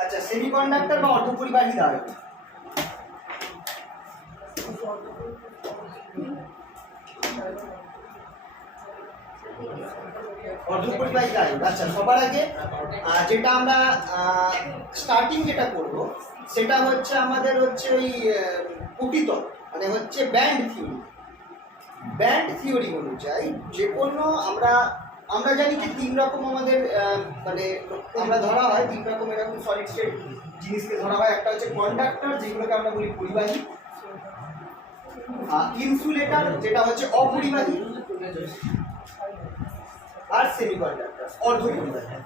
আচ্ছা, সেমিকন্ডাক্টর বা অর্ধপরিবাহী দ্বারক। অর্ধপরিবাহী দ্বারক। আচ্ছা, সবার আগে যেটা আমরা স্টার্টিং যেটা করব সেটা হচ্ছে আমাদের হচ্ছে ওই প্রকৃত মানে হচ্ছে ব্যান্ড থিওরি। ব্যান্ড থিওরি অনুযায়ী যে কোনো আমরা জানি যে তিন রকম আমাদের মানে আমরা ধরা হয় তিন রকম এরকম সলিড স্টেট জিনিসকে ধরা হয়। একটা হচ্ছে কন্ডাক্টর, যেগুলোকে আমরা বলি পরিবাহী, ইনসুলেটর যেটা হচ্ছে অপরিবাহী, আর সেমিকন্ডাক্টর অর্ধপরিবাহী।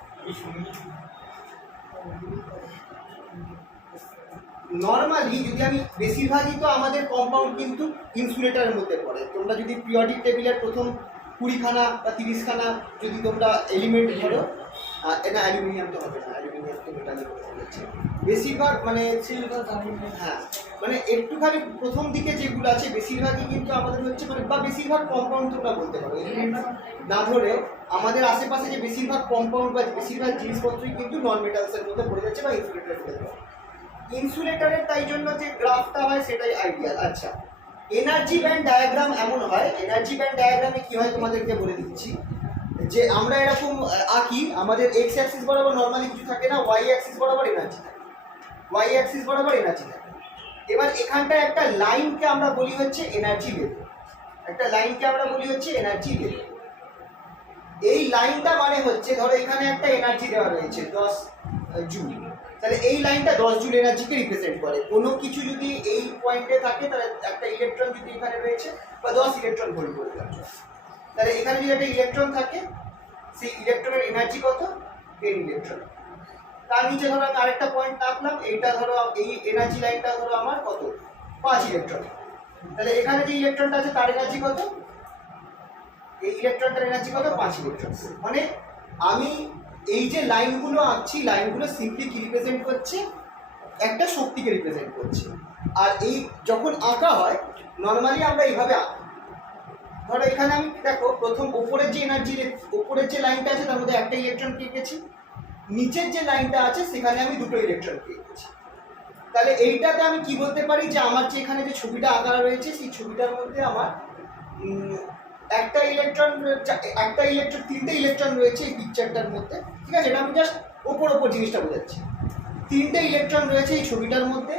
নর্মালি যদি আমি বেশিরভাগই তো আমাদের কম্পাউন্ড কিন্তু ইনসুলেটারের মধ্যে পড়ে। তোমরা যদি পিরিয়ডিক টেবিলের প্রথম 20খানা বা 30খানা যদি তোমরা এলিমেন্ট ধরো, না অ্যালুমিনিয়াম তো হবে না, অ্যালুমিনিয়াম তো মেটালে বেশিরভাগ মানে সিলভার, হ্যাঁ মানে একটুখানি প্রথম দিকে যেগুলো আছে বেশিরভাগই কিন্তু আমাদের হচ্ছে মানে বা বেশিরভাগ কম্পাউন্ড তোমরা বলতে পারো, এলিমেন্ট না ধরেও আমাদের আশেপাশে যে বেশিরভাগ কম্পাউন্ড বা বেশিরভাগ জিনিসপত্রই কিন্তু নন মেটালসের মধ্যে পড়ে যাচ্ছে বা ইনসুলেটারের মধ্যে পড়ে। ইনসুলেটরের তাই জন্য যে গ্রাফটা হয় সেটাই আইডিয়াল। আচ্ছা, এনার্জি ব্যান্ড ডায়াগ্রাম এমন হয়, এনার্জি ব্যান্ড ডায়াগ্রামে কি হয় তোমাদেরকে বলে দিচ্ছি, যে আমরা এরকম আঁকি, আমাদের এক্স অ্যাক্সিস বরাবর নর্মালি কিছু থাকে না, ওয়াই অ্যাক্সিস বরাবর এনার্জি থাকে, ওয়াই অ্যাক্সিস বরাবর এনার্জি থাকে। এবার এখানটায় একটা লাইনকে আমরা বলি হচ্ছে এনার্জি লেভেল, একটা লাইনকে আমরা বলি হচ্ছে এনার্জি লেভেল। এই লাইনটা মানে হচ্ছে ধরো এখানে একটা এনার্জি দেওয়া রয়েছে 10 জুল, তাহলে এই লাইনটা 10 জুল এনার্জিকে রিপ্রেজেন্ট করে। কোনো কিছু যদি এই পয়েন্টে থাকে তাহলে একটা ইলেকট্রন যদি এখানে রয়েছে বা 10 ইলেকট্রন ভোল্ট বলে যাচ্ছে, তাহলে এখানে যদি একটা ইলেকট্রন থাকে সেই ইলেকট্রনের এনার্জি কত? 10 ইলেকট্রন। তার নিচে ধরো আমি আরেকটা পয়েন্ট আঁকলাম, এইটা ধরো এই এনার্জি লাইনটা ধরো আমার কত? 5 ইলেকট্রন। তাহলে এখানে যে ইলেকট্রনটা আছে তার এনার্জি কত? এই ইলেকট্রনটার এনার্জি কত? 5 ইলেকট্রন। মানে আমি এই যে লাইনগুলো আঁকছি, লাইনগুলো সিম্পলি কি রিপ্রেজেন্ট করছে? একটা শক্তিকে রিপ্রেজেন্ট করছে। আর এই যখন আঁকা হয় নর্মালি আমরা এইভাবে আঁকি। ধরো এখানে আমি দেখো প্রথম ওপরের যে এনার্জি, ওপরের যে লাইনটা আছে তার মধ্যে একটা ইলেকট্রন পেয়ে গেছি, নিচের যে লাইনটা আছে সেখানে আমি দুটো ইলেকট্রন পেয়ে গেছি। তাহলে এইটাতে আমি কি বলতে পারি যে আমার যে এখানে যে ছবিটা আঁকা রয়েছে সেই ছবিটার মধ্যে আমার একটা ইলেকট্রন, তিনটে ইলেকট্রন রয়েছে এই পিকচারটার মধ্যে, ঠিক আছে? এটা আমি জাস্ট ওপর জিনিসটা বোঝাচ্ছি। তিনটে ইলেকট্রন রয়েছে এই ছবিটার মধ্যে,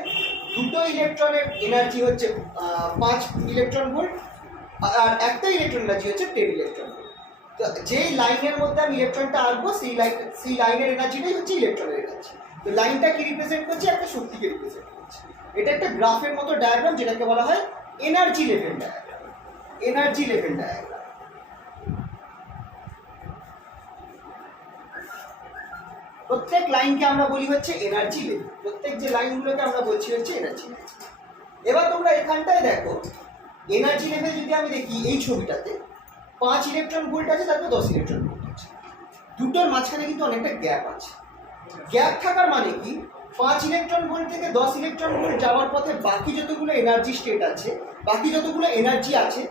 দুটো ইলেকট্রনের এনার্জি হচ্ছে 5 ইলেকট্রন ভোল্ট, আর একটা ইলেকট্রন এনার্জি হচ্ছে 10 ইলেকট্রন ভোল্ট। তো যেই লাইনের মধ্যে আমি ইলেকট্রনটা আঁকবো সেই লাইনের এনার্জিটাই হচ্ছে ইলেকট্রনের এনার্জি। তো লাইনটা কি রিপ্রেজেন্ট করছে? একটা শক্তিকে রিপ্রেজেন্ট করছে। এটা একটা গ্রাফের মতো ডায়াগ্রাম যেটাকে বলা হয় energy level diagram. Energy level diagram. প্রত্যেক লাইনকে আমরা বলি হচ্ছে এনার্জি লেভেল, প্রত্যেক যে লাইনগুলোকে আমরা বলছি হচ্ছে এনার্জি লেভেল। এবার তোমরা এখানটায় দেখো এনার্জি লেভেল যদি আমি দেখি এই ছবিটাতে 5 ইলেকট্রন ভোল্ট আছে, তারপর 10 ইলেকট্রন ভোল্ট আছে, দুটোর মাঝখানে কিন্তু অনেকটা গ্যাপ আছে। গ্যাপ থাকার মানে কি? 5 ইলেকট্রন ভোল্ট থেকে 10 ইলেকট্রন ভোল্ট যাওয়ার পথে বাকি যতগুলো এনার্জি স্টেট আছে, বাকি যতগুলো এনার্জি আছে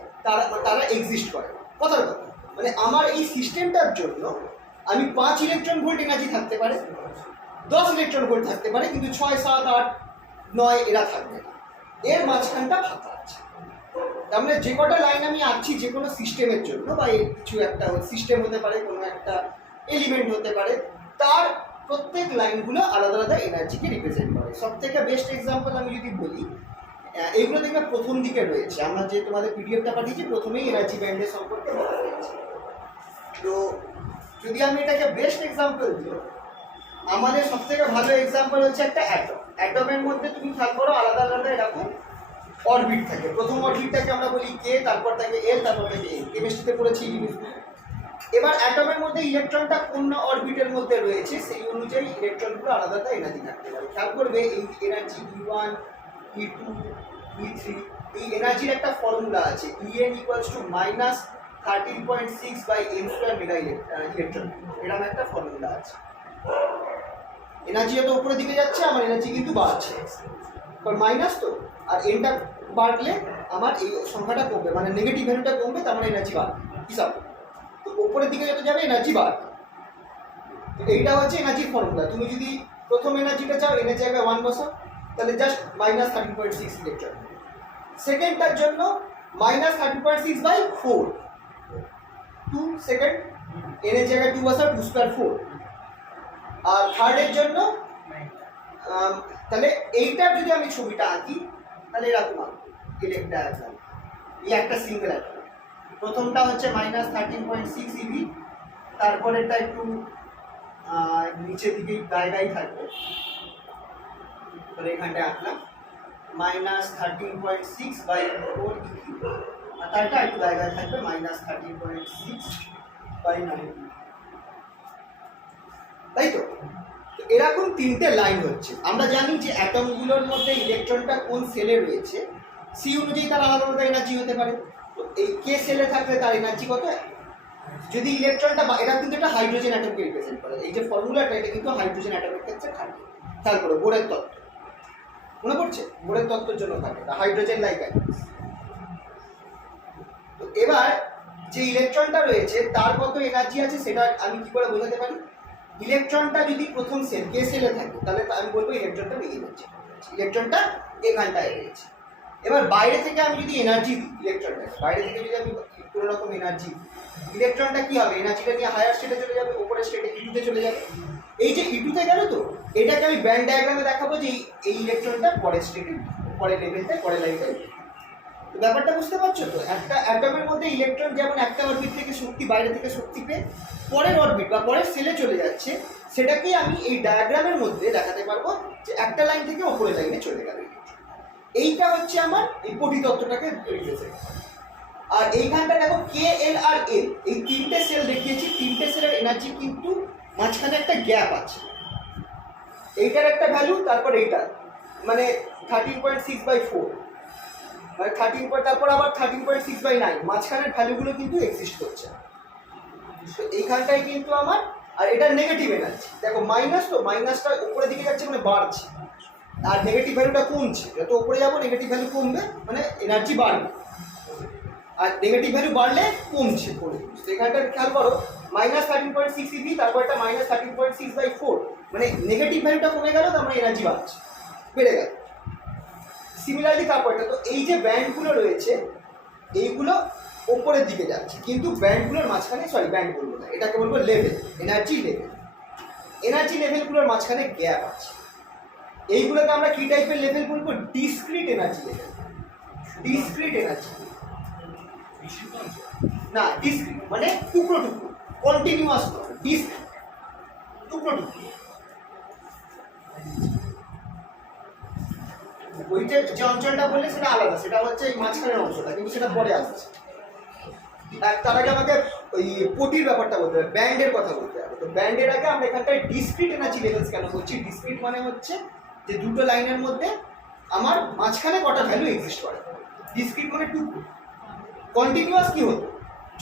তারা এক্সিস্ট করে। কথার কথা মানে আমার এই সিস্টেমটার জন্য আমি 5 ইলেকট্রন ভোল্ট এনার্জি থাকতে পারে, 10 ইলেকট্রন ভোল্ট থাকতে পারে, কিন্তু 6, 7, 8, 9 এরা থাকবে না, এর মাঝখানটা ফাঁকা আছে। তার মানে যে কটা লাইন আমি আঁকছি যে কোনো সিস্টেমের জন্য বা কিছু একটা সিস্টেম হতে পারে, কোনো একটা এলিমেন্ট হতে পারে, তার প্রত্যেক লাইনগুলো আলাদা আলাদা এনার্জিকে রিপ্রেজেন্ট করে। সব থেকে বেস্ট এক্সাম্পল আমি যদি বলি, এইগুলো দেখবে প্রথম দিকে রয়েছে, আমরা যে তোমাদের পিডিএফটা পাঠিয়েছি প্রথমেই এনার্জি ব্যান্ডের সম্পর্কে বলা হয়েছে। তো যদি আমি এটাকে বেস্ট এক্সাম্পল দিই, আমাদের সব থেকে ভালো এক্সাম্পল হচ্ছে একটা অ্যাটম। অ্যাটমের মধ্যে তুমি খেয়াল করো আলাদা আলাদা এরকম অরবিট থাকে। প্রথম অরবিটটাকে আমরা বলি কে, তারপর থাকে এল, তারপর থাকে এ। কেমিস্ট্রিতে পড়েছি জিনিসগুলো। এবার অ্যাটমের মধ্যে ইলেকট্রনটা কোন অরবিটের মধ্যে রয়েছে সেই অনুযায়ী ইলেকট্রনগুলো আলাদা আলাদা এনার্জি থাকতে পারে। খেয়াল করবে এই এনার্জি E1, E2, E3, এই এনার্জির একটা ফর্মুলা আছে, En = -13.6/m² মেগা ইলেকট্রন, এরকম একটা ফর্মুলা আছে। এনার্জি যত উপরের দিকে যাচ্ছে আমার এনার্জি কিন্তু বাড়ছে, কারণ মাইনাস তো, আর এনটা বাড়লে আমার এই সংখ্যাটা কমবে, মানে নেগেটিভ ভ্যালুটা কমবে, তার মানে এনার্জি বাড়বে। হিসাব তো উপরের দিকে যত যাবে এনার্জি বাড়বে। তো এইটা হচ্ছে এনার্জির ফর্মুলা। তুমি যদি প্রথম এনার্জিটা চাও এনের জায়গায় 1 বসাও, তাহলে জাস্ট -13.6 ইলেকট্রন। সেকেন্ডটার জন্য -13.6/4, 2 সেকেন্ড, এনের জায়গায় 2 বসাও, 2 স্কয়ার 4। আর থার্ডের জন্য তাহলে এইটার যদি আমি ছবিটা আঁকি তাহলে এরকম আঁকবো ইলেকট্রন ডায়াগ্রাম। এই একটা সিঙ্গেল অ্যাটম, প্রথমটা হচ্ছে -13.6 eV, তারপরেরটা একটু নিচের দিকে গায়ে থাকবে, তাহলে এখানটায় আঁকলাম -13.6/4 eV, আর তারটা একটু গায়ে থাকবে -13.6/9, তাই তো? এরকম তিনটে লাইন হচ্ছে। আমরা জানি যে অ্যাটমগুলোর মধ্যে ইলেকট্রনটা কোন সেলে রয়েছে সেই অনুযায়ী তার আলাদা আলাদা এনার্জি হতে পারে। তো এই কে সেলে থাকলে তার এনার্জি কত? যদি ইলেকট্রনটা, এটা কিন্তু একটা হাইড্রোজেন অ্যাটমকে রিপ্রেজেন্ট করে, এই যে ফর্মুলাটা এটা কিন্তু হাইড্রোজেন অ্যাটমের ক্ষেত্রে খাটে। তারপরে বোরের তত্ত্ব মনে পড়ছে, বোরের তত্ত্বের জন্য খাটে, হাইড্রোজেন লাইক অ্যাটমস। তো এবার যে ইলেকট্রনটা রয়েছে তার কত এনার্জি আছে সেটা আমি কি করে বোঝাতে পারি? ইলেকট্রনটা যদি প্রথম সেল কে সেলে থাকে তাহলে আমি বলবো ইলেকট্রনটা বেরিয়ে যাচ্ছে, ইলেকট্রনটা এখানটায় রয়েছে। এবার বাইরে থেকে আমি যদি এনার্জি দিই ইলেকট্রনটা, বাইরে থেকে যদি আমি কোনো রকম এনার্জি, ইলেকট্রনটা কি হবে? এনার্জিটা নিয়ে হায়ার স্টেটে চলে যাবে, উপরের স্টেটে ইটুতে চলে যাবে। এই যে ইটুতে গেল, তো এটাকে আমি ব্যান্ড ডায়াগ্রামে দেখাবো যে এই ইলেকট্রনটা পরের স্টেটে, পরের লেভেলটা, পরের লাইনটায়। তো ব্যাপারটা বুঝতে পারছো তো? একটা অ্যাটমের মধ্যে ইলেকট্রন যেমন একটা অরবিট থেকে শক্তি, বাইরে থেকে শক্তি পেয়ে পরের অরবিট বা পরের সেলে চলে যাচ্ছে, সেটাকেই আমি এই ডায়াগ্রামের মধ্যে দেখাতে পারবো যে একটা লাইন থেকে ওপরের লাইনে চলে গেল। এইটা হচ্ছে আমার এই পটি তত্ত্বটাকে রিপ্রেজেন্ট। আর এইখানটা দেখো কে, এল আর এল, এই তিনটে সেল দেখিয়েছি, তিনটে সেলের এনার্জি কিন্তু মাঝখানে একটা গ্যাপ আছে, এইটার একটা ভ্যালু, তারপর এইটার মানে 13.6/4, মানে 13, তারপর আবার 13.6/9, মাঝখানের ভ্যালুগুলো কিন্তু এক্সিস্ট করছে। তো এইখানটায় কিন্তু আমার, আর এটা নেগেটিভ এনার্জি, দেখো মাইনাস, তো মাইনাসটা উপরের দিকে যাচ্ছে মানে বাড়ছে, আর নেগেটিভ ভ্যালুটা কমছে। যত উপরে যাবো নেগেটিভ ভ্যালু কমবে, মানে এনার্জি বাড়বে, আর নেগেটিভ ভ্যালু বাড়লে কমছে পড়ে। তো এখানটা খেয়াল করো -13.6 eV, তারপর একটা -13.6/4, মানে নেগেটিভ ভ্যালুটা কমে গেল, তার মানে এনার্জি বাড়ছে, বেড়ে গেল। সিমিলারলি তারপরটা, তো এই যে ব্যান্ডগুলো রয়েছে এইগুলো ওপরের দিকে যাচ্ছে, কিন্তু ব্যান্ডগুলোর মাঝখানে, সরি ব্যান্ড বলবো না, এটাকে বলবো লেভেল, এনার্জি লেভেল। এনার্জি লেভেলগুলোর মাঝখানে গ্যাপ আছে, এইগুলোকে আমরা কি টাইপের লেভেল বলবো? Discrete energy level. Discrete energy না, ডিসক্রিট মানে টুকরো টুকরো, কন্টিনিউয়াস নয়, ডিসক্রিট, টুকরো টুকরো। ওইটা যে অঞ্চলটা বললে সেটা আলাদা, সেটা হচ্ছে এই মাঝখানের অংশটা, কিন্তু সেটা পরে আসছে। তার আগে আমাকে ওই পটির ব্যাপারটা বলতে হবে, ব্যান্ডের কথা বলতে হবে। তো ব্যান্ডের আগে আমরা এখানটায় ডিসক্রিট এনার্জি লেভেলস কেন বলছি? ডিসক্রিট মানে হচ্ছে যে দুটো লাইনের মধ্যে আমার মাঝখানে কটা ভ্যালু এক্সিস্ট করে। ডিসক্রিট মানে টুকরো। কন্টিনিউয়াস কি হতো?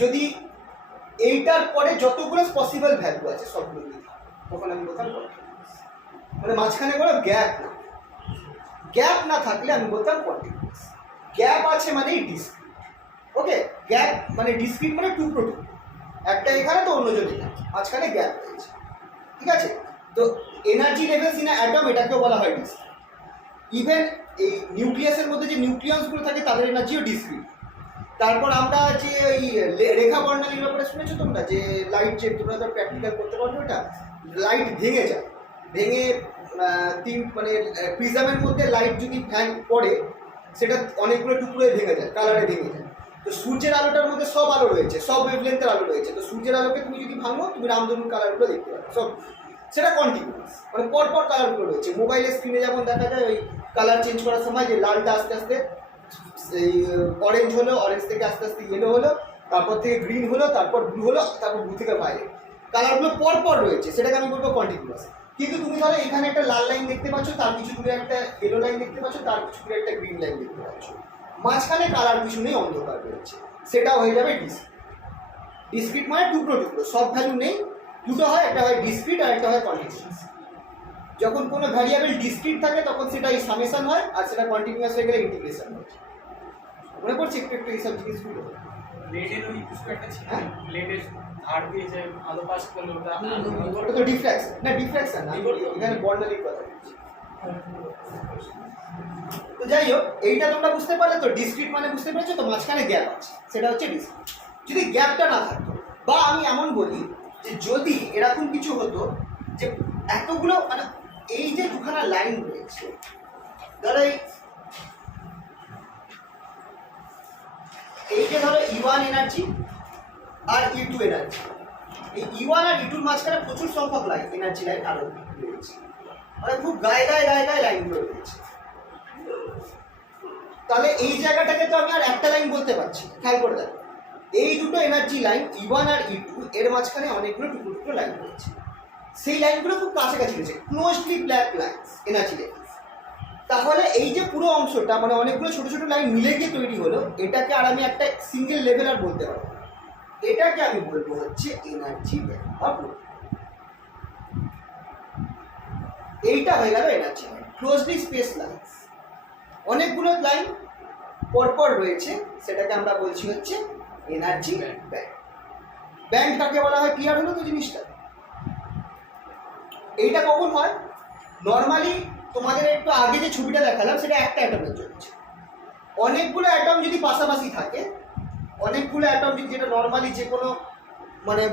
যদি এইটার পরে যতগুলো পসিবল ভ্যালু আছে সবগুলো দিয়ে তখন আমি বলতাম কন্টিনিউয়াস, মানে মাঝখানে কোনো গ্যাপ না, গ্যাপ না থাকলে আমি বলতাম কন্টিনিউয়াস। গ্যাপ আছে মানেই ডিসক্রিট। ওকে, গ্যাপ মানে ডিসক্রিট মানে টুকরো টুকরো, একটা এখানে তো অন্যজন এখানে, মাঝখানে গ্যাপ রয়েছে, ঠিক আছে? তো এনার্জি লেভেলস ইন অ্যাটম এটাকেও বলা হয় ডিসক্রিট। ইভেন এই নিউক্লিয়াসের মধ্যে যে নিউক্লিয়সগুলো থাকে তাদের এনার্জিও ডিসক্রিট। তারপর আমরা যে এই রেখা বর্ণালীর ব্যাপারে শুনেছো তোমরা, যে লাইট, যে তোমরা তো প্র্যাকটিক্যাল করতে পারবে, ওটা লাইট ভেঙে যায়, ভেঙে মানে প্রিজমের মধ্যে লাইট যদি ফ্যান পড়ে সেটা অনেকগুলো টুকরোয় ভেঙে যায়, কালারে ভেঙে যায়। তো সূর্যের আলোটার মধ্যে সব আলো রয়েছে, সব ওয়েভলেন্থের আলো রয়েছে, তো সূর্যের আলোকে তুমি যদি ভাঙো তুমি রামধনুর কালারগুলো দেখতে পাবে সব, সেটা কন্টিনিউয়াস, মানে পরপর কালারগুলো রয়েছে। মোবাইলের স্ক্রিনে যেমন দেখা যায় ওই কালার চেঞ্জ করার সময় যে লালটা আস্তে আস্তে এই অরেঞ্জ হলো, অরেঞ্জ থেকে আস্তে আস্তে ইয়েলো হলো, তারপর থেকে গ্রিন হলো, তারপর ব্লু হলো, তারপর ব্লু থেকে ভায়োলেট, কালারগুলো পরপর রয়েছে, সেটাকে আমি বলবো কন্টিনিউয়াস। কিন্তু তুমি ধরো এখানে একটা লাল লাইন দেখতে পাচ্ছ, তার কিছু দূরে একটা ইয়েলো লাইন দেখতে পাচ্ছ, তার কিছু দূরে একটা গ্রিন লাইন দেখতে পাচ্ছ, মাঝখানে কালার কিছু নেই, অন্ধকার রয়েছে, সেটা হয়ে যাবে ডিসক্রিট। ডিসক্রিট মানে টুকরো টুকরো, সব ভ্যালু নেই, দুটো হয়, একটা হয় ডিসক্রিট আর একটা হয় কন্টিনিউয়াস। যখন কোনো ভ্যারিয়েবল ডিসক্রিট থাকে তখন সেটা এই সামেশন হয়, আর সেটা কন্টিনিউয়াস হয়ে গেলে ইন্টিগ্রেশন হয়। মনে পড়ছে একটু একটু এইসব জিনিসগুলো? ব্লেডের ওই কিছু একটা ছিল, হ্যাঁ? ব্লেডের ধার দিয়ে যে আলো পাস করলো ওটা ওটা তো ডিফ্র্যাকশন না, ডিফ্র্যাকশন না, এখানে বর্ণালীর কথা বলছি। তো যাই হোক, এইটা তোমরা বুঝতে পারলে তো, ডিসক্রিট মানে বুঝতে পেরেছো তো, মাঝখানে গ্যাপ আছে, সেটা হচ্ছে ডিসক্রিট। যদি গ্যাপটা না থাকতো, বা আমি এমন বলি যে যদি এরকম কিছু হতো যে এতগুলো মানে এই যে দুখানা লাইন রয়েছে, ধরো এই যে ধরো E1 এনার্জি আর E2 এনার্জি, এই E1 আর E2 মাঝখানে প্রচুর সংখ্যক লাইন, এনার্জি লাইন আরো রয়েছে, মানে খুব গায়ে গায়ে গায়ে গায়ে লাইনগুলো রয়েছে। তাহলে এই জায়গাটাকে তো আমি আর একটা লাইন বলতে পারছি, খেয়াল করে দেখো, এই দুটো এনার্জি লাইন E1 আর E2 এর মাঝখানে অনেকগুলো টুকরো টুকরো লাইন রয়েছে, সেই লাইনগুলো খুব কাছাকাছি রয়েছে, closely black lines, energy line. তাহলে এই যে পুরো অংশটা মানে অনেকগুলো ছোট ছোট লাইন মিলে গিয়ে তৈরি হলো, এটাকে আর আমি একটা সিঙ্গেল লেভেল আর বলতে পারবো না। এটাকে আমি বলবো হচ্ছে এনার্জি ব্যান্ড। এইটা হয়ে গেল energy band, closely space lines, অনেকগুলো লাইন পরপর রয়েছে, সেটাকে আমরা বলছি হচ্ছে এনার্জি ব্যান্ড। ব্যান্ড কাকে বলা হয়, ক্লিয়ার হলো তো জিনিসটা? এইটা কখন হয়? নর্মালি তোমাদের একটু আগে যে ছবিটা দেখালাম সেটা একটা অ্যাটমের জন্য। অনেকগুলো অ্যাটম যদি পাশাপাশি থাকে, অনেকগুলো অ্যাটম যদি, যেটা নর্মালি যে কোনো মানে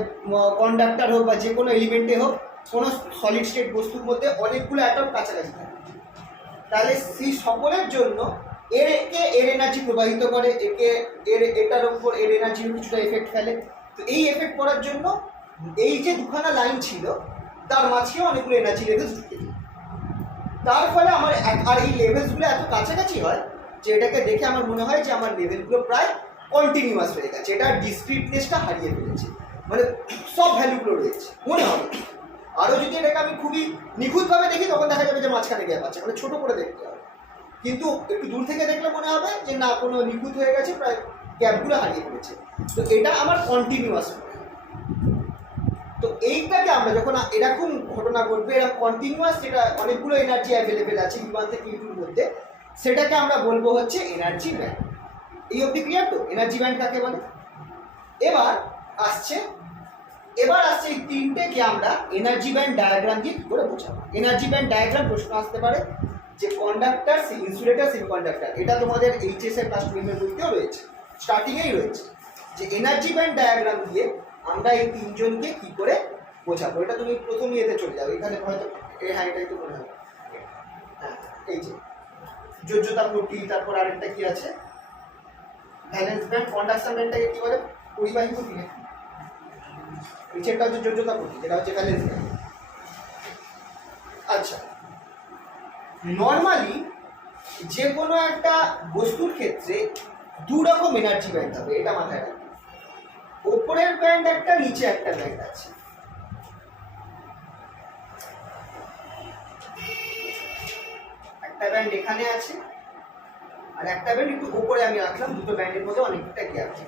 কন্ডাক্টর হোক বা যে কোনো এলিমেন্টে হোক, কোনো সলিড স্টেট বস্তুর মধ্যে অনেকগুলো অ্যাটম কাছাকাছি থাকে, তাহলে সেই সকলের জন্য একে এর এনার্জি প্রবাহিত করে, একে এটার উপর এর এনার্জির কিছুটা এফেক্ট ফেলে। তো এই এফেক্ট করার জন্য এই যে দুখানা লাইন ছিল তার মাঝেও অনেকগুলো এনার্জি লেভেলস ঢুকে যায়। তার ফলে আমার আর এই লেভেলসগুলো এত কাছাকাছি হয় যে এটাকে দেখে আমার মনে হয় যে আমার লেভেলগুলো প্রায় কন্টিনিউয়াস হয়ে গেছে, এটা ডিসক্রিটনেসটা হারিয়ে ফেলেছে, মানে সব ভ্যালুগুলো রয়েছে মনে হবে। আরও যদি এটাকে আমি খুবই নিখুঁতভাবে দেখি তখন দেখা যাবে যে মাঝখানে গ্যাপ আছে, মানে ছোটো করে দেখতে হবে, কিন্তু একটু দূর থেকে দেখলে মনে হবে যে না, কোনো নিখুঁত হয়ে গেছে, প্রায় গ্যাপগুলো হারিয়ে ফেলেছে। তো এটা আমার কন্টিনিউয়াস। তো এইটাকে আমরা যখন এরকম ঘটনা ঘটবে, এরকম কন্টিনিউয়াস, যেটা অনেকগুলো এনার্জি অ্যাভেলেবেল আছে E1 থেকে E2 এর মধ্যে, সেটাকে আমরা বলবো হচ্ছে এনার্জি ব্যান্ড। এই অবধি ক্লিয়ার তো, এনার্জি ব্যান্ড কাকে বলে? এবার আসছে এই তিনটেকে আমরা এনার্জি ব্যান্ড ডায়াগ্রাম দিয়ে কী করে বোঝাবো। এনার্জি ব্যান্ড ডায়াগ্রাম প্রশ্ন আসতে পারে যে কন্ডাক্টর, ইনসুলেটর, সেমিকন্ডাক্টর, এটা তোমাদের এইচএস এর ক্লাস 12 এর বইতেও রয়েছে, স্টার্টিংয়েই রয়েছে, যে এনার্জি ব্যান্ড ডায়াগ্রাম দিয়ে আমরা এই তিনজনকে কি করে বোঝাবো। এটা তুমি প্রথম ইয়েতে চলে যাও, এখানে হয়তো হ্যাঁ এটাই তো মনে হবে। হ্যাঁ, এই যে যোজ্যতা প্রতি, তারপর আরেকটা কি আছে ভ্যালেন্স ব্যান্ড, কন্ডাকশন ব্যান্ডটাকে কি বলে, পরিবাহী প্রতি। নিচেরটা হচ্ছে যোজ্যতা প্রতি, যেটা হচ্ছে ভ্যালেন্স ব্যান্ড। আচ্ছা, নর্মালি যে কোনো একটা বস্তুর ক্ষেত্রে দু রকম এনার্জি ব্যান্ড হবে, এটা মাথায় রাখবে। ওপরের ব্যান্ড একটা, নিচে একটা ব্যান্ড আছে। একটা ব্যান্ড এখানে আছে আর একটা ব্যান্ড একটু উপরে আমি রাখলাম, দুটো ব্যান্ডের মধ্যে অনেকটা গ্যাপ আছে।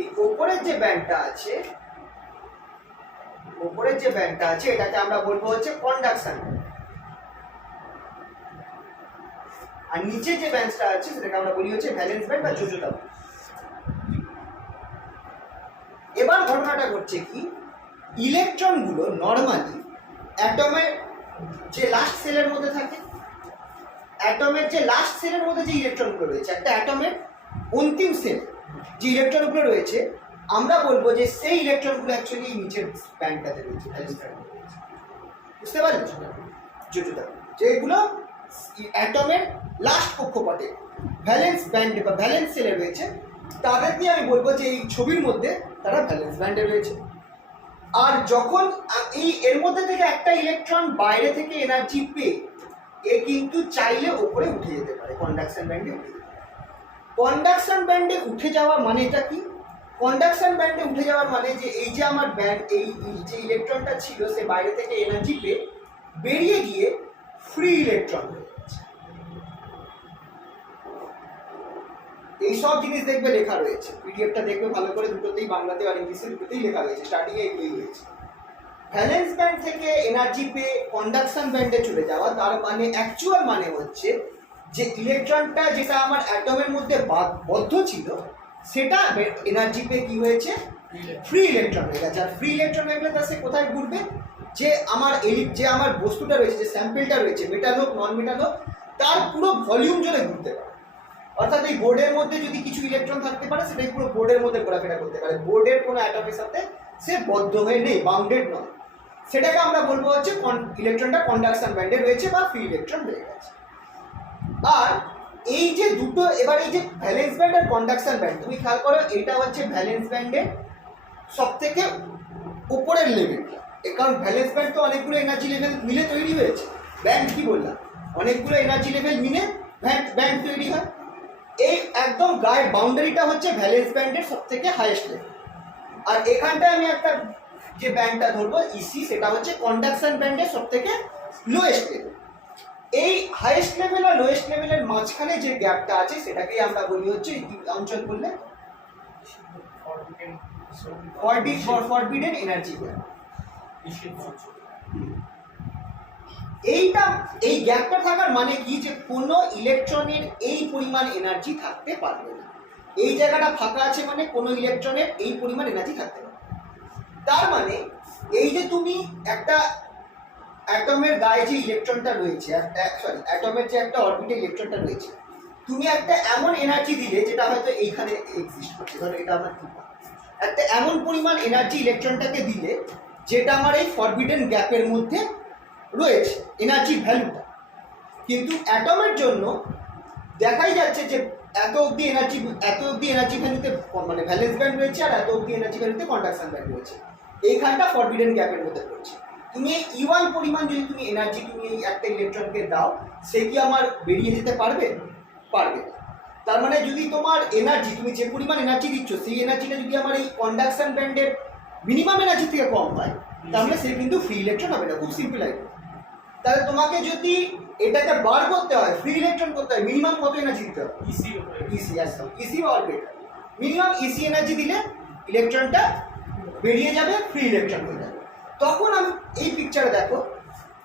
এই ওপরের যে ব্যান্ডটা আছে, এটাকে আমরা বলবো হচ্ছে কন্ডাকশন, আর নিচে যে ব্যান্ডটা আছে সেটাকে আমরা বলি হচ্ছে ভ্যালেন্স ব্যান্ড বা যোজ্যতা। এবার ঘটনাটা ঘটছে কি, ইলেকট্রনগুলো নর্মালি অ্যাটমের যে লাস্ট সেলের মধ্যে থাকে, অ্যাটমের যে লাস্ট সেলের মধ্যে যে ইলেকট্রনগুলো রয়েছে, একটা অ্যাটমের অন্তিম সেল যে ইলেকট্রনগুলো রয়েছে, আমরা বলবো যে সেই ইলেকট্রনগুলো অ্যাকচুয়ালি নিচের ব্যান্ডটাতে রয়েছে, ভ্যালেন্স ব্যান্ড। বুঝতে পারলেন? যোজ্যতা যেগুলো অ্যাটমের লাস্ট কক্ষপথে ভ্যালেন্স ব্যান্ডে বা ভ্যালেন্স সেলে রয়েছে, তাদেরকে আমি বলবো যে এই ছবির মধ্যে তারা ভ্যালেন্স ব্যান্ডে রয়েছে। আর যখন এই এর মধ্যে থেকে একটা ইলেকট্রন বাইরে থেকে এনার্জি পেয়ে এ কিন্তু চাইলে ওপরে উঠে যেতে পারে, কন্ডাকশন ব্যান্ডে উঠে যেতে পারে। কন্ডাকশন ব্যান্ডে উঠে যাওয়া মানেটা কি? কন্ডাকশন ব্যান্ডে উঠে যাওয়ার মানে যে এই যে আমার ব্যান্ড, এই যে ইলেকট্রনটা ছিল সে বাইরে থেকে এনার্জি পেয়ে বেরিয়ে গিয়ে ফ্রি ইলেকট্রন হয়ে যাচ্ছে। এইসব জিনিস দেখবে লেখা রয়েছে, পিডিএফটা দেখবে ভালো করে, দুটোতেই বাংলাতে আর ইংলিশে দুটোতেই লেখা রয়েছে, স্টার্টিংয়ে এগুলোই রয়েছে। ভ্যালেন্স ব্যান্ড থেকে এনার্জি পেয়ে কন্ডাকশন ব্যান্ডে চলে যাওয়া, তার মানে অ্যাকচুয়াল মানে হচ্ছে যে ইলেকট্রনটা যেটা আমার অ্যাটমের মধ্যে বদ্ধ ছিল সেটা এনার্জি পেয়ে কি হয়েছে, ফ্রি ইলেকট্রন হয়ে গেছে। আর ফ্রি ইলেকট্রন হয়ে গেলে তা সে কোথায় ঘুরবে, যে আমার বস্তুটা রয়েছে, যে স্যাম্পেলটা রয়েছে, মেটাল হোক নন মেটাল হোক, তার পুরো ভলিউম জুড়ে ঘুরতে পারে। অর্থাৎ এই বোর্ডের মধ্যে যদি কিছু ইলেকট্রন থাকতে পারে, সেটাই পুরো বোর্ডের মধ্যে ঘোরাফেরা করতে পারে। বোর্ডের কোনো অ্যাটমের সাথে সে বদ্ধ হয়ে নেই, বাউন্ডেড নয়। সেটাকে আমরা বলবো হচ্ছে ইলেকট্রনটা কন্ডাকশন ব্যান্ডে রয়েছে বা ফ্রি ইলেকট্রন হয়ে গেছে। আর এই যে দুটো, এবার এই যে ভ্যালেন্স ব্যান্ড আর কন্ডাকশন ব্যান্ড, তুমি খেয়াল করো, এটা হচ্ছে ভ্যালেন্স ব্যান্ডের সব থেকে উপরের লেভেলটা। কারণ ভ্যালেন্স ব্যান্ড তো অনেকগুলো এনার্জি লেভেল মিলে তৈরি হয়েছে। ব্যান্ড কি বললাম, অনেকগুলো এনার্জি লেভেল মিলে ব্যান্ড তৈরি হয়। এই একদম গায়ের বাউন্ডারিটা হচ্ছে ভ্যালেন্স ব্যান্ডের সব থেকে হাইয়েস্ট লেভেল। আর এখানটায় আমি একটা যে ব্যান্ডটা ধরবো ইসি, সেটা হচ্ছে কন্ডাকশন ব্যান্ডের সব থেকে লোয়েস্ট লেভেল। এই হাইয়েস্ট লেভেল আর লোয়েস্ট লেভেলের মাঝখানে যে গ্যাপটা আছে, সেটাকেই আমরা বলি হচ্ছে অঞ্চল বললে ফরবিডেন এনার্জি গ্যাপ। এই গ্যাপটা থাকার মানে কি, যে কোনো ইলেকট্রনের এই পরিমাণ এনার্জি থাকতে পারবে না। এই জায়গাটা ফাঁকা আছে মানে কোনো ইলেকট্রনের এই পরিমাণ এনার্জি থাকতে পারবে। তার মানে এই যে তুমি একটা অ্যাটমের গায়ে যে ইলেকট্রনটা রয়েছে, অ্যাটমের যে একটা অরবিটে ইলেকট্রনটা রয়েছে, তুমি একটা এমন এনার্জি দিলে, যেটা হয়তো এইখানে এক্সিস্ট করছে, ধরো এটা আমার কি, একটা এমন পরিমাণ এনার্জি ইলেকট্রনটাকে দিলে যেটা আমার এই ফরবিডেন গ্যাপের মধ্যে রয়েছে এনার্জি ভ্যালুটা। কিন্তু অ্যাটমের জন্য দেখাই যাচ্ছে যে এত অবধি এনার্জি ভ্যালুতে মানে ভ্যালেন্স ব্যান্ড রয়েছে, আর এত অবধি এনার্জি ভ্যালুতে কন্ডাকশন ব্যান্ড রয়েছে। এইখানটা ফরবিডেন গ্যাপের মধ্যে পড়ছে। তুমি এই ইওয়ান পরিমাণ যদি তুমি এনার্জি তুমি এই একটা ইলেকট্রনকে দাও, সে কি আমার বেরিয়ে যেতে পারবে? পারবে না। তার মানে যদি তোমার এনার্জি, তুমি যে পরিমাণ এনার্জি দিচ্ছ, সেই এনার্জিটা যদি আমার এই কন্ডাকশন ব্যান্ডের মিনিমাম এনার্জি থেকে কম হয়, তাহলে সে কিন্তু ফ্রি ইলেকট্রন হবে না। খুব সিম্পল আইডিয়া। তাহলে তোমাকে যদি এটাকে বার করতে হয়, ফ্রি ইলেকট্রন করতে হয়, মিনিমাম কত এনার্জি দিতে হবে? ইসি, একদম ইসি বা অরবিট। মিনিমাম ইসি এনার্জি দিলে ইলেকট্রনটা বেরিয়ে যাবে, ফ্রি ইলেকট্রন হয়ে যাবে। তখন আমি এই পিকচারে দেখো,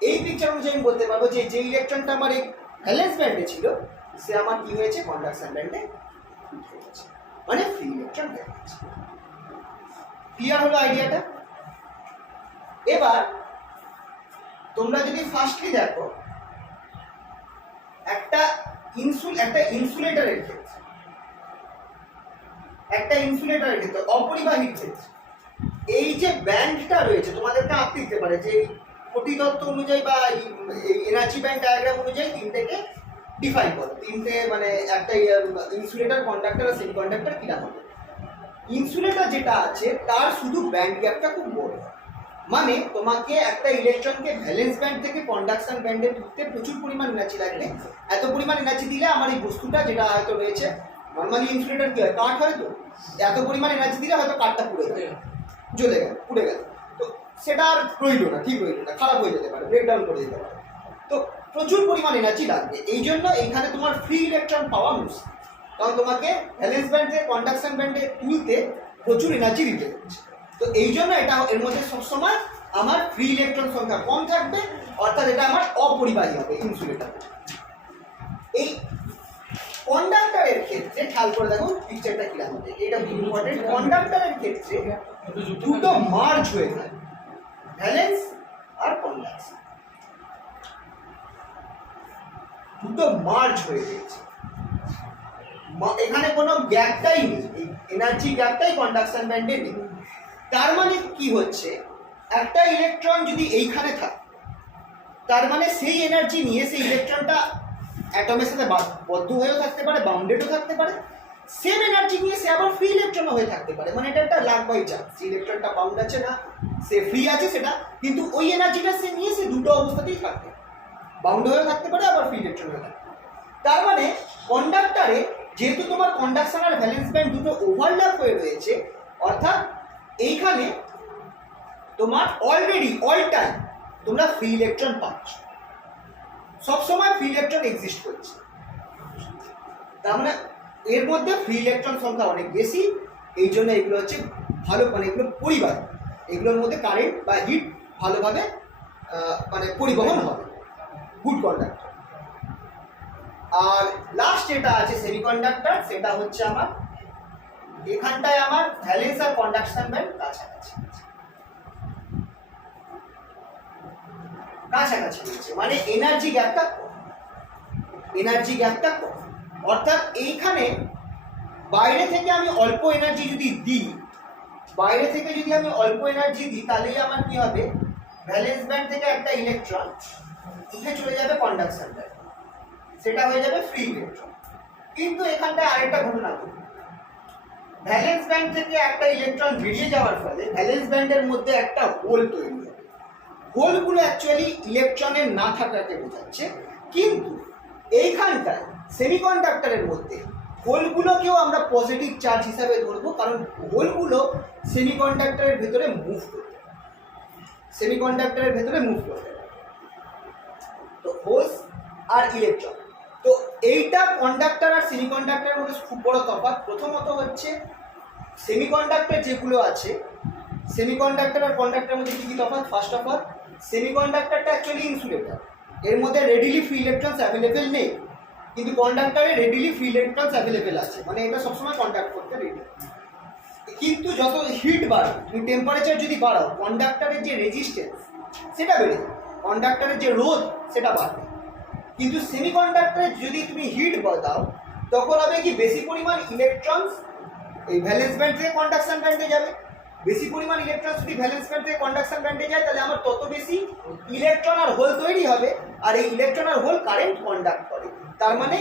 এই পিকচার অনুযায়ী আমি বলতে পারবো যে ইলেকট্রনটা আমার এই ভ্যালেন্স ব্যান্ডে ছিল, সে আমার কি হয়েছে, কন্ডাকশন ব্যান্ডে উঠে গেছে, মানে ফ্রি ইলেকট্রন হয়ে গেছে। ক্লিয়ার হলো আইডিয়াটা? এবার তোমরা যদি ফার্স্টলি দেখো, একটা ইনসুলেটরের ক্ষেত্রে অপরিবাহীর ক্ষেত্রে এই যে ব্যান্ডটা রয়েছে, তোমাদেরকে আঁকতে দিতে পারে যে প্রতিতত্ত্ব অনুযায়ী বা এই এনার্জি ব্যান্ড ডায়াগ্রাম অনুযায়ী তিনটেকে ডিফাইন করো। তিনটে মানে একটা ইনসুলেটর, কন্ডাক্টর আর সেমি কন্ডাক্টর কিনা হবে। ইনসুলেটর যেটা আছে তার শুধু ব্যান্ড গ্যাপটা খুব বড়, মানে তোমাকে একটা ইলেকট্রনকে ভ্যালেন্স ব্যান্ড থেকে কন্ডাকশন ব্যান্ডে তুলতে প্রচুর পরিমাণ এনার্জি লাগবে। এত পরিমাণ এনার্জি দিলে আমার এই বস্তুটা যেটা হয়তো রয়েছে, নর্মালি ইনসুলেটর কি হয়, কাঠ হয়, তো এত পরিমাণ এনার্জি দিলে হয়তো কাঠটা পুড়ে গেল, জ্বলে গেল, পুড়ে গেল, তো সেটা আর রইল না, ঠিক রইল না, খারাপ হয়ে যেতে পারে, ব্রেকডাউন করে যেতে পারে। তো প্রচুর পরিমাণ এনার্জি লাগবে। এই জন্য এইখানে তোমার ফ্রি ইলেকট্রন পাওয়া মুশকিল, কারণ তোমাকে ভ্যালেন্স ব্যান্ড থেকে কন্ডাকশন ব্যান্ডে তুলতে প্রচুর এনার্জি দিতে হচ্ছে। তো এই জন্য এটা এর মধ্যে সবসময় আমার ফ্রি ইলেকট্রন সংখ্যা কম থাকবে, অর্থাৎ এটা আমার অপরিবাহী হবে ইনসুলেটর। এই কন্ডাক্টরের ক্ষেত্রে খেয়াল করে দেখো পিকচারটা কিরকম হবে, এটা খুব ইম্পর্টেন্ট। কন্ডাক্টরের ক্ষেত্রে দুটো মার্জ হয়ে থাকে, ভ্যালেন্স আর কন্ডাকশন, দুটো মার্জ হয়ে গেছে। এখানে কোনো গ্যাপটাই নেই, এই এনার্জি গ্যাপটাই কন্ডাকশন ব্যান্ডে নেই। তার মানে কি হচ্ছে, একটা ইলেকট্রন যদি এইখানে থাকে, তার মানে সেই এনার্জি নিয়ে সেই ইলেকট্রনটা অ্যাটমের সাথে বদ্ধ হয়েও থাকতে পারে, বাউন্ডেডও থাকতে পারে। সেম এনার্জি নিয়ে সে আবার ফ্রি ইলেকট্রনও হয়ে থাকতে পারে। মানে এটা একটা লাক বাই চান্স, ইলেকট্রনটা বাউন্ড আছে না, সে ফ্রি আছে সেটা, কিন্তু ওই এনার্জিটা সে নিয়ে সে দুটো অবস্থাতেই থাকবে, বাউন্ড হয়েও থাকতে পারে, আবার ফ্রি ইলেকট্রন হয়ে থাকতে পারে। তার মানে কন্ডাক্টরে যেহেতু তোমার কন্ডাকশন আর ভ্যালেন্স ব্যান্ড দুটো ওভারল্যাপ হয়ে রয়েছে, অর্থাৎ এইখানে তোমার অলরেডি অল টাইম তোমরা ফ্রি ইলেকট্রন পাচ্ছ, সবসময় ফ্রি ইলেকট্রন এক্সিস্ট করছে। তার মানে এর মধ্যে ফ্রি ইলেকট্রন সংখ্যা অনেক বেশি। এই জন্য এগুলো হচ্ছে ভালো, মানে এগুলো পরিবার, এগুলোর মধ্যে কারেন্ট বা হিট ভালোভাবে মানে পরিবহন হবে, গুড কন্ডাক্টর। আর লাস্ট যেটা আছে সেমিকন্ডাক্টর, সেটা হচ্ছে আমার এখানটায় আমার ভ্যালেন্স আর কন্ডাকশন ব্যান্ড কাছাকাছি কাছাকাছি রয়েছে, মানে এনার্জি গ্যাপটা কম, এনার্জি গ্যাপটা কম। অর্থাৎ এইখানে বাইরে থেকে আমি অল্প এনার্জি যদি দিই, বাইরে থেকে যদি আমি অল্প এনার্জি দিই, তাহলেই আমার কি হবে, ভ্যালেন্স ব্যান্ড থেকে একটা ইলেকট্রন উঠে চলে যাবে কন্ডাকশন ব্যান্ড, সেটা হয়ে যাবে ফ্রি ইলেকট্রন। কিন্তু এখানটায় আরেকটা ঘটনা ঘটবে, ভ্যালেন্স ব্যান্ড থেকে একটা ইলেকট্রন বেরিয়ে যাওয়ার ফলে ভ্যালেন্স ব্যান্ডের মধ্যে একটা হোল তৈরি হবে। হোলগুলো অ্যাকচুয়ালি ইলেকট্রনের না থাকাকে বোঝাচ্ছে, কিন্তু এইখানটায় সেমিকন্ডাক্টরের মধ্যে হোলগুলোকেও আমরা পজিটিভ চার্জ হিসাবে ধরবো, কারণ হোলগুলো সেমিকন্ডাক্টরের ভেতরে মুভ করতে, সেমিকন্ডাক্টরের ভেতরে মুভ করতে। তো হোলস আর ইলেকট্রন, তো এইটা কন্ডাক্টর আর সেমিকন্ডাক্টরের মধ্যে খুব বড় তফাৎ। প্রথমত হচ্ছে সেমিকন্ডাক্টর যেগুলো আছে, সেমিকন্ডাক্টর আর কন্ডাক্টরের মধ্যে কী কী তফাৎ? ফার্স্ট অফ অল, সেমিকন্ডাক্টরটা অ্যাকচুয়ালি ইনসুলেটর, এর মধ্যে রেডিলি ফ্রি ইলেকট্রনস অ্যাভেলেবেল নেই, কিন্তু কন্ডাক্টরে রেডিলি ফ্রি ইলেকট্রনস অ্যাভেলেবেল আছে, মানে এটা সবসময় কন্ডাক্ট করতে রেডি। কিন্তু যত হিট বাড়াও, তুমি টেম্পারেচার যদি বাড়াও, কন্ডাক্টরের যে রেজিস্ট্যান্স সেটা বেড়ে যাবে, কন্ডাক্টরের যে রোধ সেটা বাড়বে। কিন্তু সেমিকন্ডাক্টরে যদি তুমি হিট দাও, তখন হবে কি, বেশি পরিমাণ ইলেকট্রনস এই ভ্যালেন্স ব্যান্ড থেকে কন্ডাকশন ব্যান্ডে যাবে। বেশি পরিমাণ ইলেকট্রন যদি ভ্যালেন্স ব্যান্ড থেকে কন্ডাকশন ব্যান্ডে যায়, তাহলে আমার তত বেশি ইলেকট্রন আর হোল তৈরি হবে, আর এই ইলেকট্রন আর হোল কারেন্ট কন্ডাক্ট করে। তার মানে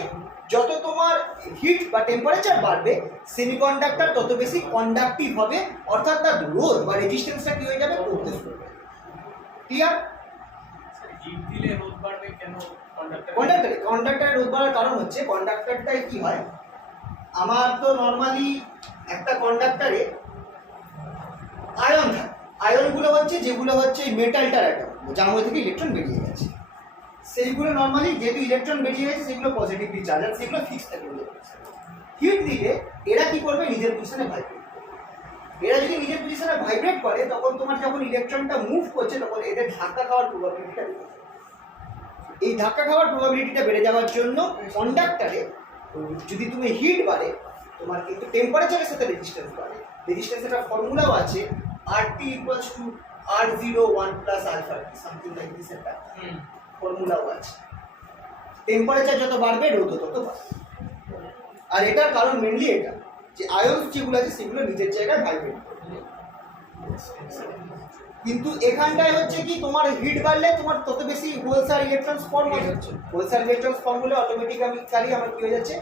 যত তোমার হিট বা টেম্পারেচার বাড়বে, সেমিকন্ডাক্টর তত বেশি কন্ডাক্টিভ হবে, অর্থাৎ তার রোধ বা রেজিস্ট্যান্সটা কি হয়ে যাবে, কমতে শুরু করবে। ক্লিয়ার? হিট দিলে রোধ বাড়বে কেন? কন্ডাক্টরের রোধ বাড়ার কারণ হচ্ছে, কন্ডাক্টরটায় কি হয়, আমার তো নর্মালি একটা কন্ডাক্টরে আয়ন থাকে, আয়নগুলো হচ্ছে যেগুলো হচ্ছে মেটালটার অ্যাটম, যার মধ্যে থেকে ইলেকট্রন বেরিয়ে গেছে, সেইগুলো নর্মালি যেহেতু ইলেকট্রন বেরিয়ে গেছে সেগুলো পজিটিভলি চার্জ, আর সেগুলো ফিক্স থাকে। হিট দিলে এরা কি করবে, নিজের পজিশনে ভাইব্রেট করবে। এরা যদি নিজের পজিশনে ভাইব্রেট করে, তখন তোমার যখন ইলেকট্রনটা মুভ করছে, তখন এদের ধাক্কা খাওয়ার প্রবাবিলিটিটা বেড়ে যাবে। এই ধাক্কা খাওয়ার প্রবাবিলিটিটা বেড়ে যাওয়ার জন্য কন্ডাক্টরে যদি তুমি হিট বাড়ে, তোমার কিন্তু টেম্পারেচারের সাথে রেজিস্ট্যান্স বাড়ে। রেজিস্ট্যান্সের একটা ফর্মুলাও আছে, RT = R01 + alpha t, something like this, একটা ফর্মুলাও আছে। টেম্পারেচার যত বাড়বে, রোধ তত বাড়বে। আর এটার কারণ মেনলি এটা, যে আয়ন্স যেগুলো আছে সেগুলো নিজের জায়গায় ভাইব্রেট করবে। কিন্তু এখানটায় হচ্ছে কি, তোমার হিট বাড়লে তোমার তত বেশি হোলস আর ইলেকট্রনস ফর্ম হচ্ছে। হোলস আর ইলেকট্রনস ফর্ম হলে অটোমেটিক্যালি আমার কি হয়ে যাচ্ছে,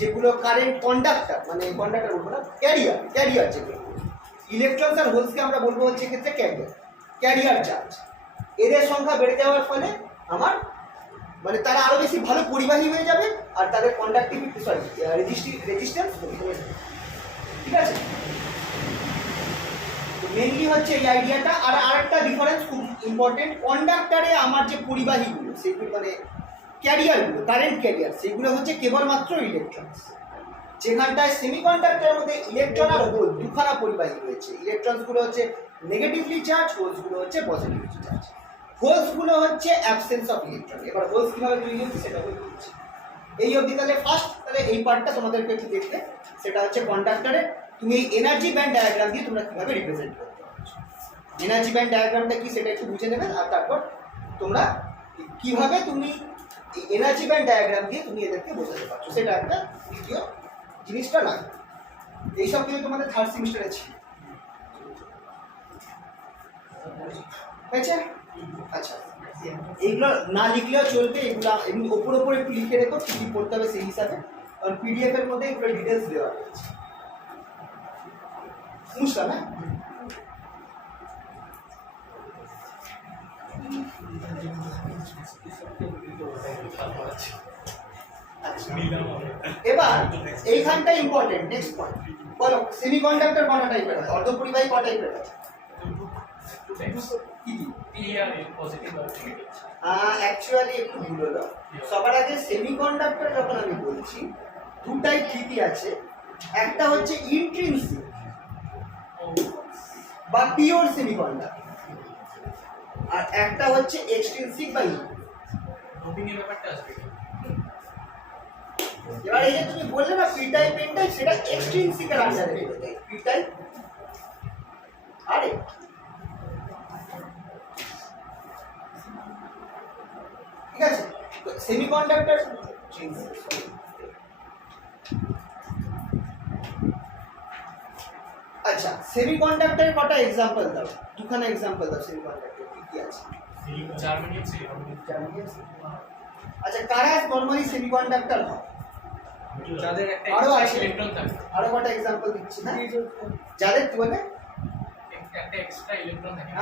যেগুলো কারেন্ট কন্ডাক্টর, মানে কন্ডাক্টর বলবো না, ক্যারিয়ার যেগুলো, ইলেকট্রনস আর হোলসকে আমরা বলবো হচ্ছে ক্ষেত্রে ক্যারিয়ার চার্জ। এদের সংখ্যা বেড়ে যাওয়ার ফলে আমার মানে তারা আরো বেশি ভালো পরিবাহী হয়ে যাবে, আর তাদের কন্ডাক্টিভিটি রেজিস্ট্যান্স কমে যাবে। ঠিক আছে, মেনলি হচ্ছে এই আইডিয়াটা। আর আরেকটা ডিফারেন্স খুব ইম্পর্টেন্ট, কন্ডাক্টরে আমার যে পরিবাহীগুলো, সেগুলো মানে ক্যারিয়ারগুলো, কারেন্ট ক্যারিয়ার, সেগুলো হচ্ছে কেবলমাত্র ইলেকট্রনস। যেখানটায় সেমিকন্ডাক্টরের মধ্যে ইলেকট্রন আর হোল দুখানা পরিবাহী রয়েছে। ইলেকট্রনসগুলো হচ্ছে নেগেটিভলি চার্জ, হোলসগুলো হচ্ছে পজিটিভলি চার্জ। হোলসগুলো হচ্ছে অ্যাবসেন্স অফ ইলেকট্রন। এবার হোলস কীভাবে তৈরি হচ্ছে সেটা বলছি। এই অবধি তাহলে ফার্স্ট, তাহলে এই পার্টটা তোমাদেরকে একটু দেখতে, সেটা হচ্ছে কন্ডাক্টরে তুমি এই এনার্জি ব্যান্ড ডায়াগ্রাম দিয়ে তোমরা কীভাবে রিপ্রেজেন্ট করতে পারছো। এনার্জি ব্যান্ড ডায়াগ্রামটা কি সেটা একটু বুঝে নেবে, আর তারপর তোমরা কীভাবে তুমি এই এনার্জি ব্যান্ড ডায়াগ্রাম দিয়ে তুমি এদেরকে বোঝাতে পারছো, সেটা একটা দ্বিতীয় জিনিসটা নয়। এইসব কিন্তু তোমাদের থার্ড সেমিস্টারে ছিল, হয়েছে? আচ্ছা, এইগুলো না লিখলেও চলবে, এগুলো এমনি ওপর একটু লিখে রেখো কী কী পড়তে হবে সেই হিসাবে, কারণ PDF এর মধ্যে এগুলো ডিটেলস দেওয়া রয়েছে। বুঝলাম? হ্যাঁ, এবার এইখানটা ইম্পর্টেন্ট, নেক্সট পয়েন্ট বলো, সেমিকন্ডাক্টর কটা টাইপের আছে, অর্ধপরিবাহী কটা টাইপের আছে? কি কি? অ্যাকচুয়ালি একটু ভুল হলো। সবার আগে সেমিকন্ডাক্টর যখন আমি বলছি, দু টাইপ ঠিকই আছে। একটা হচ্ছে ইন্ট্রিনসিক বা পিওর সেমিকন্ডাক্টর, আর একটা হচ্ছে এক্সট্রিনসিক বা ডোপিং এর ব্যাপারটা আসবে। এবার এই যে তুমি বললে না পি টাইপ এন টাইপ, সেটা এক্সট্রিনসিকের আন্ডারে চলে যায়। পি টাইপ আরে ঠিক আছে। তো সেমিকন্ডাক্টর আচ্ছা, সেমিকন্ডাক্টরের কটা এক্সাম্পল দাও, দুখানা এক্সাম্পল দাও সেমিকন্ডাক্টর কি কি আছে। Germanium silicon. আচ্ছা, কারা নরমালি সেমিকন্ডাক্টর হয়? যাদের একটা আরো এক্সট্রা আছে? ইলেকট্রন থাকে, আরো কটা এক্সাম্পল দিচ্ছি না, যাদের কি বলে একটা এক্সট্রা ইলেকট্রন থাকে।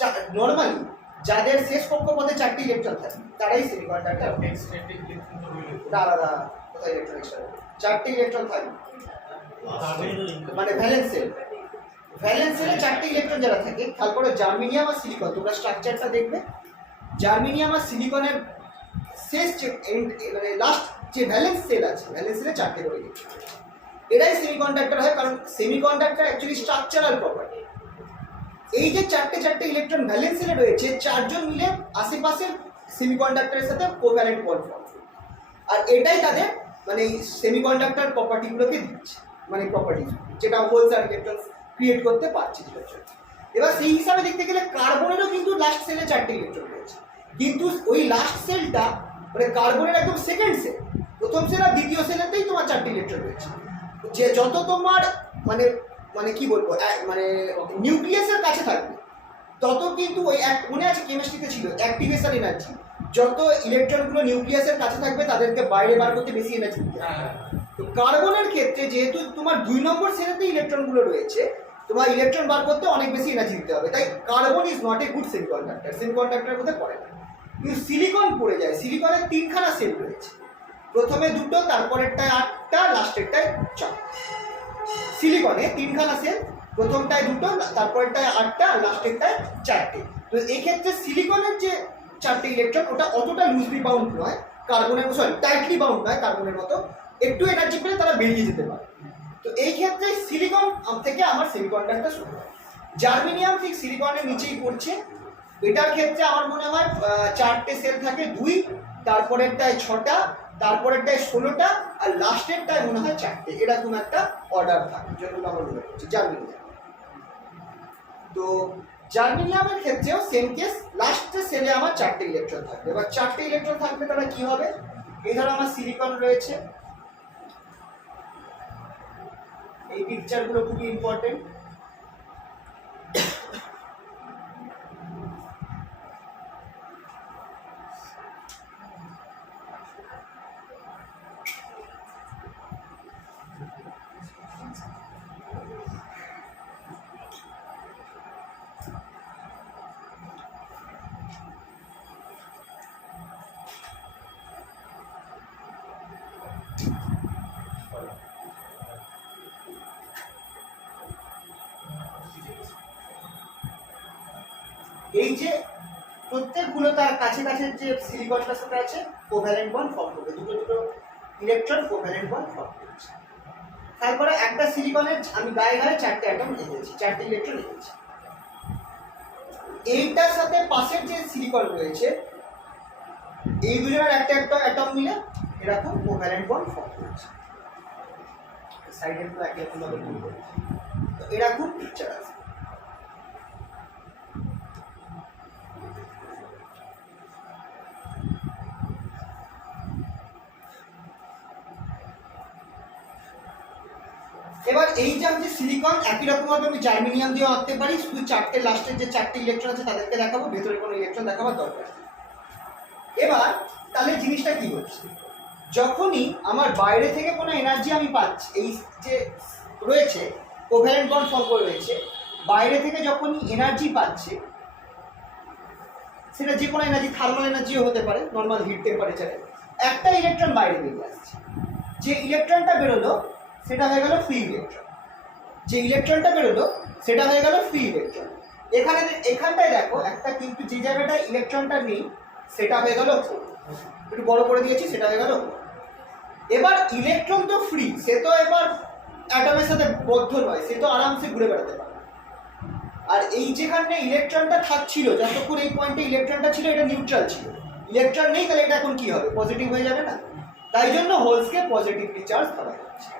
যাদের নরমালি যাদের শেষ কক্ষপথে 4টি ইলেকট্রন থাকে তারাই সেমিকন্ডাক্টর। এক্সট্রা ইলেকট্রন তো হইলো। না আলাদা, কোথায় ইলেকট্রন এক্সট্রা? 4টি ইলেকট্রন থাকে, মানে ভ্যালেন্স সেল। ভ্যালেন্স সেলে 4টি ইলেকট্রন যারা থাকে, খেয়াল করে জার্মেনিয়াম আর সিলিকন, তোমরা স্ট্রাকচারটা দেখবে। জার্মেনিয়াম আর সিলিকনের শেষ যে মানে লাস্ট যে ভ্যালেন্স সেল আছে, ভ্যালেন্স সেলে 4টে করে ইলেকট্রন। এরাই সেমিকন্ডাক্টর হয়, কারণ সেমিকন্ডাক্টর অ্যাকচুয়ালি স্ট্রাকচারাল প্রপার্টি। এই যে 4টে ইলেকট্রন ভ্যালেন্স সেলে রয়েছে, 4 জন মিলে আশেপাশের সেমিকন্ডাক্টরের সাথে কোভ্যালেন্ট বন্ড ফর্ম করে। আর এটাই তাদের মানে সেমিকন্ডাক্টর প্রপার্টিগুলোকে দিচ্ছে, মানে প্রপার্টিজ যেটা হোলস আর ইলেকট্রন ক্রিয়েট করতে পারছে যেটার জন্য। এবার সেই হিসাবে দেখতে গেলে কার্বনেরও কিন্তু লাস্ট সেলে 4টে ইলেকট্রন রয়েছে, কিন্তু ওই লাস্ট সেলটা মানে কার্বনের একদম সেকেন্ড সেল, প্রথম সেল আর দ্বিতীয় সেলেতেই তোমার 4টে ইলেকট্রন রয়েছে। যে যত তোমার মানে মানে কি বলবো মানে নিউক্লিয়াসের কাছে থাকবে তত কিন্তু ওই মনে আছে কেমিস্ট্রিতে ছিল অ্যাক্টিভেশন এনার্জি, যত ইলেকট্রনগুলো নিউক্লিয়াসের কাছে থাকবে তাদেরকে বাইরে বার করতে বেশি এনার্জি দিতে হবে। তো কার্বনের ক্ষেত্রে যেহেতু তোমার 2 নম্বর সেলেতে ইলেকট্রনগুলো রয়েছে, তোমার ইলেকট্রন বার করতে অনেক বেশি এনার্জি দিতে হবে, তাই carbon is not a good semiconductor, সেমিকন্ডাক্টরের মধ্যে পড়ে না। কিন্তু সিলিকন পড়ে যায়, সিলিকনের 3খানা সেল রয়েছে, প্রথমে 2টো, তারপরেরটায় 8টা, লাস্টেরটায় 4। সিলিকনে 3খানা সেল, প্রথমটায় 2টো, তারপরেরটায় 8টা, আর লাস্টেরটায় 4টে। তো এই ক্ষেত্রে সিলিকনের যে 4টে ইলেকট্রন ওটা অতটা লুজলি বাউন্ড নয়, কার্বনের টাইটলি বাউন্ড নয়, কার্বনের মতো একটু এনার্জি পেলে তারা বেরিয়ে যেতে পারে। তো এই ক্ষেত্রে সিলিকন থেকে আমার সেমিকন্ডাক্টর শুরু হয়। জার্মেনিয়াম ঠিক সিলিকনের নিচেই পড়ছে, এটার ক্ষেত্রে আমার মনে হয় 4টে সেল থাকে, 2, তারপরেরটায় 6টা, তারপরেরটায় 16টা, আর লাস্টেরটায় মনে হয় 4টে, এরকম একটা অর্ডার থাকে যেগুলো আমার মনে করছি জার্মেনিয়াম। তো জার্মেনিয়ামের ক্ষেত্রেও সেম কেস, লাস্টের সেলে আমার 4টে ইলেকট্রন থাকবে। এবার 4টে ইলেকট্রন থাকলে তারা কি হবে, এই ধরো আমার সিলিকন রয়েছে, এই পিকচারগুলো খুবই ইম্পর্টেন্ট। এই যে প্রত্যেকগুলো তার কাছে কাছে যে সিলিকনটার সাথে আছে কোভ্যালেন্ট বন্ড ফর্ম করবে, দুটো ইলেকট্রন কোভ্যালেন্ট বন্ড ফর্ম করছে। তারপরে একটা সিলিকনের আমি গায়ে গায়ে 4টে অ্যাটম রেখেছি, 4টে ইলেকট্রন রেখেছি। এইটার সাথে পাশের যে সিলিকন রয়েছে, এই দুজনের একটা একটা অ্যাটম মিলে এরকম কোভ্যালেন্ট বন্ড ফর্ম করছে। সাইডের তো একই রকম ভাবে তৈরি করেছে, তো এরকম পিকচার আছে। এবার এই যে আমি যে সিলিকন একই রকম ভাবে আমি জার্মেনিয়াম দিয়ে আঁকতে পারি, শুধু 4টে লাস্টের যে 4টে ইলেকট্রন আছে তাদেরকে দেখাবো, ভেতরে কোনো ইলেকট্রন দেখাবার দরকার নেই। এবার তাহলে জিনিসটা কি হচ্ছে, যখনই আমার বাইরে থেকে কোনো এনার্জি আমি পাচ্ছি, এই যে রয়েছে কোভ্যালেন্ট বন্ড ফর্ম করে রয়েছে, বাইরে থেকে যখনই এনার্জি পাচ্ছে, সেটা যে কোনো এনার্জি, থার্মাল এনার্জিও হতে পারে, নর্মাল হিট টেম্পারেচারে, একটা ইলেকট্রন বাইরে বেরিয়ে আসছে। যে ইলেকট্রনটা বেরোলো সেটা হয়ে গেল ফ্রি ইলেকট্রন, যে ইলেকট্রনটা বেরোলো সেটা হয়ে গেল ফ্রি ইলেকট্রন। এখানটায় দেখো একটা, কিন্তু যে জায়গাটায় ইলেকট্রনটা নেই সেটা হয়ে গেল, একটু বড় করে দিয়েছি, সেটা হয়ে গেল। এবার ইলেকট্রন তো ফ্রি, সে তো এবার অ্যাটমের সাথে বদ্ধ নয়, সে তো আরামসে ঘুরে বেড়াতে পারে। আর এই যেখানে ইলেকট্রনটা থাকছিল, যতক্ষণ এই পয়েন্টে ইলেকট্রনটা ছিল, এটা নিউট্রাল ছিল, ইলেকট্রন নেই, তাহলে এটা এখন কি হবে, পজিটিভ হয়ে যাবে না? তাই জন্য হোলসকে পজিটিভলি চার্জ করা যাচ্ছে,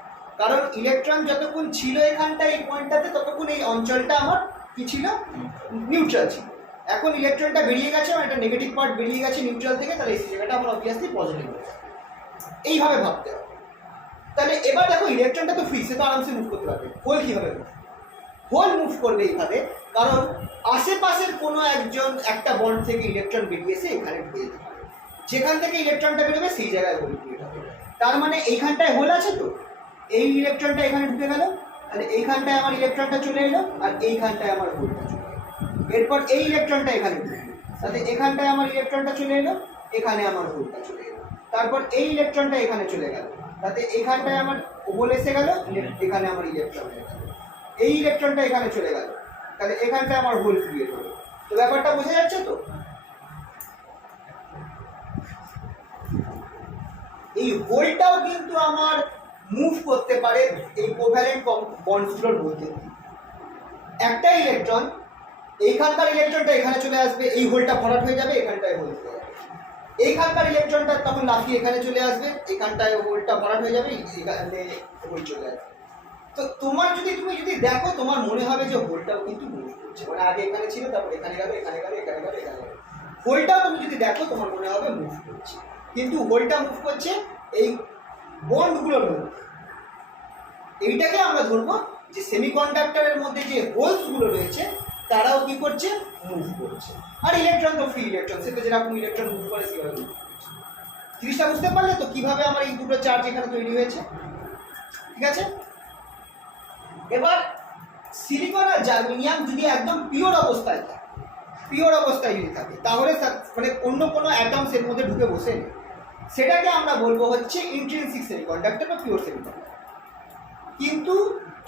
কারণ ইলেকট্রন যতক্ষণ ছিল এখানটা এই পয়েন্টটাতে ততক্ষণ এই অঞ্চলটা আমার কি ছিল, নিউট্রাল ছিল। এখন ইলেকট্রনটা বেরিয়ে গেছে, মানে একটা নেগেটিভ পার্ট বেরিয়ে গেছে নিউট্রাল থেকে, তাহলে এই জায়গাটা আমার অবভিয়াসলি পজিটিভ হয়ে যাবে। এইভাবে ভাবতে হবে। তাহলে এবার দেখো ইলেকট্রনটা তো ফ্রি, সে তো আরামসে মুভ করতে পারবে। হোল কীভাবে মুভ, হোল মুভ করবে এইভাবে, কারণ আশেপাশের কোনো একটা বন্ড থেকে ইলেকট্রন বেরিয়ে এসে এখানে ঢুকে যেতে পারে, যেখান থেকে ইলেকট্রনটা বেরোবে সেই জায়গায় হোল ক্রিয়েট হবে। তার মানে এইখানটায় হোল আছে, তো এই ইলেকট্রনটা এখানে ঢুকে গেল, আর এইখানটায় আমার ইলেকট্রনটা চলে এলো, আর এইখানটায় আমার হোলটা চলে এলো। এরপর এই ইলেকট্রনটা এখানে ঢুকে এলো, তাতে এখানটায় আমার ইলেকট্রনটা চলে এলো, এখানে আমার হোলটা চলে এলো। তারপর এই ইলেকট্রনটা এখানে চলে গেল, তাতে এখানটায় আমার হোল এসে গেল, এখানে আমার ইলেকট্রন হয়ে গেল। এই ইলেকট্রনটা এখানে চলে গেল, তাহলে এখানটায় আমার হোল ক্রিয়েট হলো। তো ব্যাপারটা বোঝা যাচ্ছে তো? এই হোলটাও কিন্তু আমার মুভ করতে পারে এই কোভ্যালেন্ট বন্ডসগুলোর মধ্যে। একটা ইলেকট্রন, এইখানকার ইলেকট্রনটা এখানে চলে আসবে, এই হোলটা ভরাট হয়ে যাবে, এখানটায় হোল হয়ে যাবে। এইখানকার ইলেকট্রনটা তখন লাফিয়ে এখানে চলে আসবে, এখানটায় হোলটা ভরাট হয়ে যাবে, এখানে হোল চলে আসবে। তো তুমি যদি দেখো, তোমার মনে হবে যে হোলটাও কিন্তু মুভ করছে, মানে আগে এখানে ছিল, তারপর এখানে গেল, এখানে গেল, এখানে গেল, এখানে গেল। হোলটাও তুমি যদি দেখো, তোমার মনে হবে মুভ করছে, কিন্তু হোলটা মুভ করছে এই বন্ডগুলোর মধ্যে। এইটাকে আমরা ধরবো যে সেমিকন্ডাক্টরের মধ্যে যে হোলসগুলো রয়েছে তারাও কি করছে, মুভ করছে। আর ইলেকট্রন তো ফ্রি ইলেকট্রন, সে তো যেরকম ইলেকট্রন মুভ করে সেভাবে মুভ করছে। জিনিসটা বুঝতে পারলে তো কিভাবে আমার এই দুটো চার্জ এখানে তৈরি হয়েছে? ঠিক আছে। এবার সিলিকন আর জার্মেনিয়াম যদি একদম পিওর অবস্থায় যদি থাকে, তাহলে মানে অন্য কোনো অ্যাটমস এর মধ্যে ঢুকে বসে নেই, সেটাকে আমরা বলবো হচ্ছে ইন্ট্রিনসিক সেমিকন্ডাক্টর বা পিওর সেমিকন্ডাক্টর। কিন্তু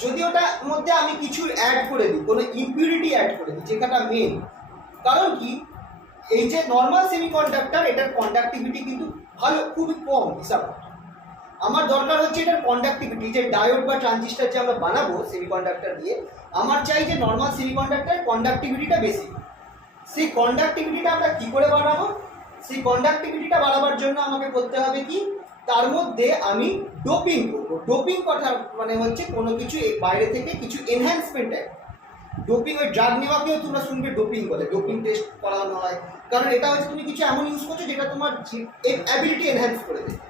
যদি ওটার মধ্যে আমি কিছু অ্যাড করে দিই, কোনো ইম্পিউরিটি অ্যাড করে দিই, যেটা মেন কারণ কি, এই যে নর্মাল সেমিকন্ডাক্টর, এটার কন্ডাক্টিভিটি কিন্তু খুবই কম হিসাব। আমার দরকার হচ্ছে এটার কন্ডাক্টিভিটি, যে ডায়োড বা ট্রানজিস্টার যে আমরা বানাবো সেমিকন্ডাক্টর দিয়ে, আমার চাই যে নর্মাল সেমিকন্ডাক্টরের কন্ডাক্টিভিটিটা বেশি। সেই কন্ডাক্টিভিটিটা আমরা কি করে বাড়াবো? সেই কন্ডাক্টিভিটিটা বাড়াবার জন্য আমাকে করতে হবে কি, তার মধ্যে আমি ডোপিং করবো। ডোপিং কথা মানে হচ্ছে কোনো কিছু বাইরে থেকে কিছু এনহ্যান্সমেন্ট অ্যাড। ডোপিং, ওই ড্রাগ নেওয়াকেও তোমরা শুনবে ডোপিং বলে, ডোপিং টেস্ট করানো হয়, কারণ এটা হচ্ছে তুমি কিছু এমন ইউজ করছো যেটা তোমার অ্যাবিলিটি এনহ্যান্স করে দেবে।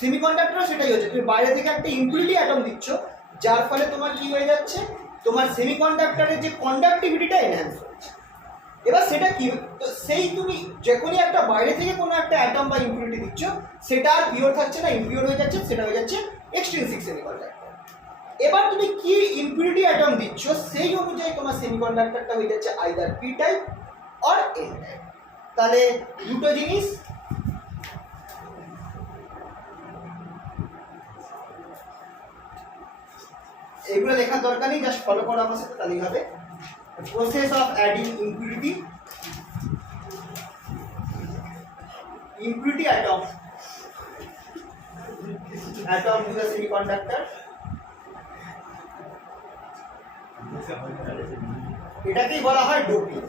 সেমিকন্ডাক্টরও সেটাই হচ্ছে, তুমি বাইরে থেকে একটা ইম্পিউরিটি অ্যাটম দিচ্ছ, যার ফলে তোমার কি হয়ে যাচ্ছে, তোমার সেমিকন্ডাক্টরের যে কন্ডাক্টিভিটিটা এনহ্যান্স হচ্ছে। এবার সেটা কি, তো সেই তুমি যখনই একটা বাইরে থেকে কোনো একটা অ্যাটম বা ইম্পিউরিটি দিচ্ছ, সেটা আর পিওর থাকছে না, ইম্পিওর হয়ে যাচ্ছে, সেটা হয়ে যাচ্ছে এক্সট্রিনসিক সেমিকন্ডাক্টর। এবার তুমি কি ইম্পিউরিটি অ্যাটম দিচ্ছ, সেই অনুযায়ী তোমার সেমিকন্ডাক্টরটা হয়ে যাচ্ছে either P type or N type. তাহলে দুটো জিনিস, এগুলো লেখার দরকার নেই, জাস্ট ফলো করো আমার সাথে, তাহলেই হবে। Process of adding impurity atom to the semiconductor, এটাকেই বলা হয় ডোপিং।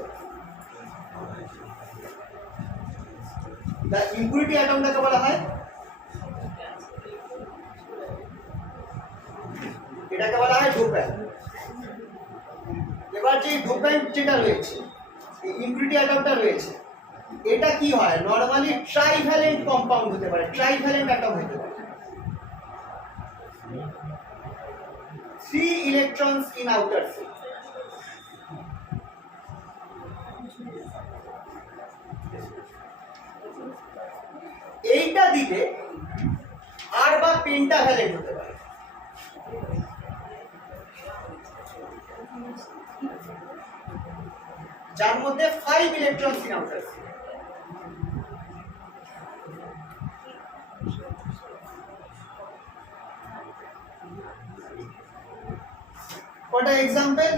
the impurity atomটাকে বলা হয়, এটাকে বলা হয় ডোপ্যান্ট। এবার যে ডোপ্যান্ট যেটা রয়েছে, এই ইম্পিউরিটি অ্যাটমটা রয়েছে, এটা কি হয়, নরমালি ট্রাইভ্যালেন্ট কম্পাউন্ড হতে পারে, ট্রাইভ্যালেন্ট অ্যাটম হতে পারে। 3 electrons in outer shell। এইটা দিলে আর বা পেন্টাভ্যালেন্ট হতে পারে। যার মধ্যে 5 electrons in outer shell। What are example?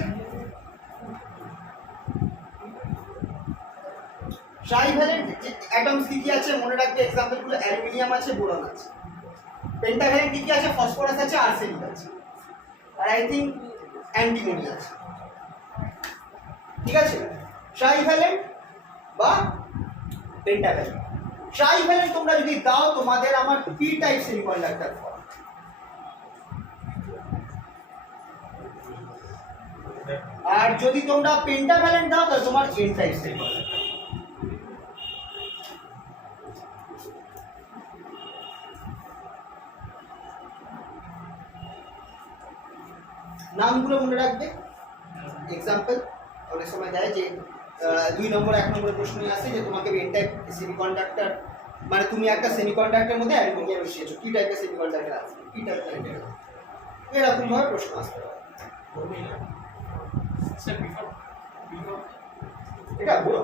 Trivalent atoms কি আছে মনে রাখবে, এক্সাম্পল গুলো অ্যালুমিনিয়াম আছে, বোরন আছে। পেন্টাভ্যালেন্ট কি আছে, ফসফরাস আছে, আর্সেনিক আছে, আর আই থিঙ্ক অ্যান্টিমনি আছে। ঠিক আছে, ট্রাইভ্যালেন্ট বা পেন্টাভ্যালেন্ট। ট্রাইভ্যালেন্ট তোমরা যদি দাও তোমাদের আমার পি টাইপ সেমিকন্ডাক্টর ফর্ম। আর যদি তোমরা পেন্টাভ্যালেন্ট দাও তাহলে তোমার এন টাইপ সেমিকন্ডাক্টর। নামগুলো মনে রাখবে। এক্সাম্পল অনেক সময় দেয় যে 2 নম্বর 1 নম্বরের প্রশ্নে আসে যে তোমাকে এন টাইপ সেমিকন্ডাক্টর মানে তুমি একটা সেমিকন্ডাক্টরের মধ্যে অ্যালুমিনিয়াম মিশিয়েছো, কি টাইপের সেমিকন্ডাক্টর আছে, কি টাইপের এরকম ভাবে প্রশ্ন আসতে পারে। স্যার বিফোর এটা বড়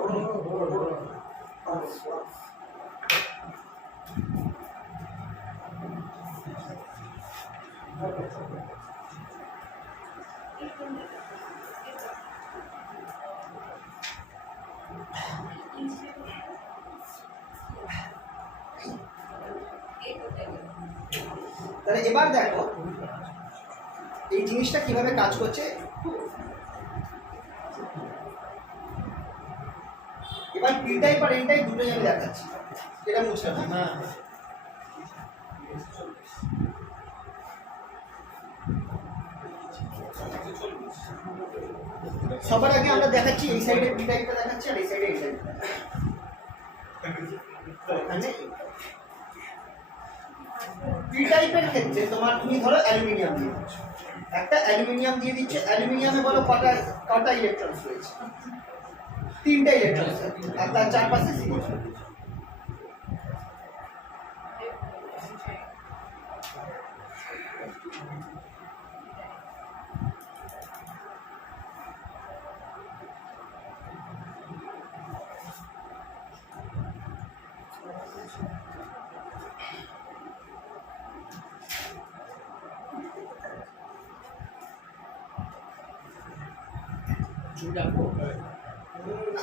তাহলে এবার দেখো এই জিনিসটা কিভাবে কাজ করছে। এবার পি টাইপ আর এন টাইপ দুটোই আমি দেখাচ্ছি, এটা মুছে না। সবার আগে আমরা দেখাচ্ছি এই সাইডে পি টাইপটা দেখাচ্ছি আর এই সাইডে এন টাইপটা। এখানে পি টাইপের ক্ষেত্রে তোমার তুমি ধরো অ্যালুমিনিয়াম দিয়ে দিচ্ছ, একটা অ্যালুমিনিয়াম দিয়ে দিচ্ছে। অ্যালুমিনিয়ামে বলো কটা ইলেকট্রনস রয়েছে? 3টা ইলেকট্রনস আর তার চারপাশে সিলিকন।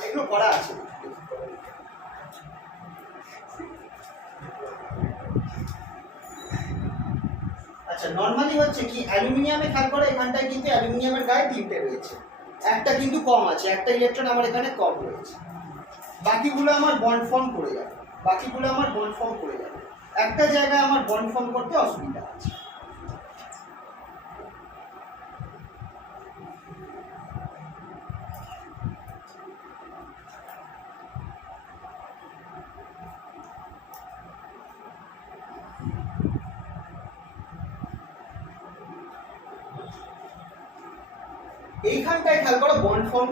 এগুলো করা আছে। আচ্ছা নর্মালি হচ্ছে কি অ্যালুমিনিয়ামে খেয়াল করো এখানটায় কিন্তু অ্যালুমিনিয়ামের গায়ে 3টে রয়েছে, একটা কিন্তু কম আছে, একটা ইলেকট্রন আমার এখানে কম রয়েছে, বাকিগুলো আমার বন্ড ফর্ম করে যাবে, একটা জায়গায় আমার বন্ড ফর্ম করতে অসুবিধা আছে। এইখানটায় খেয়াল করো বন্ড ফর্ম,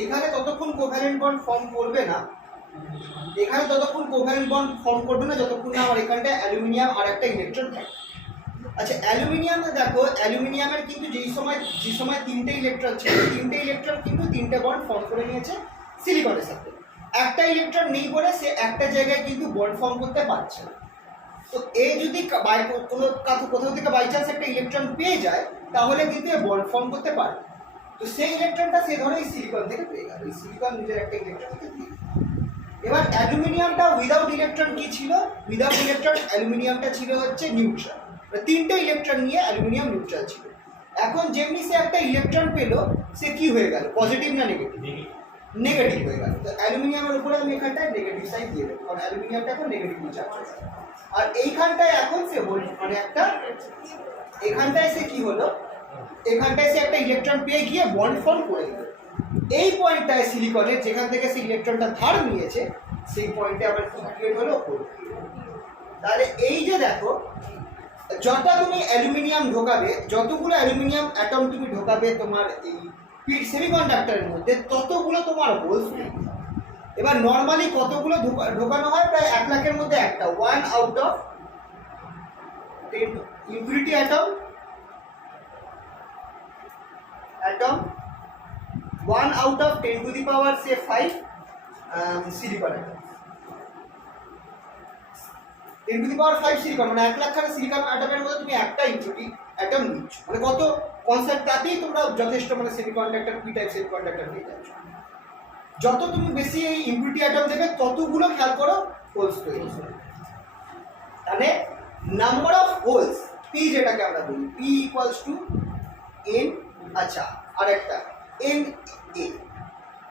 এখানে ততক্ষণ কোভ্যালেন্ট বন্ড ফর্ম করবে না, যতক্ষণ না আমার এখানটায় অ্যালুমিনিয়াম আর একটা ইলেকট্রন থাকে। আচ্ছা অ্যালুমিনিয়ামে দেখো অ্যালুমিনিয়ামের কিন্তু যে সময় 3টে ইলেকট্রন ছিল, 3টে ইলেকট্রন কিন্তু 3টে বন্ড ফর্ম করে নিয়েছে সিলিকনের সাথে। একটা ইলেকট্রন নেই বলে সে একটা জায়গায় কিন্তু বন্ড ফর্ম করতে পারছে না। তো এ যদি কোথাও থেকে বাই চান্স একটা ইলেকট্রন পেয়ে যায় তাহলে কিন্তু এ বন্ড ফর্ম করতে পারে। তো সেই ইলেকট্রনটা সে ধরো এই সিলিকন থেকে পেয়ে গেল, এই সিলিকন নিজের একটা ইলেকট্রন থেকে দিয়ে। এবার অ্যালুমিনিয়ামটা উইদাউট ইলেকট্রন কি ছিল? উইদাউট ইলেকট্রন অ্যালুমিনিয়ামটা ছিল হচ্ছে নিউট্রাল, 3টে ইলেকট্রন নিয়ে অ্যালুমিনিয়াম নিউট্রাল ছিল। এখন যেমনি সে একটা ইলেকট্রন পেল সে কি হয়ে গেল, পজিটিভ না নেগেটিভ? নেগেটিভ হয়ে গেল। তো অ্যালুমিনিয়ামের উপরে আমি এখানটায় নেগেটিভ সাইড দিয়ে দেবো, কারণ অ্যালুমিনিয়ামটা এখন নেগেটিভ চার্জ হয়ে গেল। আর এইখানটায় এখন সে মানে একটা এখানটায় সে কি হলো, এখানটায় সে একটা ইলেকট্রন পেয়ে গিয়ে বন্ড ফর্ম করে দিল। এই পয়েন্টটায় সিলিকনের যেখান থেকে সে ইলেকট্রনটা ধার নিয়েছে সেই পয়েন্টে আবার কি ক্রিয়েট হলো, তাহলে এই যে দেখো যত তুমি অ্যালুমিনিয়াম ঢোকাবে, যতগুলো অ্যালুমিনিয়াম অ্যাটম তুমি ঢোকাবে তোমার এই সেমিকন্ডাক্টরের মধ্যে ততগুলো তোমার হোলস নেই। এবার নর্মালি কতগুলো ঢোকানো হয়? প্রায় 1 লাখের মধ্যে একটা, 1 out of 10 impurity atom 1 out of 10 to the power say 5 silicon atom, 10 to the power 5 silicon, মানে 1 লাখ খানা সিলিকন অ্যাটমের মধ্যে তুমি একটা ইম্পিউরিটি অ্যাটম নিচ্ছ, মানে কত কনসেপ্ট, তাতেই তোমরা যথেষ্ট মানে সেমিকন্ডাক্টর পি টাইপ সেমিকন্ডাক্টর পেয়ে যাচ্ছ। যত তুমি বেশি এই ইম্পিউরিটি অ্যাটম দেবে ততগুলো খেয়াল করো হোলস তৈরি হবে। তাহলে নাম্বার অফ হোলস পি যেটাকে আমরা বলি পি ইকুয়ালস টু এন। আচ্ছা আরেকটা এন এ,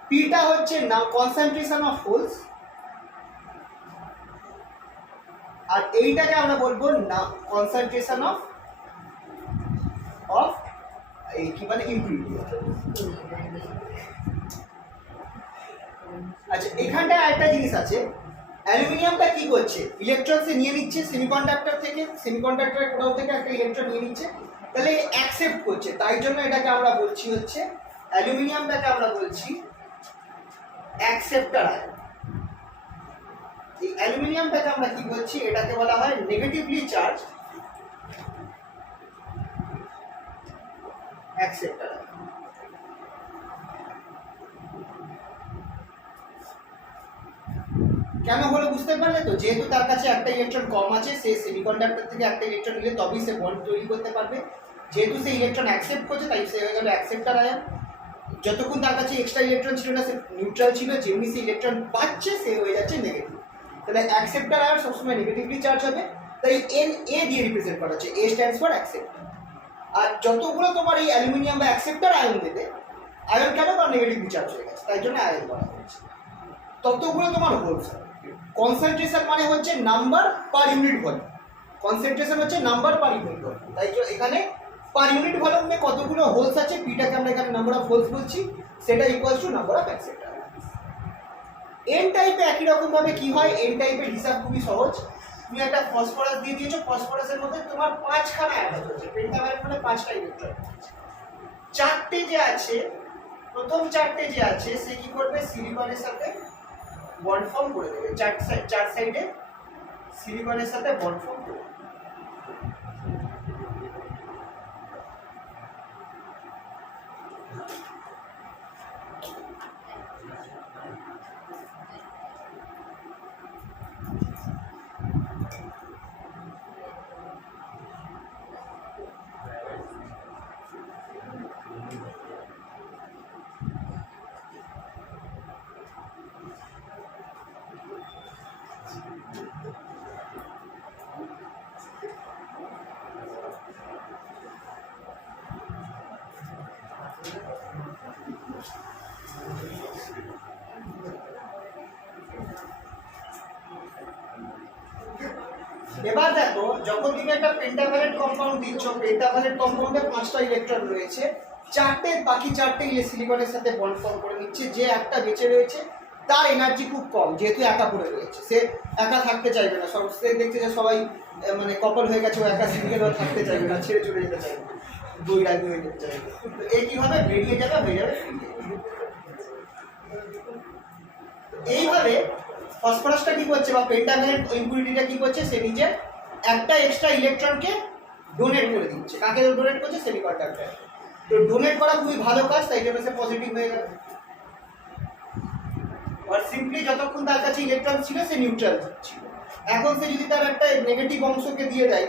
পিটা হচ্ছে না কনসেন্ট্রেশন অফ হোলস আর এইটাকে আমরা বলবো না কনসেন্ট্রেশন অফ এই কি মানে ইম্পিউরিটি। আচ্ছা এখানটায় একটা জিনিস আছে, অ্যালুমিনিয়ামটা কি করছে, ইলেকট্রনসে নিয়ে নিচ্ছে সেমিকন্ডাক্টর থেকে, সেমিকন্ডাক্টরের কোথাও থেকে একটা ইলেকট্রন নিয়ে নিচ্ছে, তাহলে অ্যাকসেপ্ট করছে, তাই জন্য এটাকে আমরা বলছি হচ্ছে অ্যালুমিনিয়ামটাকে আমরা বলছি অ্যাকসেপ্টার আয়ন। এই অ্যালুমিনিয়ামটাকে আমরা কি বলছি, এটাকে বলা হয় নেগেটিভলি চার্জ অ্যাকসেপ্টার আয়ন। কেন হলো বুঝতে পারলে তো, যেহেতু তার কাছে একটা ইলেকট্রন কম আছে, সে সেমিকন্ডাক্টর থেকে একটা ইলেকট্রন নিলে তবেই সে বন্ড তৈরি করতে পারবে, যেহেতু সে ইলেকট্রন অ্যাকসেপ্ট করছে তাই সে হয়ে গেল অ্যাকসেপ্টার আয়ন। যতক্ষণ তার কাছে এক্সট্রা ইলেকট্রন ছিল না, সে নিউট্রাল ছিল, যেমনি সে ইলেকট্রন পাচ্ছে সে হয়ে যাচ্ছে নেগেটিভ, তাহলে অ্যাকসেপ্টার আয়ন সবসময় নেগেটিভলি চার্জ হবে, তাই এন এ দিয়ে রিপ্রেজেন্ট করা হচ্ছে, এ স্ট্যান্ডস ফর অ্যাকসেপ্ট। আর যতগুলো তোমার এই অ্যালুমিনিয়াম বা অ্যাকসেপ্টার আয়ন দেবে, আয়ন কেন বা নেগেটিভলি চার্জ হয়ে গেছে তাই জন্য আয়ন বলা হচ্ছে, ততগুলো তোমার হোলস। কনসেন্ট্রেশন মানে হচ্ছে number per unit volume, concentration হচ্ছে নাম্বার পার ইউনিট ভলিউম, তাই এখানে পার ইউনিট ভলিউমে কতগুলো হোলস আছে, পিটাকে আমরা এখানে নাম্বার অফ হোলস বলছি, সেটা equals to number of acceptor. N টাইপে একই রকম ভাবে কি হয়, এন টাইপের হিসাব খুবই সহজ, তুমি একটা ফসফরাস দিয়ে দিয়েছো, ফসফরাসের মধ্যে তোমার 5খানা অ্যাটম আছে, পেন্টাভালেন্ট মানে 5টা ইলেকট্রন, চারটে যে আছে, প্রথম চারটে যে আছে সে কি করবে, সিলিকনের সাথে বন্ড ফর্ম করে দেবে, চার সাইডে সিলিকনের সাথে বন্ড ফর্ম করে দেবে। এবার দেখো, যখন তুমি একটা পেন্টাভ্যালেন্ট কম্পাউন্ড দিচ্ছ, পেন্টাভ্যালেন্ট কম্পাউন্ডে 5টা ইলেকট্রন রয়েছে, বাকি চারটে সিলিকনের সাথে বন্ড ফর্ম করে নিচ্ছে, যে একটা বেঁচে রয়েছে তার এনার্জি খুব কম, যেহেতু একা পড়ে রয়েছে, সে একা থাকতে চাইবে না, সব সে দেখছে যে সবাই মানে কপল হয়ে গেছে, ও একা সিঙ্গেল থাকতে চাইবে না, ছেড়ে চলে যেতে চাইবে, বৈরাগী হয়ে যেতে চাইবে, তো এই কিভাবে বেরিয়ে যাবে, হয়ে যাবে এইভাবে। ফসফরাসটা কি করছে বা পেন্টাভ্যালেন্ট ইম্পিউরিটিটা কি করছে, সে নিজে একটা এক্সট্রা ইলেকট্রনকে ডোনেট করে দিচ্ছে, কাকে ডোনেট করছে, সেমিকন্ডাক্টর, তো ডোনেট করা খুবই ভালো কাজ, তাই জন্য সে পজিটিভ হয়ে গেল। আর সিম্পলি যতক্ষণ তার কাছে ইলেকট্রন ছিল সে নিউট্রাল ছিল, এখন সে যদি তার একটা নেগেটিভ অংশকে দিয়ে দেয়,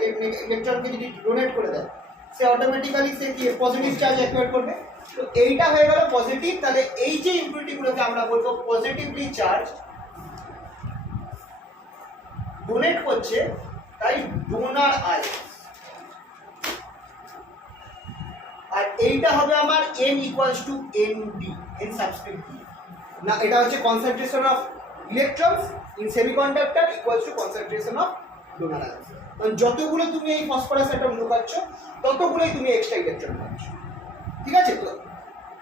ইলেকট্রনকে যদি ডোনেট করে দেয়, সে অটোমেটিক্যালি সে কি পজিটিভ চার্জ অ্যাকুয়ার করবে, তো এইটা হয়ে গেল পজিটিভ। তাহলে এই যে ইম্পিউরিটিগুলোকে আমরা বলবো পজিটিভলি চার্জ ডোনেট করছে, তাই ডোনার আয়ন। আর এইটা হবে আমার n equals to ND, n subscript d, না এটা হচ্ছে concentration of electrons in semiconductor equals to concentration of donor ion. কারণ যতগুলো তুমি এই ফসফরাস অ্যাটম ঢোকাচ্ছ ততগুলোই তুমি এক্সট্রা ইলেকট্রন পাচ্ছ, ঠিক আছে। তো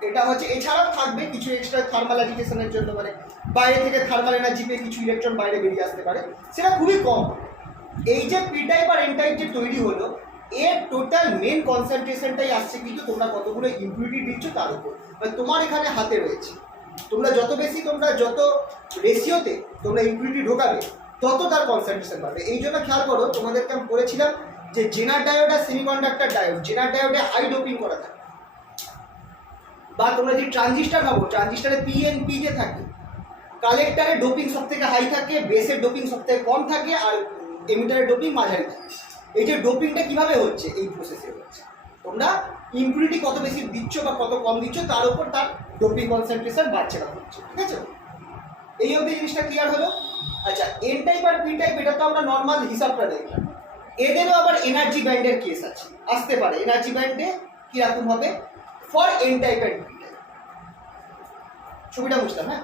এটা হচ্ছে, এছাড়াও থাকবে কিছু এক্সট্রা থার্মাল অ্যাজিটেশনের জন্য, মানে বাইরে থেকে থার্মাল এনার্জি পেয়ে কিছু ইলেকট্রন বাইরে বেরিয়ে আসতে পারে, সেটা খুবই কম। এই যে পি টাইপ আর এন টাইপ যে তৈরি হলো, এর টোটাল মেন কনসেন্ট্রেশনটাই আসছে কিন্তু তোমরা কতগুলো ইম্পিউরিটি দিচ্ছ তার উপর, মানে তোমার এখানে হাতে রয়েছে, তোমরা যত বেশি, তোমরা যত রেশিওতে তোমরা ইম্পিউরিটি ঢোকাবে তত তার কনসেন্ট্রেশন বাড়বে। এই জন্য খেয়াল করো, তোমাদেরকে আমি বলেছিলাম যে জেনার ডায়োড আর সেমিকন্ডাক্টর ডায়োড, জেনার ডায়োডে হাই ডোপিং করা থাকে, বা তোমরা যদি ট্রানজিস্টার ভাবো, ট্রানজিস্টারে পিএনপি যে থাকে, কালেক্টারে ডোপিং সব থেকে হাই থাকে, বেসের ডোপিং সব থেকে কম থাকে, আর এমিটারের ডোপিং মাঝারি থাকে। এই যে ডোপিংটা কিভাবে হচ্ছে, এই প্রসেসে হচ্ছে, তোমরা ইম্পিউরিটি কত বেশি দিচ্ছ বা কত কম দিচ্ছ তার উপর তার ডোপিং কনসেন্ট্রেশন বাড়ছে না হচ্ছে, ঠিক আছে। এই অবধি জিনিসটা ক্লিয়ার হলো। আচ্ছা, এন টাইপ আর পি টাইপ এটা তো আমরা নর্মাল হিসাবটা দেখলাম, এদেরও আবার এনার্জি ব্যান্ডের কেস আছে, আসতে পারে। এনার্জি ব্যান্ডে কিরকম হবে for N type and P type, ছবিটা বুঝলাম, হ্যাঁ।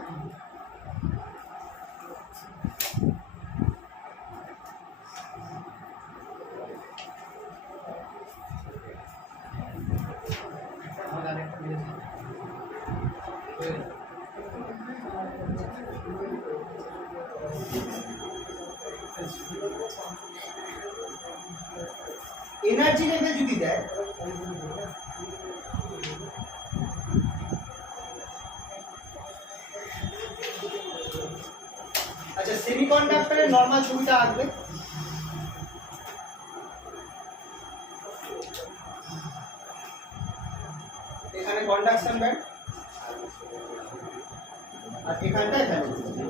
এনার্জি লেভেল যদি দেয়, আচ্ছা সেমিকন্ডাক্টরের নরমাল ছবিটা আঁকবে। এখানে কন্ডাকশন ব্যান্ড আর এখানটায় ভ্যালেন্স ব্যান্ড।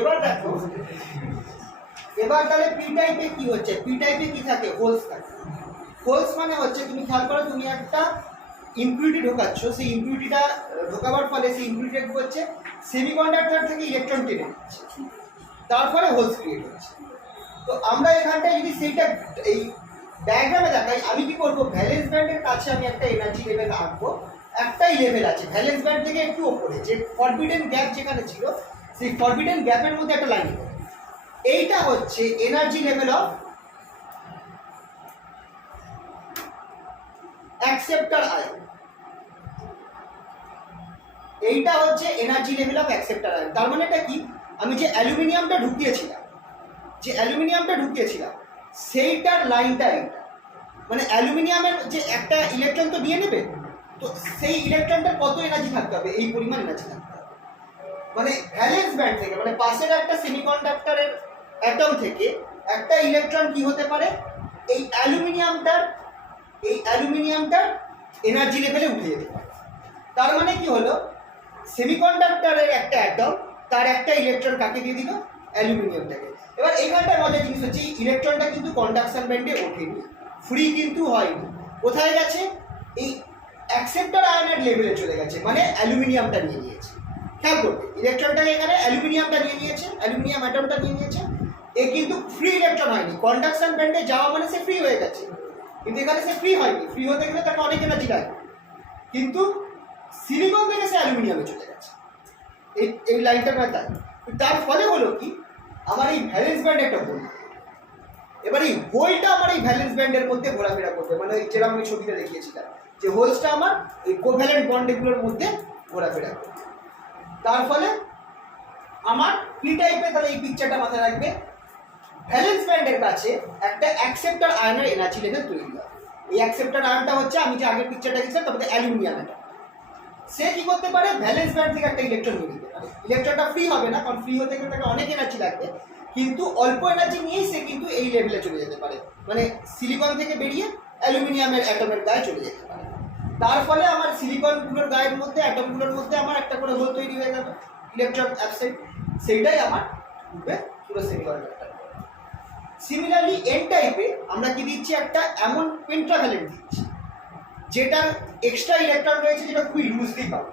এবার দেখো, এবার তাহলে পি টাইপে কি হচ্ছে, পি টাইপে কি থাকে, হোলস থাকে। হোলস মানে হচ্ছে তুমি খেয়াল করো, তুমি একটা ইম্পিউরিটি ঢোকাচ্ছ, সেই ইম্পিউরিটিটা ঢোকাবার ফলে সেই ইম্পিউরিটি কি হচ্ছে, সেমিকন্ডাক্টর থেকে ইলেকট্রন টেনে নিচ্ছে, তার ফলে হোলস ক্রিয়েট হচ্ছে। তো আমরা এখানটায় যদি সেইটা এই ডায়াগ্রামে দেখাই, আমি কি করবো, ভ্যালেন্স ব্যান্ডের কাছে আমি একটা এনার্জি লেভেল আঁকবো। একটাই লেভেল আছে ভ্যালেন্স ব্যান্ড থেকে একটু ওপরে, যে ফরবিডেন গ্যাপ যেখানে ছিল সেই ফরবিডেন গ্যাপের মধ্যে একটা লাইন হবে। এইটা হচ্ছে energy level of acceptor ion. এইটা হচ্ছে energy level of acceptor ion. তার মানে এটা কি, আমি যে অ্যালুমিনিয়ামটা ঢুকিয়েছিলাম, সেইটার লাইনটা এইটা, মানে অ্যালুমিনিয়ামের যে একটা ইলেকট্রন তো দিয়ে নেবে, তো সেই ইলেকট্রনটার কত এনার্জি থাকতে হবে, এই পরিমাণ এনার্জি থাকতে হবে। মানে ভ্যালেন্স ব্যান্ড থেকে, মানে পাশের একটা সেমিকন্ডাক্টরের অ্যাটম থেকে একটা ইলেকট্রন কি হতে পারে, এই অ্যালুমিনিয়ামটার এনার্জি লেভেলে উঠে যেতে পারে। তার মানে কি হলো, সেমিকন্ডাক্টরের একটা অ্যাটম, তার একটা ইলেকট্রন কাকে দিয়ে দিল, অ্যালুমিনিয়ামটাকে। এবার এখানটায় মজার জিনিস হচ্ছে, এই ইলেকট্রনটা কিন্তু কন্ডাকশন ব্যান্ডে ওঠেনি, ফ্রি কিন্তু হয়নি, কোথায় গেছে, এই অ্যাকসেপ্টর আয়নের লেভেলে চলে গেছে, মানে অ্যালুমিনিয়ামটা নিয়ে নিয়েছে। খেয়াল করবে, ইলেকট্রনটাকে এখানে অ্যালুমিনিয়ামটা নিয়ে নিয়েছে, অ্যালুমিনিয়াম অ্যাটমটা নিয়ে নিয়েছে, এ কিন্তু ফ্রি ইলেকট্রন হয়নি, কন্ডাকশন ব্যান্ডে যাওয়া মানে সে ফ্রি হয়ে গেছে, কিন্তু এখানে সে ফ্রি হয়নি। ফ্রি হতে গেলে তাকে অনেক এনার্জি লাগবে, কিন্তু সিলিকন থেকে সে অ্যালুমিনিয়ামে চলে গেছে, এই লাইনটা নয় তাই। তার ফলে হলো কি, আমার এই ভ্যালেন্স ব্যান্ড একটা হোল, এবার এই হোলটা আমার এই ভ্যালেন্স ব্যান্ডের মধ্যে ঘোরাফেরা করবে, মানে যেরকম আমি ছবিটা দেখিয়েছিলাম, যে হোলসটা আমার এই কোভ্যালেন্ট বন্ড এগুলোর মধ্যে ঘোরাফেরা করবে। তার ফলে আমার পি টাইপে, তাহলে এই পিকচারটা মাথায় রাখবে, ভ্যালেন্স ব্যান্ডের কাছে একটা অ্যাকসেপ্টর আয়নের এনার্জি লেভেল তৈরি হয়। এই অ্যাকসেপ্টর আয়নটা হচ্ছে, আমি যে আগের পিকচারটা দেখছিলাম তারপরে অ্যালুমিনিয়াম অ্যাটম। সে কি করতে পারে, ভ্যালেন্স ব্যান্ড থেকে একটা ইলেকট্রন নিয়ে নিতে পারে। ইলেকট্রনটা ফ্রি হবে না, কারণ ফ্রি হতে গেলে তাকে অনেক এনার্জি লাগবে, কিন্তু অল্প এনার্জি নিয়েই সে কিন্তু এই লেভেলে চলে যেতে পারে, মানে সিলিকন থেকে বেরিয়ে অ্যালুমিনিয়ামের অ্যাটমের গায়ে চলে যেতে পারে। তার ফলে আমার সিলিকনগুলোর গায়ের মধ্যে, অ্যাটমগুলোর মধ্যে আমার একটা করে হোল তৈরি হয়ে যাবে, ইলেকট্রন অ্যাবসেন্ট, সেইটাই আমার রূপে পুরো সেমিকন্ডাক্টর। সিমিলারলি এন টাইপে আমরা কি দিচ্ছি, একটা এমন পেন্ট্রাভ্যালেন্ট দিচ্ছি যেটার এক্সট্রা ইলেকট্রন রয়েছে, যেটা খুবই লুজলি পাবো।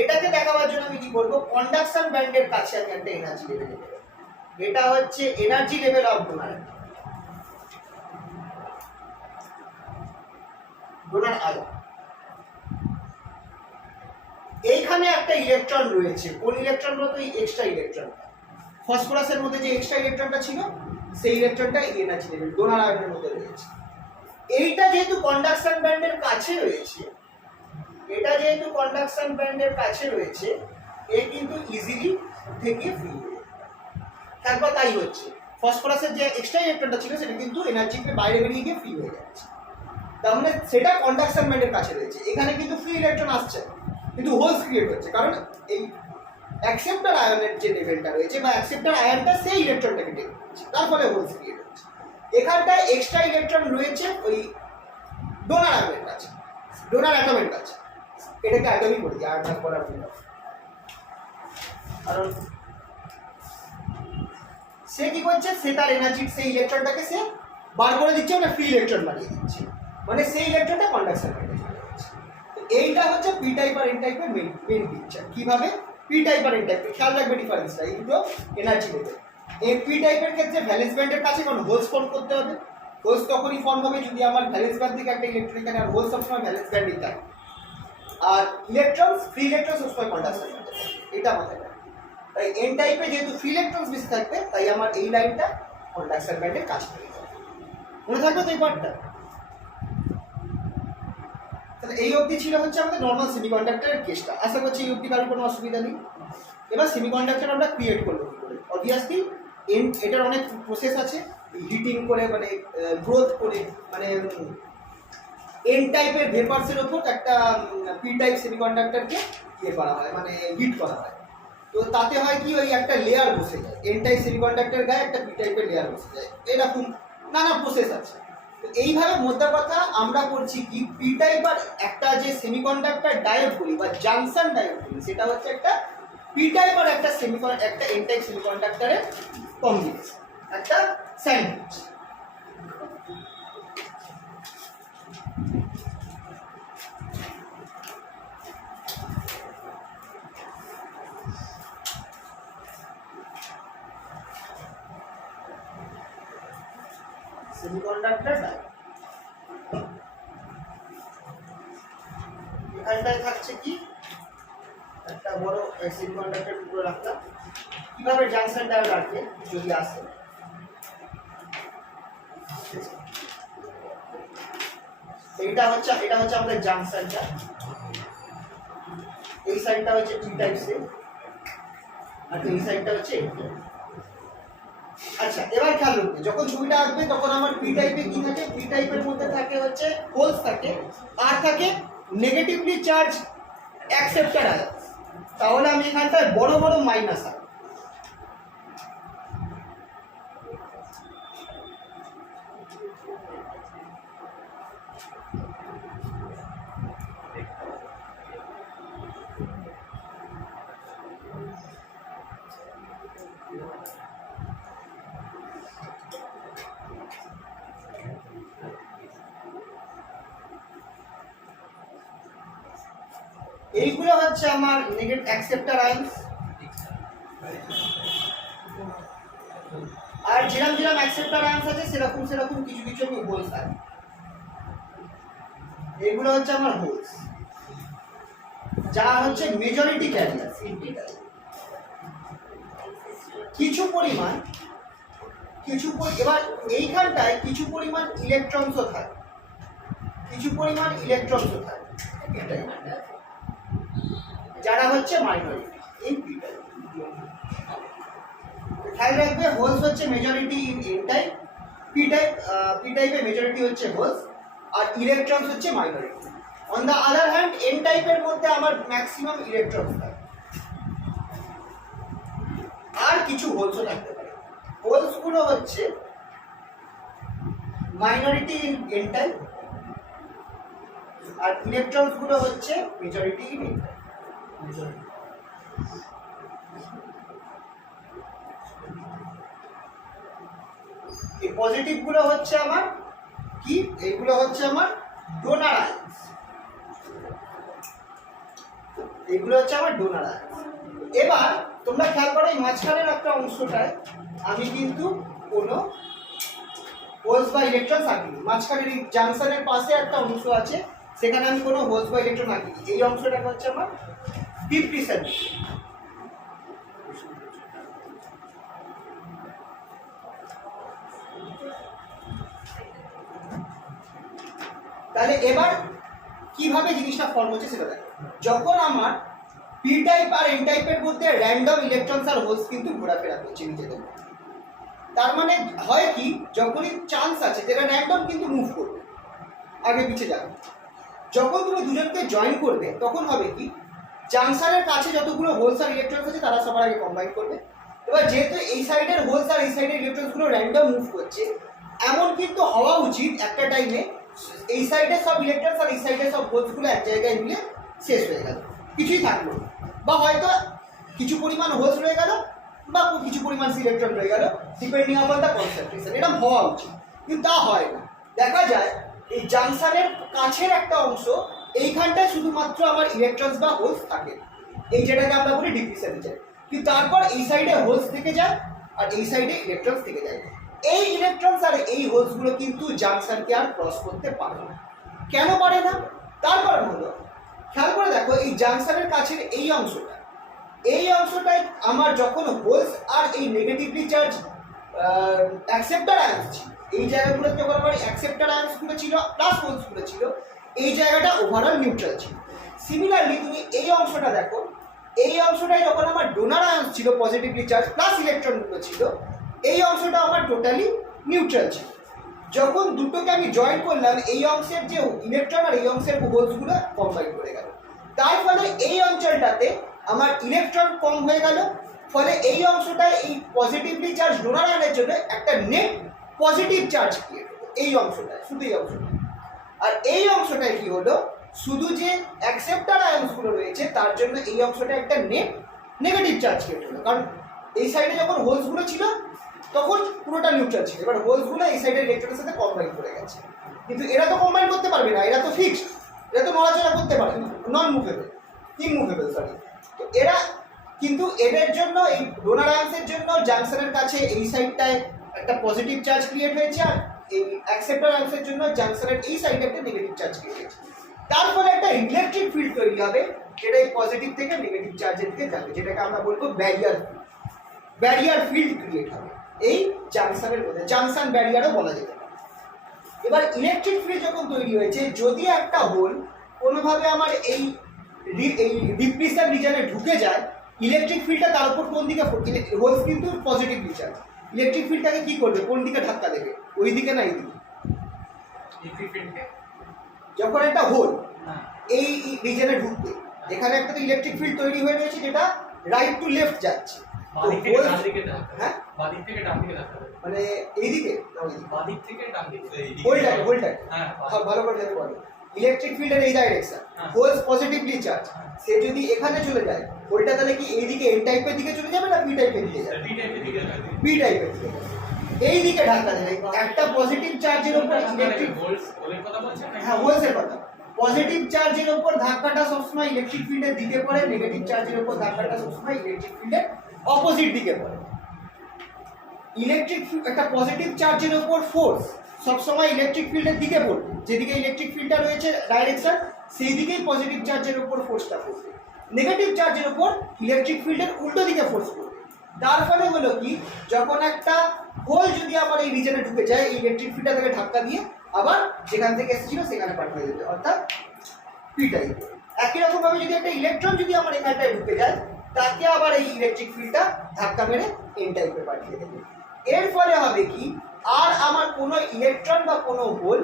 এটাকে দেখাবার জন্য আমি কি করবো, কন্ডাকশন ব্যান্ডের কাছে আমি একটা এনার্জি লেভেল দেবো। এটা হচ্ছে energy level of donor ion. এইখানে একটা ইলেকট্রন রয়েছে, কোন ইলেকট্রন বলতো, এই এক্সট্রা ইলেকট্রন, ফসফরাসের মধ্যে যে এক্সট্রা ইলেকট্রনটা ছিল, সেই ইলেকট্রনটা এই এনার্জি লেভেল ডোনার আয়নের মধ্যে রয়েছে। এইটা যেহেতু কন্ডাকশন ব্যান্ডের কাছে রয়েছে, এ কিন্তু ইজিলি থেকে ফ্রি হয়ে যাবে। তারপর তাই হচ্ছে, ফসফরাসের যে এক্সট্রা ইলেকট্রনটা ছিল সেটা কিন্তু এনার্জি বাইরে বেরিয়ে গিয়ে ফ্রি হয়ে যাচ্ছে, তার মানে সেটা কন্ডাকশন ব্যান্ডের কাছে রয়েছে। এখানে কিন্তু ফ্রি ইলেকট্রন আসছে, কিন্তু হোলস ক্রিয়েট হচ্ছে, কারণ এই অ্যাকসেপ্টর আয়নের যে লেভেলটা রয়েছে, বা অ্যাকসেপ্টর আয়নটা সেই ইলেকট্রনটাকে টেনে নিচ্ছে, তার ফলে হোলস ক্রিয়েট হচ্ছে। এখানটায় এক্সট্রা ইলেকট্রন রয়েছে ওই ডোনার আয়নের কাছে, ডোনার অ্যাটমের কাছে। এটাকে অ্যাটমই বলি, আর ভাগ করার জন্য, কারণ সে কি করছে, সে তার এনার্জি, সেই ইলেকট্রনটাকে সে বার করে দিচ্ছে, মানে ফ্রি ইলেকট্রন বানিয়ে দিচ্ছে, মানে সেই ইলেকট্রনটা কন্ডাকশন ব্যান্ডে চলে যাচ্ছে। এইটা হচ্ছে পি টাইপ আর এন টাইপের মেইন পিকচার। কিভাবে পি টাইপ আর এন টাইপের, খেয়াল রাখবে ডিফারেন্সটা, এই দুটো এনার্জি লেভেল। এই পি টাইপের ক্ষেত্রে ভ্যালেন্স ব্যান্ডের কাছে কোনো হোলস ফর্ম করতে হবে, হোলস তখনই ফর্ম হবে যদি আমার ভ্যালেন্স ব্যান্ড থেকে একটা ইলেকট্রন এখানে, আর হোলস সবসময় ভ্যালেন্স ব্যান্ডই থাকে। আর ইলেকট্রন ফ্রি ইলেকট্রন সবসময় কন্ডাকশন ব্যান্ডে থাকে, এটা মাথায় রাখবে। তাই এন টাইপে যেহেতু ফ্রি ইলেকট্রন বেশি থাকবে, তাই আমার এই লাইনটা কন্ডাকশন ব্যান্ডের কাজ করে যাবে। মনে থাকবে তো এই পার্টটা? তাহলে এই অবধি ছিল হচ্ছে আমাদের নর্মাল সেমিকন্ডাক্টরের কেসটা। আশা করছি এই অবধি কারোর কোনো অসুবিধা নেই। এবার সেমিকন্ডাক্টর আমরা ক্রিয়েট করবো কী করে? অবভিয়াসলি এটার অনেক প্রসেস আছে, হিটিং করে মানে গ্রোথ করে, মানে এন টাইপের ভেপার্সের ওপর একটা পি টাইপ সেমিকন্ডাক্টরকে ইয়ে করা হয়, মানে হিট করা হয়। তো তাতে হয় কি, ওই একটা লেয়ার বসে যায়, এন টাইপ সেমিকন্ডাক্টর গায়ে একটা পি টাইপের লেয়ার বসে যায়। এরকম নানা প্রসেস আছে। তো এইভাবে মোদ্দা কথা আমরা করছি কি, পি টাইপ আর একটা যে সেমিকন্ডাক্টর ডায়োড বলি বা জাংশন ডায়োড বলি, সেটা হচ্ছে একটা পি টাইপ আর একটা একটা এন টাইপ সেমিকন্ডাক্টরের কম্বিনেশন, একটা স্যান্ডউইচ। সেমিকন্ডাক্টর ডায়োড এখানটায় থাকছে কি, একটা বড় সেমিকন্ডাক্টর টুকরো রাখলাম। কিভাবে জাংশন ডায়োড রাখবে যদি আসে, এটা হচ্ছে আমাদের জাংশনটা, এই সাইডটা হচ্ছে পি টাইপ সে, আর এই সাইডটা হচ্ছে এন টাইপ। আচ্ছা, এবার খেয়াল রাখবে, যখন ছবিটা আঁকবে তখন আমার পি টাইপে কি থাকে, পি টাইপের মধ্যে থাকে হচ্ছে হোলস থাকে, আর থাকে নেগেটিভলি চার্জ অ্যাকসেপ্টার আয়ন্স। তাহলে আমি এখানটায় বড় বড় মাইনাস আঁকব। এইগুলো হচ্ছে আমার নেগেটিভ অ্যাকসেপ্টার আয়ন্স। আর যেরকম যেরকম অ্যাকসেপ্টার আয়ন্স আছে সেরকম সেরকম কিছু কিছু আমি হোলস আছে। এগুলো হচ্ছে আমার হোলস, যা হচ্ছে মেজরিটি ক্যারিয়ার। কিছু পরিমাণ এবার এইখানটায় কিছু পরিমাণ ইলেকট্রনসও থাকে, এটাই যারা হচ্ছে মাইনরিটি ইন পি টাইপ। খেয়াল রাখবে, হোলস হচ্ছে majority in an type, P টাইপের মেজরিটি হচ্ছে হোলস, আর ইলেকট্রনস হচ্ছে minority. On the other hand N টাইপের মধ্যে আমার ম্যাক্সিমাম ইলেকট্রনস থাকে, আর কিছু হোলসও থাকতে পারে। হোলসগুলো হচ্ছে মাইনরিটি ইন এন টাইপ, আর ইলেকট্রনসগুলো হচ্ছে মেজরিটি ইন এন টাইপ। এই পজিটিভ গুলো হচ্ছে আমার কি, এইগুলো হচ্ছে আমার ডোনার আয়ন্স, এইগুলো হচ্ছে আমার ডোনার আয়ন্স। এবার তোমরা খেয়াল করো, এই মাঝখানের একটা অংশটায় আমি কিন্তু কোনো হোলস বা ইলেকট্রন আঁকিনি। মাঝখানের এই জাংশনের পাশে একটা অংশ আছে, সেখানে আমি কোনো হোলস বা ইলেকট্রন আঁকিনি। এই অংশটা হচ্ছে আমার ডিপ্রিশন। তাহলে এবার কিভাবে জিনিসটা ফর্ম হচ্ছে সেটা দেখো। যখন আমার পি টাইপ আর এন টাইপের মধ্যে র্যান্ডম ইলেকট্রনস আর হোলস কিন্তু ঘোরাফেরা করছে নিজেদের, তার মানে হয় কি, যখনই চান্স আছে যেটা র্যান্ডম কিন্তু মুভ করবে, আগে পিছিয়ে যাবে। যখন তুমি দুজনকে জয়েন করবে তখন হবে কি, জাংশনের কাছে যতগুলো হোলস আর ইলেকট্রনস আছে তারা সবার আগে কম্বাইন করবে। এবার যেহেতু এই সাইডের হোলস আর এই সাইডের ইলেকট্রনসগুলো র্যান্ডম মুভ করছে, এমন কিন্তু হওয়া উচিত একটা টাইমে এই সাইডের সব ইলেকট্রনস আর এই সাইডের সব হোলসগুলো এক জায়গায় মিলে শেষ হয়ে গেল, কিছুই থাকলো, বা হয়তো কিছু পরিমাণ হোলস রয়ে গেল বা কিছু পরিমাণ ইলেকট্রন রয়ে গেল, ডিপেন্ডিং আপন দ্য কনসেন্ট্রেশন। এটা হওয়া উচিত, কিন্তু তা হয় না। দেখা যায় এই জাংশনের কাছের একটা অংশ, এইখানটায় শুধুমাত্র আমার ইলেকট্রনস বা হোলস থাকে, এই যেটাকে আমরা বলি ডিফিউশন রিজন। কিন্তু তারপর এই সাইডে হোলস থেকে যায় আর এই সাইডে ইলেকট্রনস থেকে যায়। এই ইলেকট্রনস আর এই হোলসগুলো কিন্তু জাংশনকে আর ক্রস করতে পারে না। কেন পারে না? তার কারণ হলো, খেয়াল করে দেখো, এই জাংশনের কাছের এই অংশটাই আমার যখন হোলস আর এই নেগেটিভলি চার্জ অ্যাকসেপ্টার আয়ন্স ছিল, এই জায়গাগুলোতে যখন আমার অ্যাকসেপ্টার আয়ন্সগুলো ছিল প্লাস হোলসগুলো ছিল, এই জায়গাটা ওভারঅল নিউট্রাল ছিল। সিমিলারলি তুমি এই অংশটা দেখো, এই অংশটাই যখন আমার ডোনার আয়ন্স ছিল পজিটিভলি চার্জ প্লাস ইলেকট্রনগুলো ছিল, এই অংশটা আমার টোটালি নিউট্রাল ছিল। যখন দুটোকে আমি জয়েন করলাম, এই অংশের যে ইলেকট্রন আর এই অংশের হোলসগুলো কম্বাইন করে গেল, তার ফলে এই অঞ্চলটাতে আমার ইলেকট্রন কম হয়ে গেল, ফলে এই অংশটায় এই পজিটিভলি চার্জ ডোনার আয়নের জন্য একটা নেট পজিটিভ চার্জ ক্রিয়েট হলো এই অংশটায়, শুধু এই অংশটা। আর এই অংশটায় কি হলো, শুধু যে অ্যাকসেপ্টার আয়ন্সগুলো রয়েছে তার জন্য এই অংশটা একটা নেট নেগেটিভ চার্জ ক্রিয়েট হলো, কারণ এই সাইডে যখন হোলসগুলো ছিল তখন পুরোটা নিউট্রাল ছিল, এবার হোলসগুলো এই সাইডের ইলেকট্রনের সাথে কম্বাইন করে গেছে। কিন্তু এরা তো কম্বাইন করতে পারবে না, এরা তো ফিক্সড, এরা তো নড়াচড়া করতে পারে না, নন মুভেবল, ইনমুভেবল সরি। তো এরা কিন্তু এদের জন্য, এই ডোনার আয়ন্সের জন্য জাংশনের কাছে এই সাইডটায় একটা পজিটিভ চার্জ ক্রিয়েট হয়েছে, আর এই অ্যাকসেপ্টার আয়ন্সের জন্য জাংশনের এই সাইডে একটা নেগেটিভ চার্জ ক্রিয়েট হয়েছে। তার ফলে একটা ইলেকট্রিক ফিল্ড তৈরি হবে, যেটা এই পজিটিভ থেকে নেগেটিভ চার্জের দিকে যাবে, যেটাকে আমরা বলবো ব্যারিয়ার ফিল্ড ক্রিয়েট হবে এই জাংশনের মধ্যে, জাংশন ব্যারিয়ারও বলা যেতে পারে। এবার ইলেকট্রিক ফিল্ড যখন তৈরি হয়েছে, যদি একটা হোল কোনোভাবে আমার এই ডিপ্লিশন রিজনে ঢুকে যায়, ইলেকট্রিক ফিল্ডটা তার উপর কোন দিকে, হোলস কিন্তু পজিটিভলি চার্জ, ইলেকট্রিক ফিল্ডটাকে কি করবে, কোন দিকে ধাক্কা দেবে, ওই দিকে না এই দিকে? যখন একটা হোল এই রিজনে ঢুকবে, এখানে একটা তো ইলেকট্রিক ফিল্ড তৈরি হয়ে রয়েছে যেটা রাইট টু লেফট যাচ্ছে, হ্যাঁ মানে এইদিকে ভালো করে দেখতে পারো, ইলেকট্রিক ফিল্ডের এই ডাইরেকশন, হোলস পজিটিভলি চার্জ, সে যদি এখানে চলে যায়, হোলটা তাহলে কি এইদিকে এন টাইপের দিকে চলে যাবে না পি টাইপের দিকে যাবে? পি টাইপের দিকে, এই দিকে ধাক্কা দেবে। একটা পজিটিভ চার্জের উপর ইলেকট্রিক, হ্যাঁ হোলসের কথা, পজিটিভ চার্জের উপর ধাক্কাটা সবসময় ইলেকট্রিক ফিল্ডের দিকে পড়ে, নেগেটিভ চার্জের উপর ধাক্কাটা সবসময় ইলেকট্রিক ফিল্ডের অপোজিট দিকে পড়ে। ইলেকট্রিক একটা পজিটিভ চার্জের উপর ফোর্স সবসময় ইলেকট্রিক ফিল্ডের দিকে পড়বে, যেদিকে ইলেকট্রিক ফিল্ডটা রয়েছে ডাইরেকশন, সেই দিকেই পজিটিভ চার্জের উপর ফোর্সটা পড়বে। নেগেটিভ চার্জের উপর ইলেকট্রিক ফিল্ডের উল্টো দিকে ফোর্স পড়বে। তার ফলে হলো কি, যখন একটা হোল যদি আমার এই রিজনে ঢুকে যায়, এই ইলেকট্রিক ফিল্ডটা থেকে ধাক্কা দিয়ে আবার যেখান থেকে এসেছিল সেখানে পাঠিয়ে দেবে, অর্থাৎ পি টাইপ। একই রকমভাবে যদি একটা ইলেকট্রন যদি আমার এখানটায় ঢুকে যায়, তাকে আবার এই ইলেকট্রিক ফিল্ডটা ধাক্কা মেরে এন টাইপে পাঠিয়ে দেবে। এর ফলে হবে কি, আর আমার কোনো ইলেকট্রন বা কোনো হোল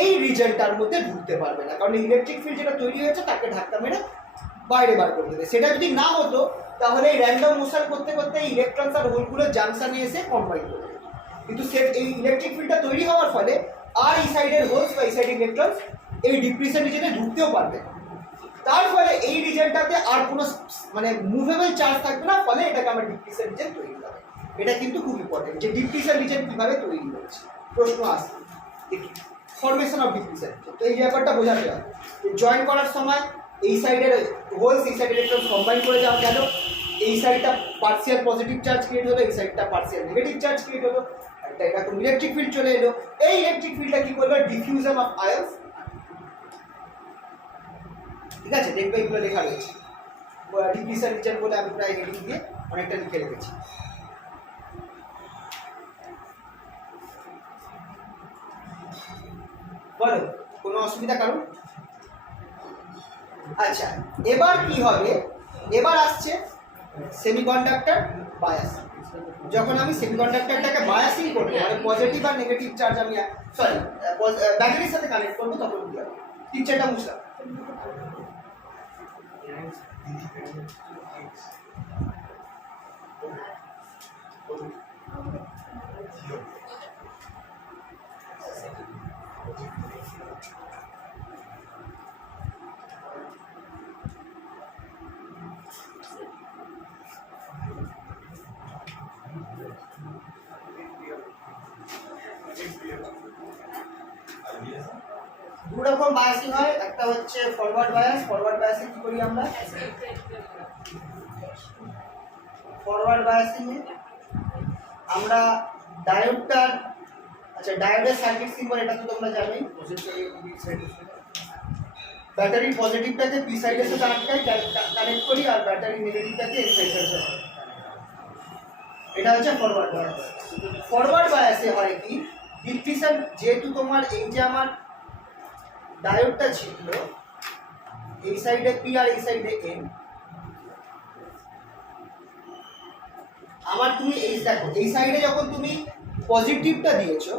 এই রিজনটার মধ্যে ঢুকতে পারবে না, কারণ ইলেকট্রিক ফিল্ড যেটা তৈরি হয়েছে তাকে ধাক্কা মেরে বাইরে বার করে দেবে। সেটা যদি না হতো, তাহলে এই র্যান্ডম মোশন করতে করতে ইলেকট্রনস আর হোলগুলো জাংশনে এসে কম্বাইন করবে। কিন্তু এই ইলেকট্রিক ফিল্ডটা তৈরি হওয়ার ফলে আর এই সাইডের হোলস বা এই সাইডের ইলেকট্রনস এই ডিপ্রেশন রিজনে ঢুকতেও পারবে না। তার ফলে এই রিজনটাতে আর কোনো মানে মুভেবল চার্জ থাকবে না, ফলে এটাকে আমরা ডিপ্রেশন রিজন তৈরি হবে। এটা কিন্তু খুব ইম্পর্টেন্ট, যে ডিপ্রেশন রিজন কিভাবে তৈরি হচ্ছে, প্রশ্ন আসছে ফরমেশন অফ ডিপ্রেশন। তো এই ব্যাপারটা বোঝাতে হবে, জয়েন করার সময় এই সাইডের হোলস এই সাইডের ইলেকট্রন কম্বাইন করে যাওয়া গেল, এই সাইডটা পার্সিয়াল পজিটিভ চার্জ ক্রিয়েট হলো, এই সাইডটা পার্সিয়াল নেগেটিভ চার্জ ক্রিয়েট হলো, একটা এরকম ইলেকট্রিক ফিল্ড চলে এলো। এই ইলেকট্রিক ফিল্ডটা কি করলো, ডিফিউশন অফ আয়ন্স। ঠিক আছে, দেখবে এগুলো লেখা রয়েছে, ডিপ্রেশন রিজন বলে আমি প্রায় হেডিং দিয়ে অনেকটা লিখে রেখেছি। বলো কোনো অসুবিধা কারণ? আচ্ছা, এবার কি হবে, এবার আসছে সেমিকন্ডাক্টর বায়াসিং। যখন আমি সেমিকন্ডাক্টরটাকে বায়াসিং করবো, মানে পজিটিভ আর নেগেটিভ চার্জ আমি ব্যাটারির সাথে কানেক্ট করবো, তখন কি হবে, পিকচারটা বুঝলাম। দু রকম বায়াসিং হয়, একটা হচ্ছে ফরওয়ার্ড বায়াস। ফরওয়ার্ড বায়াসে কি করি আমরা, ফরওয়ার্ড বায়াসিং এ আমরা ডায়োডটার, আচ্ছা ডায়োডের সার্কিট সিম্বল এটা তো তোমরা জানোই। ব্যাটারির পজিটিভটাকে পি সাইডের সাথে আটকাই কানেক্ট করি, আর ব্যাটারির নেগেটিভটাকে এন সাইডের সাথে। এটা হচ্ছে ফরওয়ার্ড বায়াস। ফরওয়ার্ড বায়াসে হয় কি, ডিপ্লিশন, যেহেতু তোমার এই যে আমার ডায়োডটা ছিল এই সাইডে পি আর এই সাইডে এন, আমার তুমি এই দেখো এই সাইডে যখন তুমি পজিটিভটা দিয়েছো,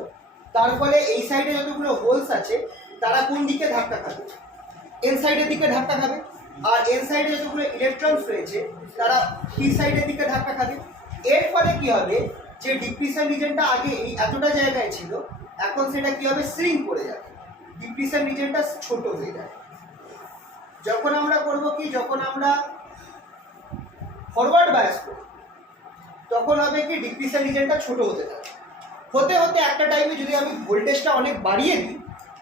তার ফলে এই সাইডে যতগুলো হোলস আছে তারা কোন দিকে ধাক্কা খাবে, এন সাইডের দিকে ধাক্কা খাবে। আর এন সাইডে যতগুলো ইলেকট্রনস রয়েছে তারা পি সাইডের দিকে ধাক্কা খাবে। এর ফলে কি হবে, যে ডিপ্লিশন রিজনটা আগে এই এতটা জায়গায় ছিল, এখন সেটা কি হবে, শ্রিঙ্ক করে যাবে, ডিপ্লিশন রিজনটা ছোট হয়ে যাবে। যখন আমরা করব কি, যখন আমরা ফরওয়ার্ড বায়াস করব তখন হবে কি, ডিপ্লিশন রিজনটা ছোট হতে থাকে, হতে হতে একটা টাইমে যদি আমি ভোল্টেজটা অনেক বাড়িয়ে দিই,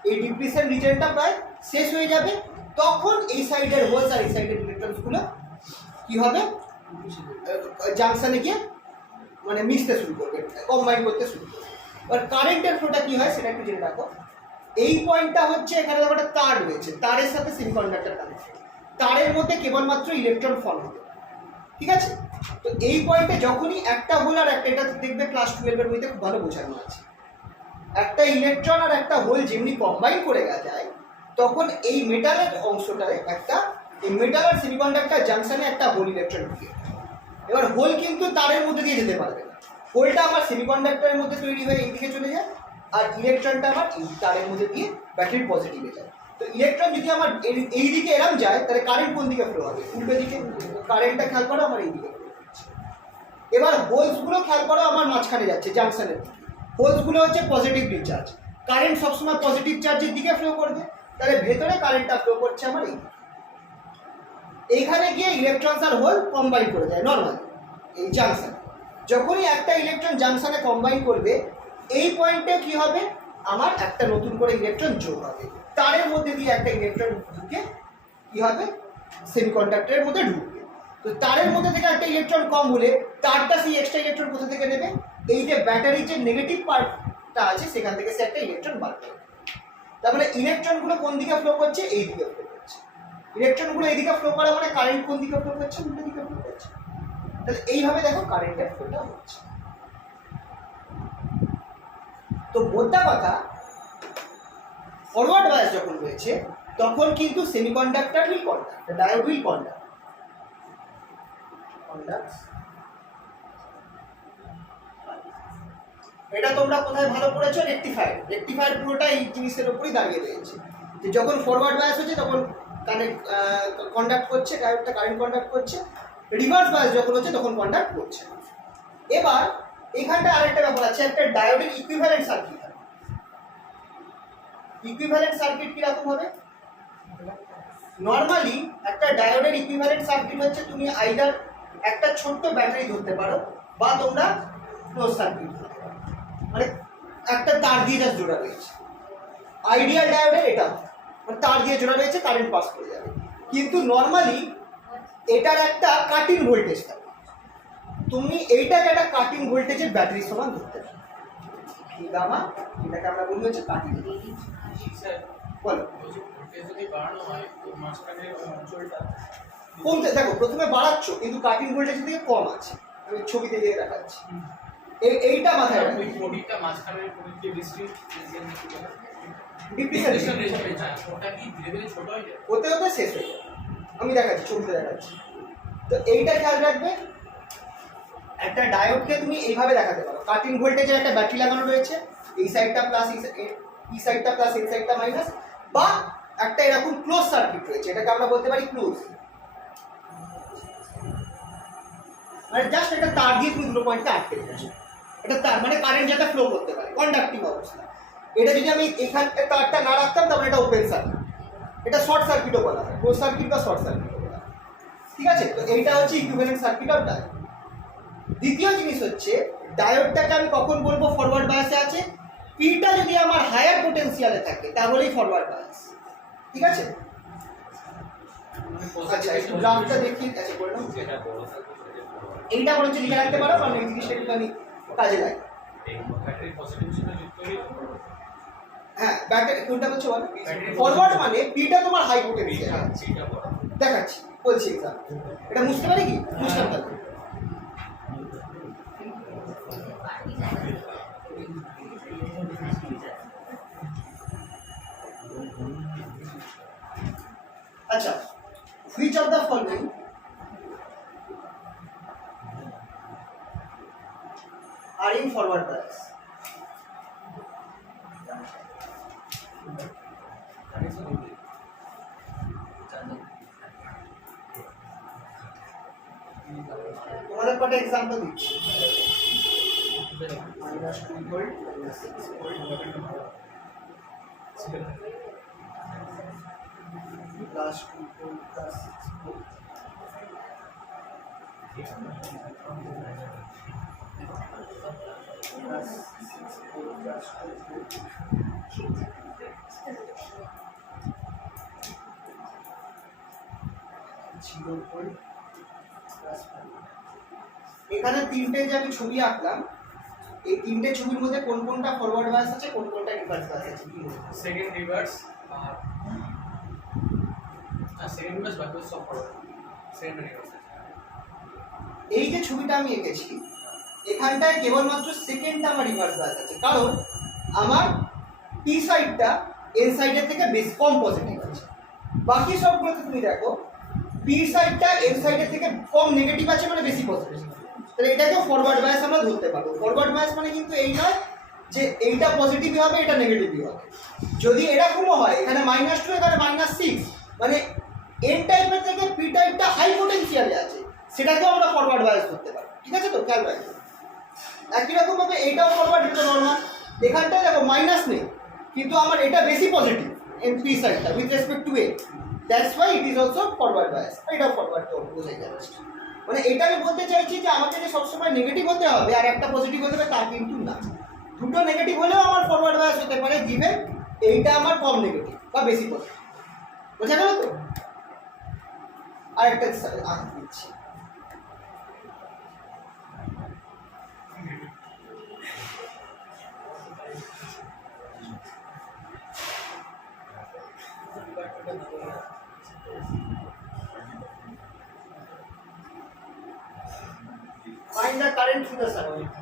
এই ডিপ্লিশন রিজনটা প্রায় শেষ হয়ে যাবে। তখন এই সাইডের হোলস আর এই সাইডের ইলেকট্রনসগুলো কি হবে, জাংশনে গিয়ে মানে মিশতে শুরু করবে, কম্বাইন করতে শুরু করবে। আর কারেন্টের ফ্লোটা কি হয় সেটা একটু জেনে রাখো। এই পয়েন্টটা হচ্ছে, এখানে দেখো একটা তার রয়েছে, তারের সাথে সেমিকন্ডাক্টর কানেক্টেড, তারের মধ্যে কেবলমাত্র ইলেকট্রন ফর্ম হবে, ঠিক আছে। তো এই পয়েন্টে যখনই একটা হোল আর একটা, এটা দেখবে ক্লাস 12 এর বইতে খুব ভালো বোঝানো আছে, একটা ইলেকট্রন আর একটা হোল যেমনি কম্বাইন করে যায়, তখন এই মেটালের অংশটায় একটা, এই মেটাল আর সেমিকন্ডাক্টর জাংশনে একটা হোল ইলেকট্রন ঢুকে। এবার হোল কিন্তু তারের মধ্যে দিয়ে যেতে পারবে না, হোলটা আমার সেমিকন্ডাক্টরের মধ্যে তৈরি হয়ে এইদিকে চলে যায়, আর ইলেকট্রনটা আমার এই তারের মধ্যে দিয়ে ব্যাটারির পজিটিভে যায়। তো ইলেকট্রন যদি আমার এই দিকে এরম যায়, তাহলে কারেন্ট কোন দিকে ফ্লো হবে, উল্টো দিকে। কারেন্টটা খেয়াল করো আমার এই দিকে। এবার হোলসগুলো খেয়াল করো আমার মাঝখানে যাচ্ছে জাংশনের দিকে, হোলসগুলো হচ্ছে পজিটিভলি চার্জ, কারেন্ট সবসময় পজিটিভ চার্জের দিকে ফ্লো করবে, তাহলে ভেতরে কারেন্টটা ফ্লো করছে আমার এইখানে গিয়ে ইলেকট্রনস আর হোল কম্বাইন করে যায় নর্মালি এই জাংশন। যখনই একটা ইলেকট্রন জাংশনে কম্বাইন করবে, এই পয়েন্টে কি হবে, আমার একটা নতুন করে ইলেকট্রন যোগ হবে, তারের মধ্যে দিয়ে একটা ইলেকট্রন ঢুকে কি হবে, সেমিকন্ডাক্টরের মধ্যে ঢুকবে। তো তারের মধ্যে থেকে একটা ইলেকট্রন কম হলে তারটা সেই এক্সট্রা ইলেকট্রন কোথা থেকে নেবে, এই যে ব্যাটারির যে নেগেটিভ পার্টটা আছে সেখান থেকে সে একটা ইলেকট্রন বার করবে। তারপরে ইলেকট্রনগুলো কোন দিকে ফ্লো করছে, এই দিকে ফ্লো করছে। ইলেকট্রনগুলো এইদিকে ফ্লো করা মানে কারেন্ট কোন দিকে ফ্লো করছে, উল্টো দিকে ফ্লো করছে। তাহলে এইভাবে দেখো কারেন্টের ফ্লোটা হচ্ছে। তো মোদ্দা কথা, ফরওয়ার্ড বায়াস যখন রয়েছে তখন কিন্তু semiconductor will conduct, diode will conduct. এটা তোমরা কোথায় ভালো পড়েছো, রেকটিফায়ার। রেকটিফায়ার পুরোটা এই জিনিসের উপরই দাঁড়িয়ে রয়েছে, যে যখন ফরওয়ার্ড বায়াস হচ্ছে তখন কন্ডাক্ট করছে, ডায়োডটা কারেন্ট কন্ডাক্ট করছে, রিভার্স বায়াস যখন হচ্ছে তখন কন্ডাক্ট করছে। এবার এখানটা আরেকটা ব্যাপার আছে, একটা ডায়োডের ইকুইভ্যালেন্ট সার্কিট। ইকুইভ্যালেন্ট সার্কিট কিরকম হবে, নর্মালি একটা ডায়োডের ইকুইভ্যালেন্ট সার্কিট হচ্ছে, তুমি আইদার একটা ছোট্ট ব্যাটারি ধরতে পারো, বা তোমরা ক্লোজ সার্কিট ধরতে পারো, মানে একটা তার দিয়ে জাস্ট জোড়া রয়েছে। আইডিয়াল ডায়োডের এটা তার দিয়ে জোড়া রয়েছে, কারেন্ট পাস করে যাবে। কিন্তু নর্মালি এটার একটা কাটিং ভোল্টেজ থাকে, তুমি এইটাকে একটা কাটিং ভোল্টেজের ব্যাটারি সমান ধরতে পারো। গামা এটাকে আমরা বলি হচ্ছে কাটিং। বলো কমতে দেখো, প্রথমে বাড়াচ্ছ কিন্তু কাটিং ভোল্টেজের থেকে কম আছে, আমি ছবিতে দিয়ে দেখাচ্ছি। এইটা মাথায় রাখবে, বডিটা মাঝখানে হতে হতে শেষ হয়ে যাবে। আমি দেখাচ্ছি, ছবিতে দেখাচ্ছি। তো এইটা খেয়াল রাখবে, একটা ডায়োডকে তুমি এইভাবে দেখাতে পারো, কাটিং ভোল্টেজের একটা ব্যাটারি লাগানো রয়েছে, এই সাইডটা প্লাস এই সাইডটা প্লাস এই সাইডটা মাইনাস, বা একটা এরকম ক্লোজ সার্কিট রয়েছে, এটাকে আমরা বলতে পারি ক্লোজ, মানে জাস্ট একটা তার দিয়ে তুমি দুটো পয়েন্টকে আটকে রেখেছো। এটা তার মানে কারেন্ট যাতে ফ্লো করতে পারে, কন্ডাক্টিং অবস্থা। এটা যদি আমি এখানটা তারটা না রাখতাম তাহলে এটা ওপেন সার্কিট, এটা শর্ট সার্কিটও বলা হয়, ক্লোজ সার্কিট বা শর্ট সার্কিটও বলা হয়, ঠিক আছে। তো এইটা হচ্ছে ইকুইভ্যালেন্ট সার্কিট অফ ডায়োড। দ্বিতীয় জিনিস হচ্ছে, ডায়োডটাকে আমি কখন বলবো ফরওয়ার্ড বায়াসে আছে, পিটা যদি আমার হায়ার পোটেনশিয়ালে থাকে তাহলেই ফরওয়ার্ড বায়াস, ঠিক আছে। আচ্ছা একটু গ্রাফটা দেখি, আচ্ছা বললাম এইটা বরঞ্চ লিখে রাখতে পারো, কারণ এই জিনিসটা একটু আমি কাজে লাগে। ব্যাটারি পজিটিভ ছিল যুক্ত হলে হ্যাঁ ব্যাটারি কোনটা বলছো বলো Battery ফরওয়ার্ড মানে পিটা তোমার হাই পোটেনশিয়াল এইটা বড় দেখাচ্ছি বলছি এক্সাম এটা বুঝতে পারি কি বুঝতে পারি আচ্ছা which of the following are in forward bias তোমাদের কটা এক্সাম্পল দিচ্ছি -2 ভোল্ট -6 ভোল্ট +2 ভোল্ট +6 ভোল্ট এখানে তিনটে যে আমি ছবি আঁকলাম এই তিনটে ছবির মধ্যে কোন কোনটা ফরওয়ার্ড বায়াস আছে কোন কোনটা রিভার্স বায়াস আছে কি বলবো second rivers are second reverse বাকি সব ফরওয়ার্ড সেকেন্ড রিভার্স এই যে ছবিটা আমি এঁকেছি এখানটায় কেবলমাত্র সেকেন্ডটা আমার রিভার্স বায়াস আছে কারণ আমার পি সাইডটা এন সাইডের থেকে বেশ কম পজিটিভ আছে বাকি সবগুলোতে তুমি দেখো পি সাইডটা এন সাইডের থেকে কম নেগেটিভ আছে মানে বেশি পজিটিভ তাহলে এটাকে ফরওয়ার্ড বায়াস আমরা ধরতে পারবো ফরওয়ার্ড বায়াস মানে কিন্তু এই নয় যে এইটা পজিটিভই হবে এটা নেগেটিভই হবে যদি এরকমও হয় এখানে -2 এখানে -6 মানে এন টাইপের থেকে পি টাইপটা হাই পোটেনশিয়ালে আছে সেটাকেও আমরা ফরওয়ার্ড বায়াস ধরতে পারি ঠিক আছে তো খেয়াল রাখবে একই রকম ভাবে এইটাও ফরওয়ার্ড এটা নরমাল এখানটায় দেখো মাইনাস নেই কিন্তু আমার এটা বেশি পজিটিভ এন পি সাইডটা with respect to A that's why it is also forward bias এটাও ফরওয়ার্ড তো বোঝাই যাবে মানে এটা আমি বলতে চাইছি যে আমাকে যে সবসময় নেগেটিভ হতে হবে আর একটা পজিটিভ হতে হবে তা কিন্তু না দুটো নেগেটিভ হলেও আমার ফরওয়ার্ড বায়াস হতে পারে গিভেন এইটা আমার কম নেগেটিভ বা বেশি পজিটিভ বোঝা গেল তো আরেকটা আঁক দিচ্ছি Find the current through the circuit.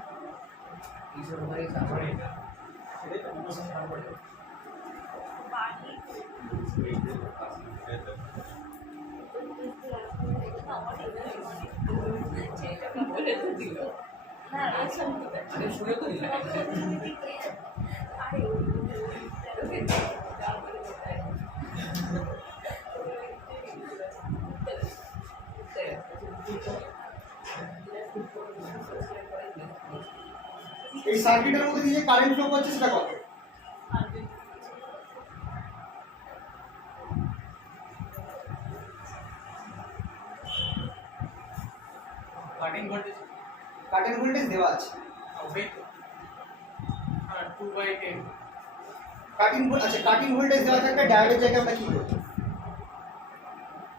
এই সার্কিটের মধ্যে দিয়ে কারেন্ট ফ্লো করছে সেটা কত কাটেন ভোল্টেজ দেওয়া আছে ওকে 2/10 কাটিং ভোল্টেজ দেওয়া থাকলে ডায়োডের জায়গায় আমরা কি করব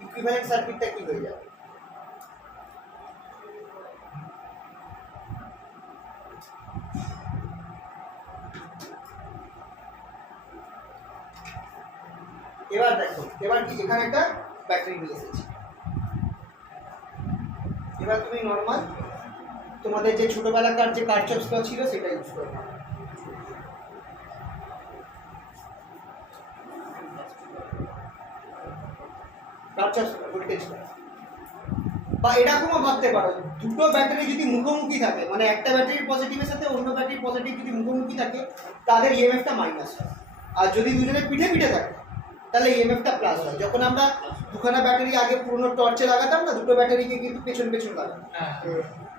ইকুইভ্যালেন্ট সার্কিটটা কি হয়ে যাবে এবার দেখো এবার কি এখানে একটা ব্যাটারি নিয়ে এসেছি এবার তুমি নরমাল তোমাদের যে ছোটবেলাকার যে কারচপ ল ছিল সেটা ইউজ করবে কারচপ ভোল্টেজ বা এরকমও ভাবতে পারো দুটো ব্যাটারি যদি মুখোমুখি থাকে মানে একটা ব্যাটারির পজিটিভের সাথে অন্য ব্যাটারির পজিটিভ যদি মুখোমুখি থাকে তাদের ইএমএফটা মাইনাস হয় আর যদি দুজনে পিঠে পিঠে থাকে তাহলে ইএমএফটা প্লাস হয় যখন আমরা দুখানা ব্যাটারি আগে পুরনো টর্চে লাগাতাম না দুটো ব্যাটারিকে কিন্তু পেছন পেছন লাগাতাম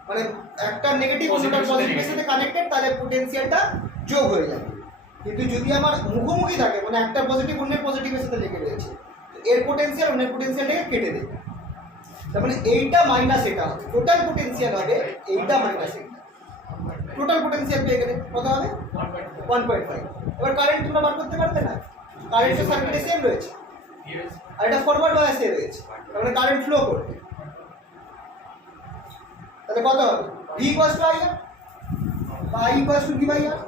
মানে একটা নেগেটিভ অন্যটার পজিটিভের সাথে কানেক্টেড তাহলে পোটেনশিয়ালটা যোগ হয়ে যাবে কিন্তু যদি আমার মুখোমুখি থাকে মানে একটা পজিটিভ অন্যের পজিটিভের সাথে লেগে রয়েছে এর পোটেনশিয়াল অন্যের পোটেনশিয়ালটাকে কেটে দেবে তার মানে এইটা মাইনাস এটা হবে টোটাল পোটেনশিয়াল হবে এইটা মাইনাস এইটা টোটাল পোটেনশিয়াল পেয়ে গেলে কত হবে 1.5 এবার কারেন্ট তোমরা বার করতে পারবে না কারেন্টের সার্কিটে সেম রয়েছে আর এটা ফরওয়ার্ড বায়াসে রয়েছে তার মানে কারেন্ট ফ্লো করবে তাহলে কত হবে V = IR I equal to V by R.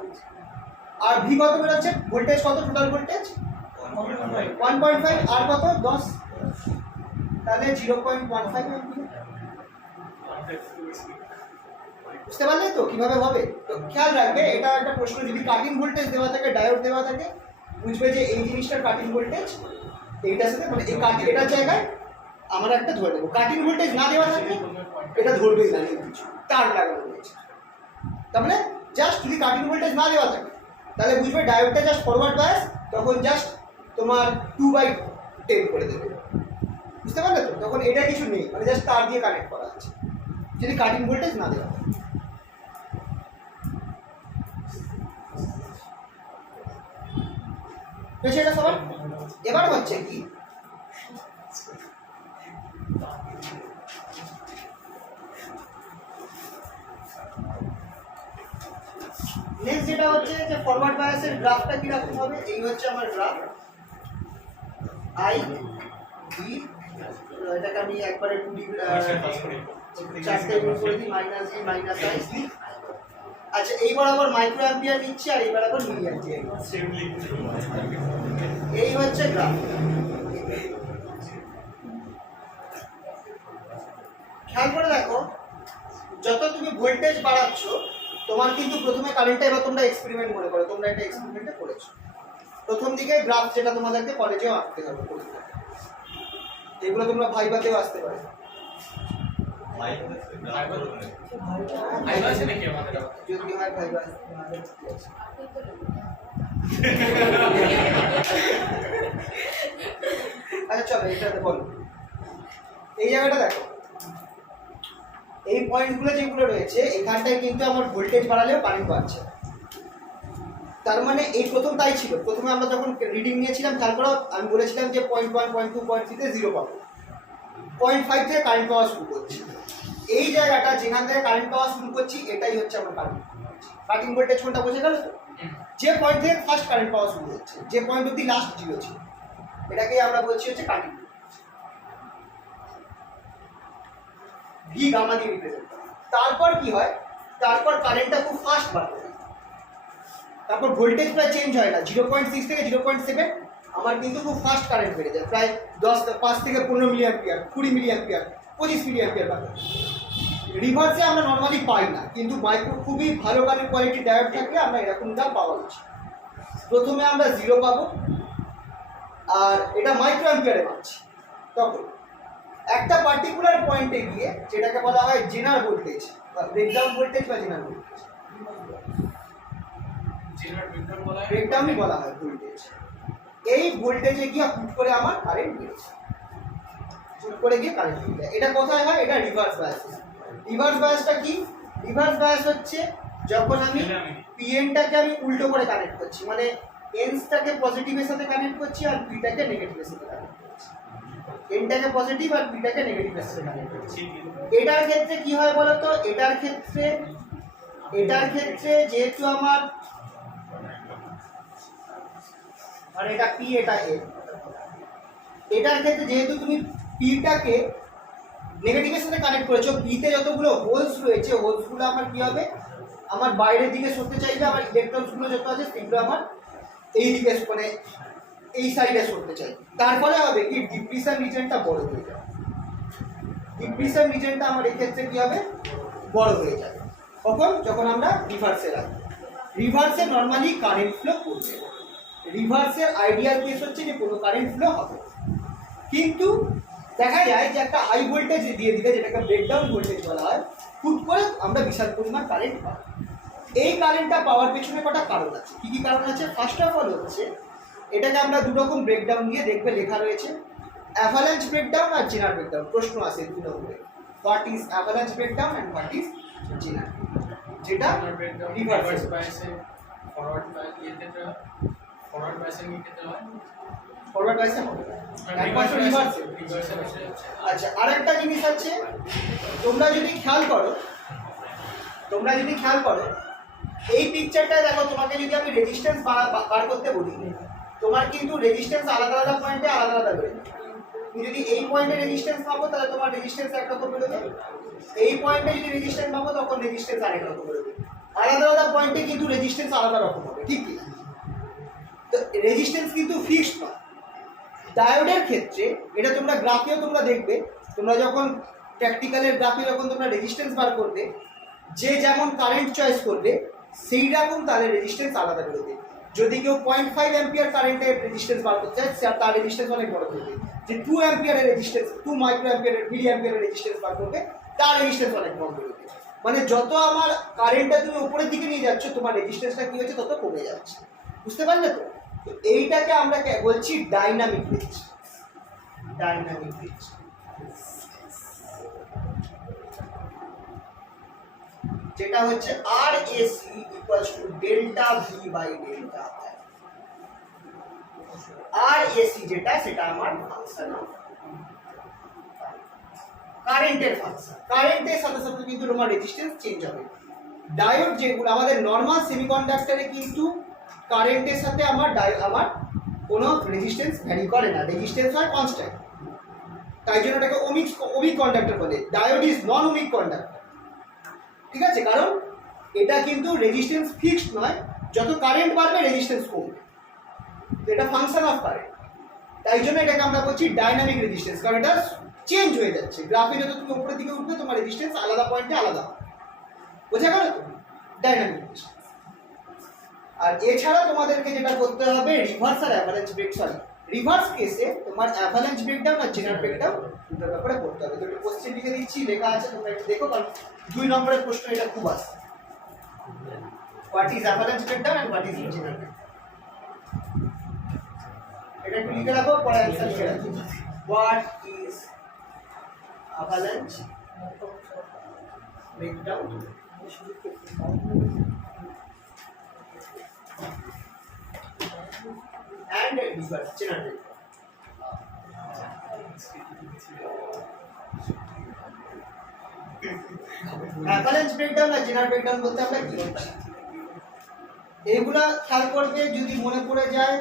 আর ভি কত বেরোচ্ছে, ভোল্টেজ কত, টোটাল ভোল্টেজ 1.5, আর কত 10, তাহলে 0.15 অ্যাম্পিয়ার। বুঝতে পারলে তো কিভাবে হবে? তো খেয়াল রাখবে, এটা একটা প্রশ্ন, যদি কাটিং ভোল্টেজ দেওয়া থাকে, ডায়োড দেওয়া থাকে, বুঝবে যে এই জিনিসটার কাটিং ভোল্টেজ এইটার সাথে, মানে এই এটার জায়গায় আমরা একটা ধরে নেবো। কাটিং ভোল্টেজ না দেওয়া থাকে এটা ধরবেই না, কিছু তার লাগানো রয়েছে। তার মানে জাস্ট যদি কাটিং ভোল্টেজ না দেওয়া থাকে তাহলে বুঝবে ডায়োডটা জাস্ট ফরওয়ার্ড বায়াস, তখন জাস্ট তোমার 2/10 করে দেবে। বুঝতে পারলে তো? তখন এটা কিছু নেই, মানে জাস্ট তার দিয়ে কানেক্ট করা আছে যদি কাটিং ভোল্টেজ না দেওয়া থাকে। সেটা সবার এবার হচ্ছে কি, নেক্সট যেটা হচ্ছে যে ফরওয়ার্ড বায়াসের গ্রাফটা কিরকম হবে। এই হচ্ছে আমার গ্রাফ আই ভি, এটাকে আমি একবারে 2D চারটে ইউজ করে দিই, মাইনাস ভি মাইনাস আই। আচ্ছা, এই বরাবর মাইক্রো অ্যাম্পিয়ার নিচ্ছি আর এই বরাবর মিলি অ্যাম্পিয়ার। এই হচ্ছে গ্রাফ। খেয়াল করে দেখো, যত তুমি ভোল্টেজ বাড়াচ্ছ তোমার কিন্তু প্রথমে কারেন্টটা, এবার তোমরা এক্সপেরিমেন্ট মনে করো, তোমরা একটা এক্সপেরিমেন্টে করেছো, প্রথম দিকে গ্রাফ যেটা তোমাদেরকে কলেজেও আঁকতে হবে, এগুলো তোমরা ভাইভাতেও আসতে পারে। যদি হয় ভাইবা আচ্ছা চলো এটাতে বলো। এই জায়গাটা দেখো, এই পয়েন্টগুলো যেগুলো রয়েছে এখানটায় কিন্তু আমার ভোল্টেজ বাড়ালেও কারেন্ট বাড়ছে। তার মানে এই প্রথম তাই ছিল, প্রথমে আমরা যখন রিডিং নিয়েছিলাম খেয়াল করো, আমি বলেছিলাম যে 0.1 0.2 0.3 জিরো পাবো, 0.5 থেকে কারেন্ট পাওয়া শুরু করছি। এই জায়গাটা যেখান থেকে কারেন্ট পাওয়া শুরু করছি এটাই হচ্ছে আমার কারেন্ট। কাটিং ভোল্টেজ কোনটা বোঝা গেল তো? যে পয়েন্ট থেকে ফার্স্ট কারেন্ট পাওয়া শুরু হচ্ছে, যে পয়েন্ট অব্দি লাস্ট জিরো ছিল, এটাকেই আমরা বলছি হচ্ছে কাটিং। ভি গামা দিয়ে রিপ্রেজেন্ট করা। তারপর কি হয়, তারপর কারেন্টটা খুব ফাস্ট বাড়ে, তারপর ভোল্টেজ প্রায় চেঞ্জ হয় না, 0.6 থেকে 0.7 আমার কিন্তু খুব ফাস্ট কারেন্ট বেড়ে যায়, প্রায় 5 থেকে 15 milliampere, 20 milliampere, 25 milliampere বাড়ে। রিভার্সে আমরা নর্মালি পাই না, কিন্তু মাইক্রো খুবই ভালো কারেন্ট কোয়ালিটির ডায়োড থাকলে আমরা এরকমটা পাওয়া উচিত। প্রথমে আমরা 0 পাবো, আর এটা মাইক্রো অ্যাম্পিয়ারে পাচ্ছি। তখন একটা পার্টিকুলার পয়েন্টে গিয়ে, যেটাকে বলা হয় জেনার ভোল্টেজ বা ব্রেকডাউন ভোল্টেজ বা জেনার ভোল্টেজ, ব্রেকডাউনই বলা হয় ভোল্টেজ, এই ভোল্টেজে গিয়ে হুট করে আমার কারেন্ট বেড়েছে, হুট করে গিয়ে কারেন্ট বেড়ে যায়। এটা কোথায় হয়? এটা রিভার্স বায়াস। রিভার্স বায়াসটা কি? রিভার্স বায়াস হচ্ছে যখন আমি পিএনটাকে আমি উল্টো করে কানেক্ট করছি, মানে এনটাকে পজিটিভের সাথে কানেক্ট করছি আর পিটাকে নেগেটিভের সাথে কানেক্ট করছি, এনটাকে পজিটিভ আর পিটাকে নেগেটিভের সাথে কানেক্ট করছি। এটার ক্ষেত্রে কি হয় বলো তো? এটার ক্ষেত্রে যেহেতু আমার, আর এটা পি এটা এ, এটার ক্ষেত্রে যেহেতু তুমি পিটাকে নেগেটিভের সাথে কানেক্ট করেছো, পিতে যতগুলো হোলস রয়েছে, হোলসগুলো আমার কি হবে, আমার বাইরের দিকে সরতে চাইবে, আমার ইলেকট্রনসগুলো যত আছে সেগুলো আমার এই দিকে, মানে এই সাইডে সরতে চাই। তারপরে হবে কি, ডিপ্রিশন রিজনটা বড় হয়ে যাবে। ডিপ্রিশন রিজনটা আমার এই ক্ষেত্রে কি হবে, বড় হয়ে যাবে। কখন? যখন আমরা রিভার্সে রাখবো। রিভার্সে নর্মালি কারেন্ট ফ্লো করবে, রিভার্সের আইডিয়াল কেস হচ্ছে যে কোনো কারেন্ট ফ্লো হবে, কিন্তু দেখা যায় যে একটা হাই ভোল্টেজ দিয়ে দিলে, যেটাকে ব্রেকডাউন ভোল্টেজ বলা হয়, হুট করে আমরা বিশাল পরিমাণ কারেন্ট পাই। এই কারেন্টটা পাওয়ার পেছনে কটা কারণ আছে। কী কী কারণ আছে? ফার্স্ট অফ অল হচ্ছে, এটাকে আমরা দুরকম ব্রেকডাউন দিয়ে দেখবে, লেখা রয়েছে অ্যাভালাঞ্চ ব্রেকডাউন আর জেনার ব্রেকডাউন। প্রশ্ন আসে 2 নম্বরে, what is avalanche breakdown and what is Zener, যেটা রিভার্স বায়াসে ফরওয়ার্ড বায়াস ফরওয়ার্ড বায়াসের ক্ষেত্রে হয়, ফরওয়ার্ড বায়াসে হবে, একমাত্র রিভার্সে। আচ্ছা, আরেকটা জিনিস আছে, তোমরা যদি খেয়াল করো এই পিকচারটায় দেখো, তোমাকে যদি আমি রেজিস্ট্যান্স বার করতে বলি, তোমার কিন্তু রেজিস্ট্যান্স আলাদা আলাদা পয়েন্টে আলাদা আলাদা বেরোবে। তুমি যদি এই পয়েন্টে রেজিস্ট্যান্স পাবো তাহলে তোমার রেজিস্ট্যান্স একরকম বেরোবে, এই পয়েন্টে যদি রেজিস্ট্যান্স পাবো তখন রেজিস্ট্যান্স আরেক রকম বেরোবে। আলাদা আলাদা পয়েন্টে কিন্তু রেজিস্ট্যান্স আলাদা রকম হবে, ঠিক কি? তো রেজিস্ট্যান্স কিন্তু ফিক্সড নয়। ডায়োডের ক্ষেত্রে এটা তোমরা গ্রাফেও তোমরা দেখবে, তোমরা যখন প্র্যাকটিক্যালের গ্রাফে যখন তোমরা রেজিস্ট্যান্স বার করবে, যে যেমন কারেন্ট চয়েস করবে সেই রকম তাদের রেজিস্ট্যান্স আলাদা বেরোবে। যদি কেউ 0.5 অ্যাম্পিয়ার কারেন্টের রেজিস্ট্যান্স বার করতে চায় তার রেজিস্ট্যান্স অনেক বড় করবে। যে 2 অ্যাম্পিয়ারের রেজিস্ট্যান্স, 2 মাইক্রো অ্যাম্পিয়ারের মিলি অ্যাম্পিয়ারের রেজিস্ট্যান্স বার করবে তার রেজিস্ট্যান্স অনেক কম বেরোবে। মানে যত আমার কারেন্টটা তুমি উপরের দিকে নিয়ে যাচ্ছ তোমার রেজিস্ট্যান্সটা কি হচ্ছে তত কমে যাচ্ছে। বুঝতে পারলে তো? তো এইটাকে আমরা বলছি ডাইনামিক রেজিস্ট্যান্স। ডাইনামিক রেজিস্ট্যান্স যেটা হচ্ছে RAC equals to delta V by delta I। RAC যেটা সেটা আমার ফাংশন অফ কারেন্টের ফাংশন। কারেন্টের সাথে সাথে কিন্তু তোমার রেজিস্ট্যান্স চেঞ্জ হবে। ডায়োড যেগুলো আমাদের নর্মাল সেমিকন্ডাক্টরে কিন্তু কারেন্টের সাথে আমার কোনো রেজিস্ট্যান্স ভ্যারি করে না, রেজিস্ট্যান্স হয় কনস্ট্যান্ট। তাই জন্য এটাকে ওমিক কন্ডাক্টর বলে। ডায়োড ইজ নন ওমিক কন্ডাক্টর, ঠিক আছে? কারণ এটা কিন্তু রেজিস্ট্যান্স ফিক্সড নয়, যত কারেন্ট বাড়বে রেজিস্ট্যান্স কমবে, এটা ফাংশন অফ কারেন্ট। তাই জন্য এটাকে আমরা বলছি ডাইনামিক রেজিস্ট্যান্স, কারণ এটা চেঞ্জ হয়ে যাচ্ছে। গ্রাফে যত তুমি উপরের দিকে উঠবে তোমার রেজিস্ট্যান্স আলাদা পয়েন্টে আলাদা হবে। বোঝা গেল তো? Dynamic resistance. আর এছাড়া তোমাদেরকে যেটা করতে হবে rivers are average break, sorry reverse কেসে তোমার অ্যাভালাঞ্চ ব্রেকডাউন আর জেনারেল ব্রেকডাউন দুটোর ব্যাপারে পড়তে হবে। তো একটু কোশ্চেন লিখে দিচ্ছি, লেখা আছে তোমরা একটু দেখো, কারণ 2 নম্বরের প্রশ্ন এটা খুব আসে। What is avalanche breakdown and what is general breakdown? এটা একটু লিখে রাখো, পরে অ্যানসার লিখে রাখো। What is avalanche breakdown and reverse general avalanche breakdown আর জেনারেল ব্রেকডাউন বলতে আমরা কি বলছি এগুলা খেয়াল করবে। যদি মনে পড়ে যায়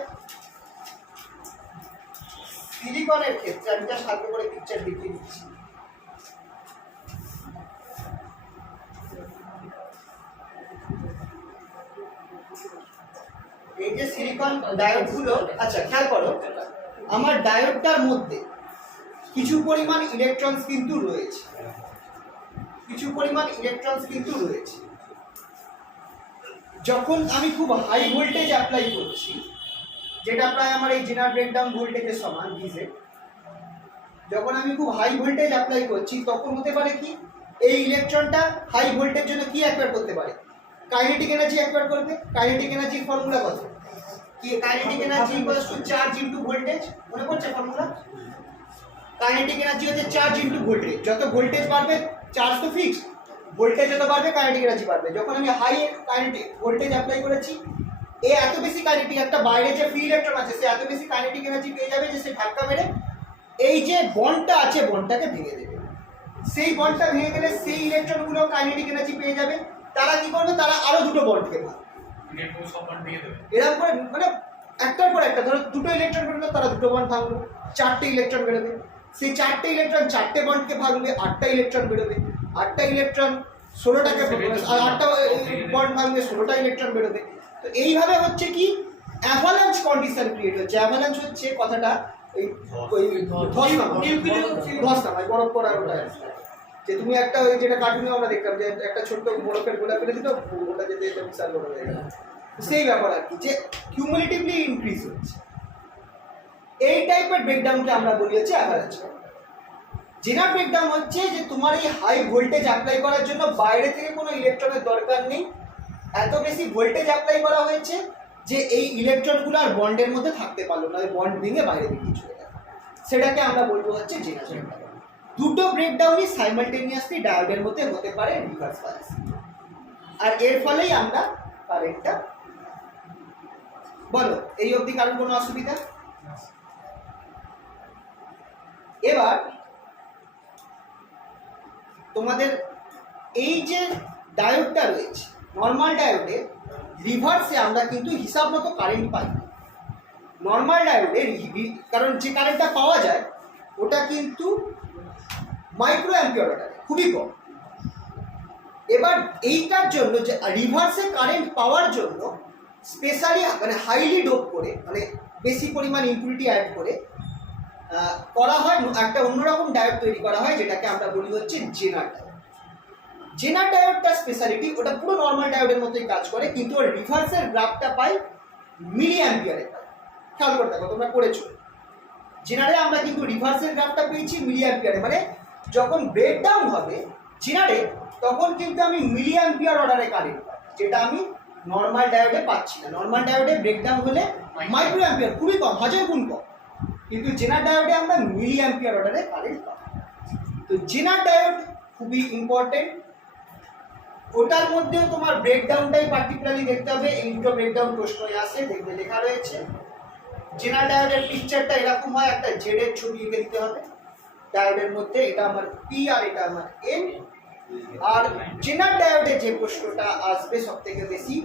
সিলিকনের ক্ষেত্রে, আমি যা সাথে করে পিকচার দেখিয়ে দিচ্ছি। এই যে সিলিকন ডায়োডগুলো, আচ্ছা খেয়াল করো, আমার ডায়োডটার মধ্যে কিছু পরিমাণ ইলেকট্রনস কিন্তু রয়েছে, যখন আমি খুব হাই ভোল্টেজ অ্যাপ্লাই করছি, যেটা প্রায় আমার এই জেনারেল ব্রেকডাউন ভোল্টেজের সমান ভিজে, যখন আমি খুব হাই ভোল্টেজ অ্যাপ্লাই করছি তখন হতে পারে কি এই ইলেকট্রনটা হাই ভোল্টেজ জন্য কি অ্যাকোয়ার করতে পারে, কাইনেটিক এনার্জি অ্যাকোয়ার করবে। কাইনেটিক এনার্জির ফর্মুলা কত? কি kinetic energy equals to charge into voltage, মনে পড়ছে ফর্মুলা? কাইনেটিক এনার্জি হচ্ছে চার্জ ইনটু ভোল্টেজ। যত ভোল্টেজ বাড়বে চার্জ তো ফিক্সড, ভোল্টেজ যত বাড়বে কাইনেটিক এনার্জি বাড়বে। যখন আমি হাই কাইনেটিক ভোল্টেজ অ্যাপ্লাই করেছি, এ এত বেশি কাইনেটিক, একটা বাইরে যে ফ্রি ইলেকট্রন আছে সে এত বেশি কাইনেটিক এনার্জি পেয়ে যাবে যে সে ধাক্কা মেরে এই যে বন্ডটা আছে বন্ডটাকে ভেঙে দেবে। সেই বন্ডটা ভেঙে গেলে সেই ইলেকট্রনগুলো কাইনেটিক এনার্জি পেয়ে যাবে। তারা কি করবে? তারা আরো দুটো বন্ডকে ভাঙবে, এরকম করে মানে একটার পর একটা। ধরো দুটো ইলেকট্রন বেরোলো, তারা দুটো বন্ড ভাঙলো, 4টে ইলেকট্রন বেরোবে। সেই 4টে ইলেকট্রন 4টে বন্ডকে ভাঙবে, 8টা ইলেকট্রন বেরোবে। 8টা ইলেকট্রন 16টাকে, আর 8টা বন্ড ভাঙবে, 16টা ইলেকট্রন বেরোবে। তো এইভাবে হচ্ছে কি অ্যাভালাঞ্চ কন্ডিশন ক্রিয়েট হচ্ছে। অ্যাভালাঞ্চ হচ্ছে কথাটা ওই ধস নামায়, বরফ পড়ার ওটা, যে তুমি একটা ওই যেটা কার্টুনে আমরা দেখতাম যে একটা ছোট্ট বরফের গোলা ফেলে দিত, ওটা যেতে যেতে বিশাল বড় হয়ে গেল, সেই ব্যাপার আর কি, যে কিউমুলেটিভলি ইনক্রিজ হচ্ছে। এই টাইপের ব্রেকডাউনকে আমরা বলি হচ্ছে অ্যাভালাঞ্চ। জেনারেল ব্রেকডাউন হচ্ছে যে তোমার এই হাই ভোল্টেজ অ্যাপ্লাই করার জন্য বাইরে থেকে কোনো ইলেকট্রনের দরকার নেই, এত বেশি ভোল্টেজ অ্যাপ্লাই করা হয়েছে যে এই ইলেকট্রনগুলো আর বন্ডের মধ্যে থাকতে পারলো না, বন্ড ভেঙে বাইরে বেরিয়ে চলে গেল, সেটাকে আমরা বলবো হচ্ছে জেনারেল ব্রেকডাউন। দুটো ব্রেকডাউনই সাইমালটেনিয়াসলি ডায়োডের মধ্যে হতে পারে রিভার্স বায়াস, আর এর ফলেই আমরা কারেন্টটা। বলো এই অবধি কারণ কোনো অসুবিধা? এবার তোমাদের এই যে ডায়োডটা রয়েছে, নর্মাল ডায়োডে রিভার্সে আমরা কিন্তু হিসাব মতো কারেন্ট পাই। নর্মাল ডায়োডে কারণ যে কারেন্টটা পাওয়া যায় ওটা কিন্তু মাইক্রো অ্যাম্পিয়ার অর্ডারে, খুবই কম। এবার এইটার জন্য যে রিভার্সে কারেন্ট পাওয়ার জন্য স্পেশালি মানে হাইলি ডোপ করে মানে বেশি পরিমাণ ইম্পুরিটি অ্যাড করে করা হয় একটা অন্যরকম ডায়োড তৈরি করা হয়, যেটাকে আমরা বলি হচ্ছে জেনার ডায়োড। জেনার ডায়োডটা স্পেশালিটি, ওটা পুরো নর্মাল ডায়োডের মতোই কাজ করে, কিন্তু ওর রিভার্সের গ্রাফটা পাই মিলি অ্যাম্পিয়ারে পাই। খেয়াল করে দেখো, তোমরা করেছো জেনারে আমরা কিন্তু রিভার্সের গ্রাফটা পেয়েছি মিলি অ্যাম্পিয়ারে, মানে যখন ব্রেকডাউন হবে জেনারে তখন কিন্তু আমি মিলি অ্যাম্পিয়ার অর্ডারে কারেন্ট পাই, যেটা আমি নর্মাল ডায়োডে পাচ্ছি না। নর্মাল ডায়োডে ব্রেকডাউন হলে মাইক্রো অ্যাম্পিয়ার, খুবই কম, 1000 গুণ কম, কিন্তু জেনার ডায়োডে আমরা মিলি অ্যাম্পিয়ার অর্ডারে কারেন্ট পাই। তো জেনার ডায়োড খুবই ইম্পর্টেন্ট। ওটার মধ্যেও তোমার ব্রেকডাউনটাই পার্টিকুলারলি দেখতে হবে। এই দুটো ব্রেকডাউন প্রশ্নই আসে, দেখবে লেখা রয়েছে। জেনার ডায়োডের পিকচারটা এরকম হয়, একটা জেডের ছবি এঁকে দিতে হবে ডায়োডের মধ্যে, এটা আমার পি আর এটা আমার এন। আর জেনার ডায়োডে যে প্রশ্নটা আসবে সব থেকে বেশি,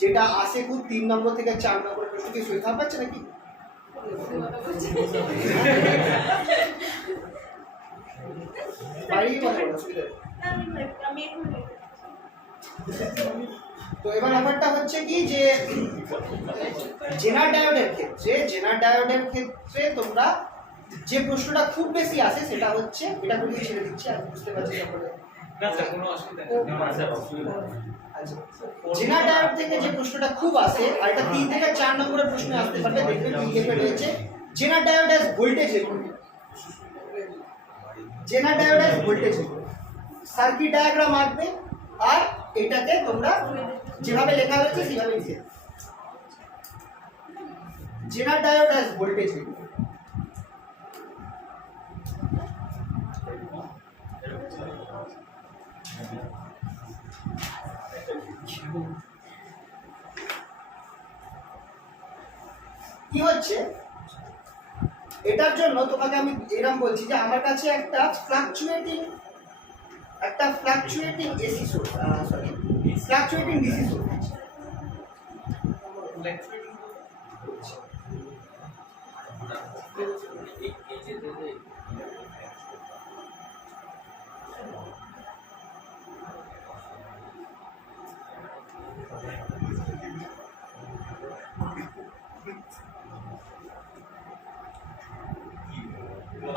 যেটা আসে খুব 3 নম্বর থেকে 4 নম্বর প্রশ্ন, কি সই থাকা পাচ্ছে নাকি? তো এবার ব্যাপারটা হচ্ছে কি যে জেনার ডায়োডের ক্ষেত্রে তোমরা যে প্রশ্নটা খুব বেশি আসে সেটা হচ্ছে, এটা করে ছেড়ে দিচ্ছি, আমি বুঝতে পারছি সকলে। জেনার ডায়োড থেকে যে প্রশ্নটা খুব আসে, আর এটা 3 থেকে 4 নম্বরের প্রশ্ন আসতে পারবে, দেখবে কি লেখা রয়েছে, Zener diode as voltage regulator. Zener diode as voltage regulator circuit diagram আঁকবে, আর এটাকে তোমরা যেভাবে লেখা হয়েছে সেভাবে লিখে দেবে। জেনার ডায়োড অ্যাজ ভোল্টেজ রেগুলেটর। কি হচ্ছে এটার জন্য তোমাকে আমি এরকম বলছি যে আমার কাছে একটা fluctuating AC source, sorry fluctuating DC source আছে।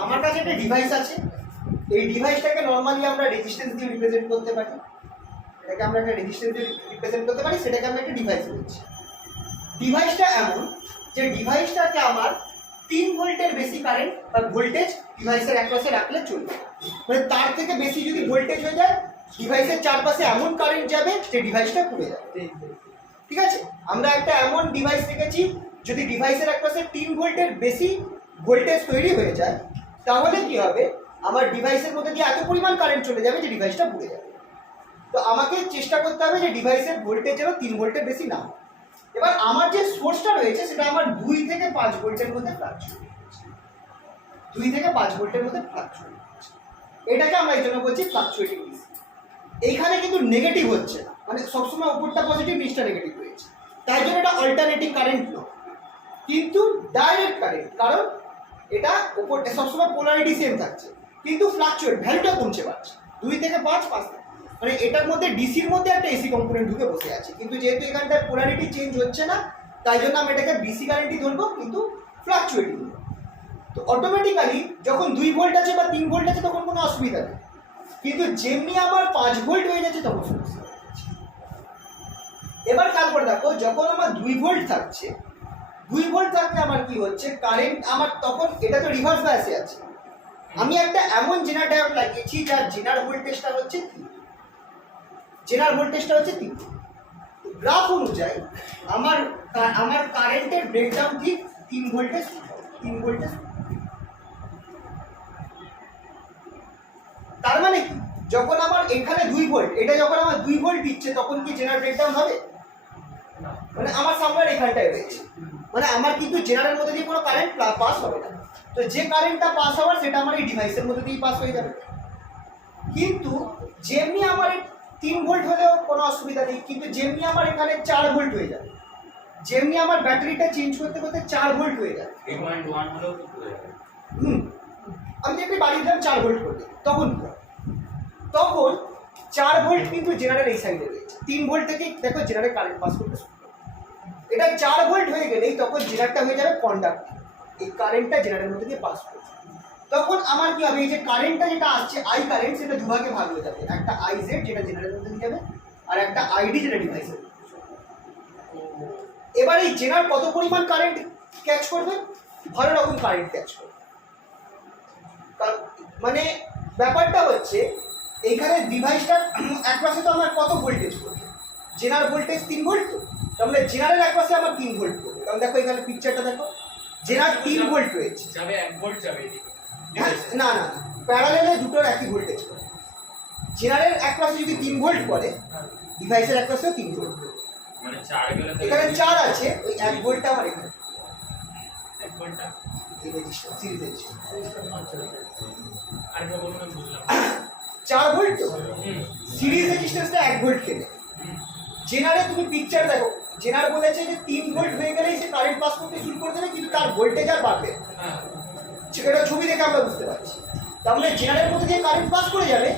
আমার কাছে একটা ডিভাইস আছে, এই ডিভাইসটাকে নরমালি আমরা রেজিস্ট্যান্স দিয়ে রিপ্রেজেন্ট করতে পারি, এটাকে আমরা একটা রেজিস্ট্যান্স দিয়ে রিপ্রেজেন্ট করতে পারি, সেটাকে আমরা একটা ডিভাইস বলছি। ডিভাইসটা এমন যে ডিভাইসটাকে আমার 3 ভোল্টের বেশি কারেন্ট বা ভোল্টেজ ডিভাইসের একপাশে রাখলে চলবে, মানে তার থেকে বেশি যদি ভোল্টেজ হয়ে যায় ডিভাইসের চারপাশে এমন কারেন্ট যাবে যে ডিভাইসটা পুড়ে যাবে। ঠিক আছে, আমরা একটা এমন ডিভাইস রেখেছি, যদি ডিভাইসের একপাশে 3 ভোল্টের বেশি ভোল্টেজ তৈরি হয়ে যায় তাহলে কি হবে, আমার ডিভাইসের মধ্যে দিয়ে এত পরিমাণ কারেন্ট চলে যাবে যে ডিভাইসটা পুড়ে যাবে। তো আমাকে চেষ্টা করতে হবে যে ডিভাইসের ভোল্টেজ যেন 3 ভোল্টের বেশি না হয়। এবার আমার যে সোর্সটা রয়েছে সেটা আমার 2 থেকে 5 ভোল্টের মধ্যে ফ্লাকচুয়েট করছে, 2 থেকে 5 ভোল্টের মধ্যে ফ্লাকচুয়েট করছে, এটাকে আমরা এই জন্য বলছি ফ্লাকচুয়েটিং ডিসি। এইখানে কিন্তু নেগেটিভ হচ্ছে না, মানে সবসময় উপরটা পজিটিভ নিচটা নেগেটিভ হয়েছে, তাই জন্য এটা অল্টারনেটিং কারেন্ট নয় কিন্তু ডাইরেক্ট কারেন্ট, কারণ এটা উপরটা সবসময় পোলারিটি সেম থাকছে কিন্তু ফ্লাকচুয়েট ভ্যালুটা কমছে বাড়ছে 2 থেকে 5, 5 থেকে, মানে এটার মধ্যে ডিসির মধ্যে একটা এসি কম্পোনেন্ট ঢুকে বসে আছে, কিন্তু যেহেতু এখানটায় পোলারিটি চেঞ্জ হচ্ছে না তাই জন্য আমি এটাকে ডিসি কারেন্টই ধরবো কিন্তু ফ্লাকচুয়েটিং। তো অটোমেটিক্যালি যখন 2 ভোল্ট আছে বা 3 ভোল্ট আছে তখন কোনো অসুবিধা নেই, কিন্তু যেমনি আমার 5 ভোল্ট হয়ে যাচ্ছে তখন সমস্যা হচ্ছে। এবার খেয়াল করে দেখো, যখন আমার 2 ভোল্ট থাকছে, 2 ভোল্ট থাকলে আমার কি হচ্ছে, কারেন্ট আমার তখন এটা তো রিভার্স বায়াসে আছে, আমি একটা এমন জেনার ডায়োড লাগিয়েছি যার জেনার ভোল্টেজটা হচ্ছে 3, গ্রাফ অনুযায়ী আমার কারেন্টের ব্রেকডাউন ঠিক 3 ভোল্টে। তার মানে কি, যখন আমার এখানে 2 ভোল্ট, এটা যখন আমার 2 ভোল্ট দিচ্ছে তখন কি জেনার ব্রেকডাউন হবে? মানে আমার সামনের এখানটায় রয়েছে, মানে আমার কিন্তু জেনারের মধ্যে দিয়ে কোনো কারেন্ট পাস হবে না, তো যে কারেন্টটা পাস হওয়ার সেটা আমার এই ডিভাইসের মধ্যে দিয়েই পাস হয়ে যাবে। কিন্তু যেমনি আমার 3 ভোল্ট হলেও কোনো অসুবিধা নেই, কিন্তু যেমনি আমার এখানে 4 ভোল্ট হয়ে যাবে, যেমনি আমার ব্যাটারিটা চেঞ্জ করতে করতে 4 ভোল্ট হয়ে যাবে, 3.1 হলেও তো পুরো যাবে। আমি যদি বাড়িয়ে দিলাম 4 ভোল্ট করতে, তখন কি হবে? তখন 4 ভোল্ট কিন্তু জেনারেল এই সাইডে রয়েছে, 3 ভোল্ট থেকে দেখো জেনারেল কারেন্ট পাস করতে শুরু করে। এটা 4 ভোল্ট হয়ে গেলেই তখন জেনারেলটা হয়ে যাবে কন্ডাক্টিভ, এই কারেন্টটা জেনারেলের মধ্যে দিয়ে পাস করছে। তখন আমার কি হবে, এই যে কারেন্টটা যেটা আসছে আই কারেন্ট, সেটা দুভাগে ভাগ হয়ে যাবে, একটা আইজেড যেটা জেনারেলের মধ্যে দিয়ে যাবে আর একটা আইডি যেটা ডিভাইসের। এবার এই জেনারেল কত পরিমাণ কারেন্ট ক্যাচ করবে, ভালো রকম কারেন্ট ক্যাচ করবে। মানে ব্যাপারটা হচ্ছে এইখানে ডিভাইসটার একপাশে তো আমার কত ভোল্টেজ করবে, জেনারেল ভোল্টেজ 3 ভোল্ট, তার মানে জেনারেল একপাশে আমার 3 ভোল্ট করবে। কারণ দেখো এখানে পিকচারটা দেখো, জেনারেল 3 ভোল্ট রয়েছে, যাবে 1 ভোল্ট যাবে এদিকে। না না প্যারালেলে দুটোর একই ভোল্টেজ করে। জেনারেল একপাশে যদি 3 ভোল্ট করে, ডিভাইসের একপাশেও 3 ভোল্ট, মানে 4 গেলে এখানে 4 আছে, ওই 1 ভোল্টটা আমার এখানে 1 ভোল্টটা এই রেজিস্টার, সিরিজ রেজিস্টার আরেকটা বলুন, আমি বুঝলাম। 4 ভোল্ট তো সিরিজ রেজিস্ট্যান্সটা 1 ভোল্ট কেনে। জেনারে তুমি পিকচার দেখো, জেনার বলেছে যে 3 ভোল্ট হয়ে গেলেই সে কারেন্ট পাস করতে শুরু করে দেবে, কিন্তু তার ভোল্টেজ আর বাড়বে না। হ্যাঁ, সেটা ছবি দেখে আমরা বুঝতে পারছি। তার মানে জেনারের মধ্যে দিয়ে কারেন্ট পাস করে যাবে,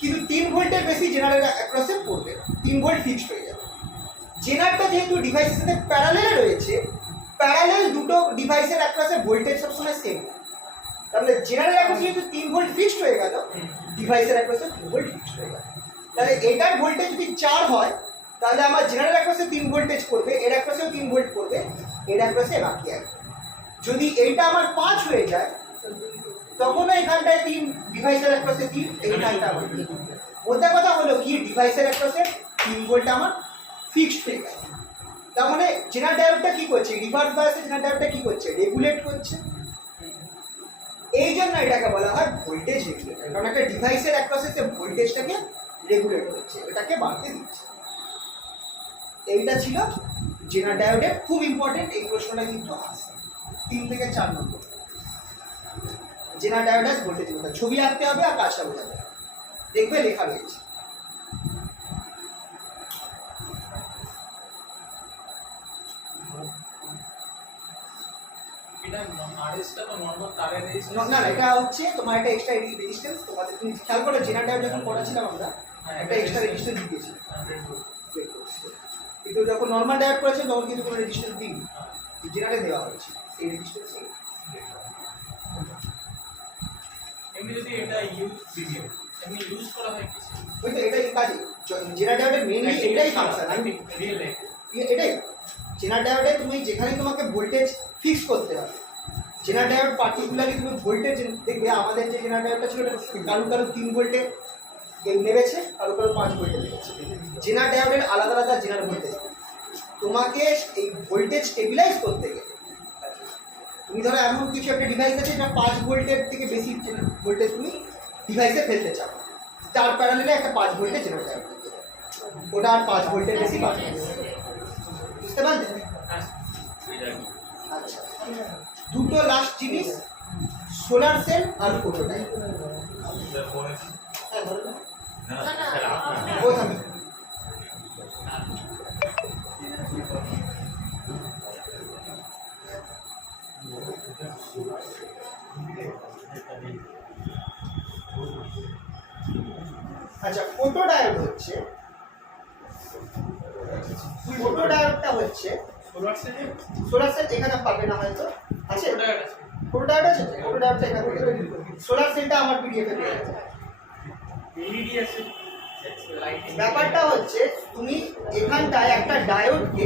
কিন্তু 3 ভোল্টের বেশি জেনারেল অ্যাক্রসে পড়বে, 3 ভোল্ট ফিক্সড হয়ে যাবে। জেনারটা যেহেতু ডিভাইসের সাথে প্যারালেলে রয়েছে, প্যারালেল দুটো ডিভাইসের অ্যাক্রসে ভোল্টেজ সবসময় সেম না। তার মানে জেনারেল অ্যাক্রসে যেহেতু 3 ভোল্ট ফিক্সড হয়ে গেল, ডিভাইসের অ্যাক্রসে 3 ভোল্ট ফিক্সড হয়ে গেল। তাহলে এটার ভোল্টেজ যদি 4 হয়, তাহলে আমার জেনারেল অ্যাক্রসে 3 ভোল্টেজ করবে, এর অ্যাক্রসেও 3 ভোল্ট করবে, এর অ্যাক্রসে বাকি আছে। যদি এইটা আমার 5 হয়ে যায়, তখন এখানটায় 3, ডিভাইসের অ্যাক্রসে 3, এইখানটা আমার 3। মোদ্দা কথা হলো কি, ডিভাইসের অ্যাক্রসে 3 ভোল্ট আমার ফিক্সড হয়ে গেছে। তার মানে জেনারেল ডায়োডটা কি করছে, রিভার্স বায়াসে জেনারেল ডায়োডটা কি করছে, রেগুলেট করছে। এই জন্য এটাকে বলা হয় ভোল্টেজ রেগুলেটর, কারণ একটা ডিভাইসের অ্যাক্রসে সে ভোল্টেজটাকে রেগুলেট করছে, এটাকে বাড়তে দিচ্ছে। এইটা ছিল জেনারেল ডায়োডের খুব ইম্পর্টেন্ট, এই প্রশ্নটা কিন্তু আসে 3 থেকে 4 নম্বর। জেনারেল ডায়োডের ভোল্টেজ রেগুলেটর, ছবি আঁকতে হবে আর কাজটা বোঝাতে হবে, দেখবে লেখা রয়েছে। এটা আরএসটা তো নরমাল তারের রেজিস্ট্যান্স। না এটা হচ্ছে তোমার একটা এক্সট্রা রেজিস্ট্যান্স, তোমাদের তুমি খেয়াল করে জেনারেল ডায়োড যখন পড়াছিলাম আমরা একটা এক্সট্রা রেজিস্ট্যান্স দিয়েছি, কিন্তু যখন নর্মাল ডায়োড করেছে তখন কিন্তু কোনো রেজিস্ট্যান্স দিইনি, জেনারেল দেওয়া হয়েছে এই রেজিস্ট্যান্স। এমনি যদি এটা ইউজ ভিডিও এমনি ইউজ করা হয় কিছু, ওই তো এটাই কাজে জেনারেল ডায়োডের মেইনলি এটাই ফাংশন। আমি রিয়েল লাইফ এটাই জেনারেল ডায়োডে তুমি যেখানে তোমাকে ভোল্টেজ ফিক্স করতে হবে, জেনারেল ডায়োড পার্টিকুলারলি তুমি ভোল্টেজ দেখবে, আমাদের যে জেনারেল ডায়োডটা ছিল কারো 3 ভোল্টে নেমেছে, কারো 5 ভোল্টে নেমেছে। জেনারেল ডায়োডের আলাদা আলাদা জেনারেল ভোল্টেজ। তোমাকে এই ভোল্টেজ স্টেবিলাইজ করতে গেলে তুমি ধরো এমন কিছু একটা ডিভাইস আছে যেটা 5 ভোল্টের থেকে বেশি ভোল্টেজ তুমি ডিভাইসে ফেলতে চাও, তার প্যারালেলে একটা 5 ভোল্টের জেনারেল ডায়োড, ওটা আর 5 ভোল্টের বেশি বাড়বে, বুঝতে পারলে? আচ্ছা, দুটো লাস্ট জিনিস, সোলার সেল আর ফটো ডায়োড। হ্যাঁ বলো না, ও থামে। আচ্ছা, ফটো ডায়োড হচ্ছে, ফটো ডায়োডটা হচ্ছে সোলার সেলে সোলার সেল এখানে পাবে না হয়তো, আছে ওটা আছে। ফটো ডায়োড আছে, ফটো ডায়োডটা এখানে পেয়ে যাবে। সোলার সেলটা আমার পিডিএফ এ পেয়ে যাবে। এলইডি আছে, লাইট। ব্যাপারটা হচ্ছে তুমি এখানটায় একটা ডায়োডকে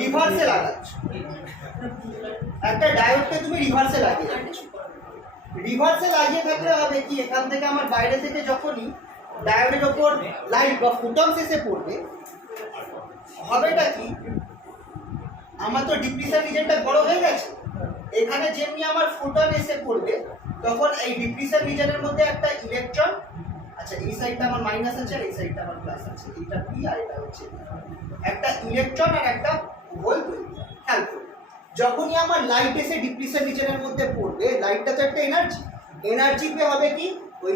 রিভার্সে লাগাচ্ছ, একটা ডায়োডকে তুমি রিভার্সে লাগিয়ে রাখছ। রিভার্সে লাগিয়ে থাকলে হবে কি, এখান থেকে আমার বাইরে থেকে যখনই ডায়োডের ওপর লাইট বা ফোটনস এসে পড়বে, হবেটা কি, আমার তো ডিপ্লিশন রিজনটা বড় হয়ে গেছে, এখানে যেমনি আমার ফোটন এসে পড়বে তখন এই ডিপ্লিশন রিজনের মধ্যে একটা ইলেকট্রন, আচ্ছা এই সাইডটা আমার মাইনাস আছে আর এই সাইডটা আমার প্লাস আছে, এটা পি আর এটা হচ্ছে একটা ইলেকট্রন আর একটা হোল তৈরি হয়। খেয়াল করুন, যখনই আমার লাইট এসে ডিপ্লিশন রিজনের মধ্যে পড়বে, লাইটটা তো একটা এনার্জি, এনার্জিতে হবে কি, ওই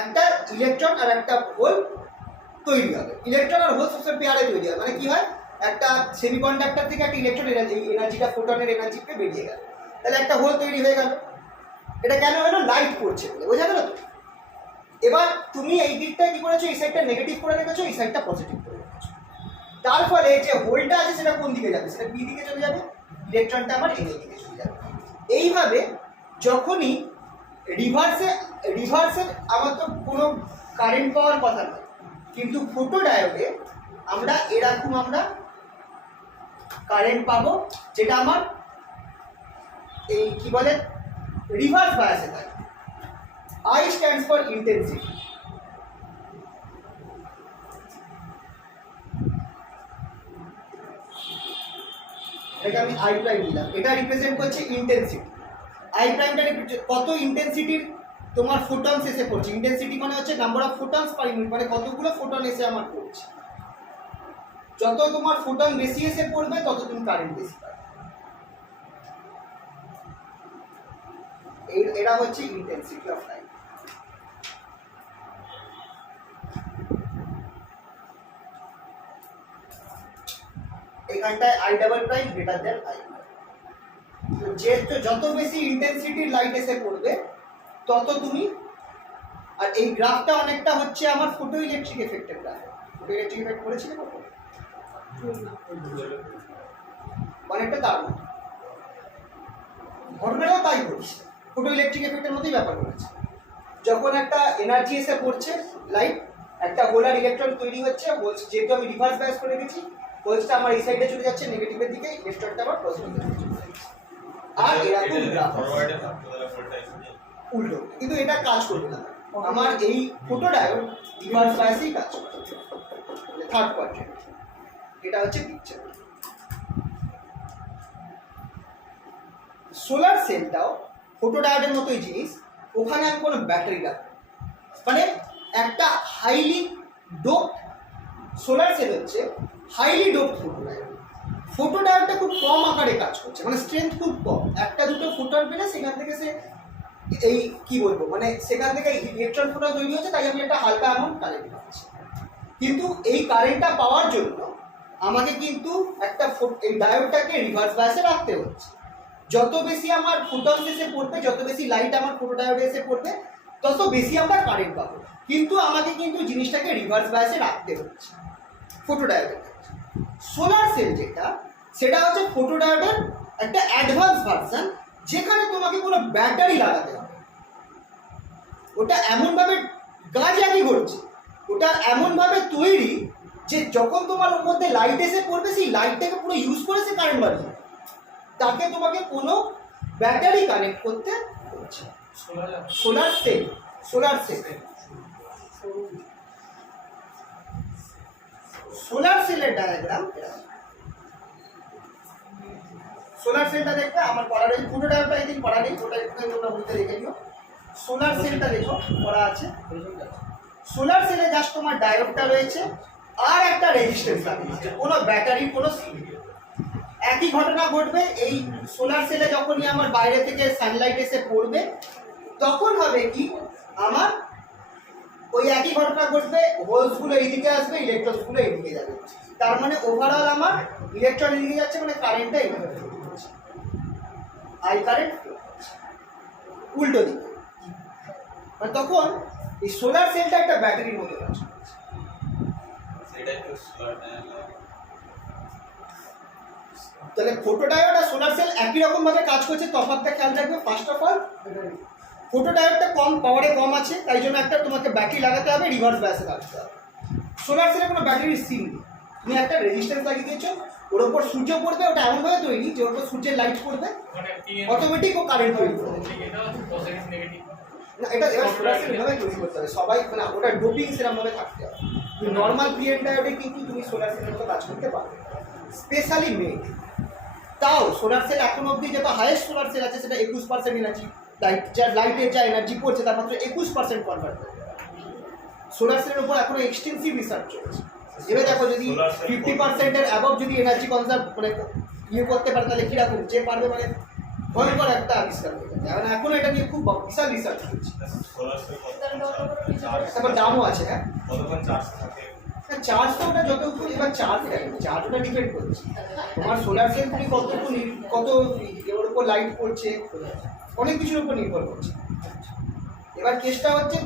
একটা ইলেকট্রন আর একটা হোল তৈরি হবে। ইলেকট্রন আর হোল সবসময় পেয়ারে তৈরি হয়, মানে কি হয়, একটা সেমিকন্ডাক্টর থেকে একটা ইলেকট্রন এনার্জিটা ফোটনের এনার্জিতে বেরিয়ে গেল, তাহলে একটা হোল তৈরি হয়ে গেল। এটা কেন হলো, লাইট পড়ছে বলে, বোঝা গেল তো? এবার তুমি এই দিকটা কি করেছো, এই সাইডটা নেগেটিভ করে রেখেছো, এই সাইডটা পজিটিভ করে রেখেছো। তার ফলে যে হোলটা আছে সেটা কোন দিকে যাবে, সেটা বি দিকে চলে যাবে, ইলেকট্রনটা আমার এন দিকে চলে যাবে। এইভাবে যখনই রিভার্সে আমার তো কোনো কারেন্ট পাওয়ার কথা নয়, কিন্তু ফোটো ডায়োডে আমরা এরকম আমরা কারেন্ট পাবো, যেটা আমার এই কি বলে রিভার্স বায়াসে থাকে। I stands for intensity. এটাকে আমি I প্রাইম দিলাম, এটা রিপ্রেজেন্ট করছে ইন্টেন্সিটি। I প্রাইমটা কত ইন্টেন্সিটির তোমার ফোটনস এসে পড়ছে। ইন্টেন্সিটি মানে হচ্ছে number of photons per unit, মানে কতগুলো ফোটন এসে আমার পড়ছে। যত তোমার ফোটন বেশি এসে পড়বে তত তুমি কারেন্ট বেশি পাবে। এটা হচ্ছে ইন্টেন্সিটি অফ লাইট। এখানটায় I double prime greater than I। যত বেশি ইন্টেন্সিটির লাইট এসে পড়বে তত তুমি, আর এই গ্রাফটা অনেকটা হচ্ছে আমার ফটো ইলেকট্রিক এফেক্টের গ্রাফ। ফটো ইলেকট্রিক এফেক্ট করেছিলে কত? অনেকটা তার মতো ঘটনাটাও তাই করছে, ফটো ইলেকট্রিক এফেক্টের মতোই ব্যাপার করেছে। যখন একটা এনার্জি এসে পড়ছে লাইট, একটা হোলার ইলেকট্রন তৈরি হচ্ছে, বলছে যেহেতু আমি রিভার্স বায়াস করে গেছি, বলছে আমার এই সাইডে চলে যাচ্ছে নেগেটিভের দিকে, ইলেকট্রনটা আমার পজিটিভের দিকে চলে যাচ্ছে। আর এরকম গ্রাফ উল্টো, কিন্তু এটা কাজ করবে না আমার এই ফোটো ডায়োড রিভার্স বায়াসেই কাজ করবে। থার্ড কোয়াড্রেন্ট, এটা হচ্ছে পিকচার। সোলার সেলটাও ফোটো ডায়োডের মতোই জিনিস, ওখানে আমি কোনো ব্যাটারি রাখবো, মানে একটা হাইলি ডোপ সোলার সেল হচ্ছে highly dope photo diode. Photo ডায়োডটা খুব কম আকারে কাজ করছে, মানে স্ট্রেংথ খুব কম, একটা দুটো ফোটন পেলে সেখান থেকে সে এই কি বলবো, মানে সেখান থেকে ইলেকট্রন ফোটন তৈরি হচ্ছে, তাই আমি একটা হালকা অ্যামাউন্ট কারেন্ট পাচ্ছি। কিন্তু এই কারেন্টটা পাওয়ার জন্য আমাকে কিন্তু একটা এই ডায়োডটাকে রিভার্স বায়াসে রাখতে হচ্ছে। যত বেশি আমার ফোটন এসে পড়বে, যত বেশি লাইট আমার ফোটো ডায়োডে এসে পড়বে, তত বেশি আমরা কারেন্ট পাবো। কিন্তু আমাকে কিন্তু জিনিসটাকে রিভার্স বায়াসে রাখতে হচ্ছে ফোটো ডায়োডের। সোলার সেল যেটা, সেটা হচ্ছে ফোটো ডায়োডের একটা অ্যাডভান্স ভার্সন, যেখানে তোমাকে কোনো ব্যাটারি লাগাতে হবে। ওটা এমনভাবে কাজ একই করছে, ওটা এমনভাবে তৈরি যে যখন তোমার ওর মধ্যে লাইট এসে পড়বে, সেই লাইটটাকে পুরো ইউজ করে সে কারেন্ট বাড়িয়ে, তাকে তোমাকে কোনো ব্যাটারি কানেক্ট করতে হচ্ছে। Solar cell, solar cell, solar সেলের ডায়াগ্রাম। সোলার সেলটা দেখবে আমার পড়া নেই, পুরো ডায়াগ্রামটা একদিন পড়া নেই, ওটা একটু তোমরা বলতে রেখে দিও। সোলার সেলটা দেখো পড়া আছে। সোলার সেলে জাস্ট তোমার ডায়োডটা রয়েছে আর একটা রেজিস্ট্যান্স লাগিয়েছে, কোনো ব্যাটারি কোনো একই ঘটনা ঘটবে। এই সোলার সেলে যখনই আমার বাইরে থেকে সানলাইট এসে পড়বে, তখন হবে কি আমার ওই একই ঘটনা ঘটবে, হোলসগুলো এইদিকে আসবে, ইলেকট্রনসগুলো এইদিকে যাবে। তার মানে ওভারঅল আমার ইলেকট্রন এদিকে যাচ্ছে, মানে কারেন্টটা এইভাবে ফ্লো হচ্ছে, আই কারেন্ট উল্টো দিকে। মানে তখন এই সোলার সেলটা একটা ব্যাটারির মতো কাজ করছে। তাহলে ফোটো ডায়োড আর সোলার সেল একই রকম ভাবে কাজ করছে, তফাৎটা খেয়াল রাখবে। ফার্স্ট অফ অল ফোটো ডায়োডটা কম পাওয়ারে কম আছে, তাই জন্য একটা তোমাকে ব্যাটারি লাগাতে হবে, রিভার্স বায়াসে লাগাতে হবে। সোলার সেলে কোনো ব্যাটারির সিন নেই, তুমি একটা রেজিস্ট্যান্স লাগিয়ে দিয়েছো, ওর ওপর সূর্য পড়বে, ওটা এমনভাবে তৈরি যে ওর ওপর সূর্যের লাইট পড়বে, অটোমেটিক ও কারেন্ট তৈরি করবে। না, এটা এবার সোলার সেল এভাবে তৈরি করতে হবে সবাই, মানে ওটা ডোপিং সেরকমভাবে থাকতে হবে। নর্মাল পিএন ডায়োডে কিন্তু তুমি সোলার সেলের মতো কাজ করতে পারবে, স্পেশালি মেড। তাও সোলার সেল এখন অবধি যত হাইয়েস্ট সোলার সেল আছে সেটা 21% এনার্জি, লাইটের যা এনার্জি পড়ছে তার মাত্র 21% কনভার্ট করে। সোলার সেলের উপর এখনো এক্সটেন্সিভ রিসার্চ চলছে। এবার দেখো যদি 50%-এর অ্যাবভ যদি এনার্জি কনজার্ভ মানে ইয়ে করতে পারে, তাহলে কীরকম যে পারবে, মানে ভয়ঙ্কর একটা আবিষ্কার হয়ে যাবে। এখন এখনো এটা নিয়ে খুব বিশাল রিসার্চ চলছে। তারপর দামও আছে। হ্যাঁ, চার্জ তো ওটা যতটুকু, এবার চার্জ ওটা ডিপেন্ড করছে তোমার সোলার সেল তুমি কত ওর উপর লাইট পড়ছে, অনেক কিছুর উপর নির্ভর করছে। এবার কেসটা হচ্ছে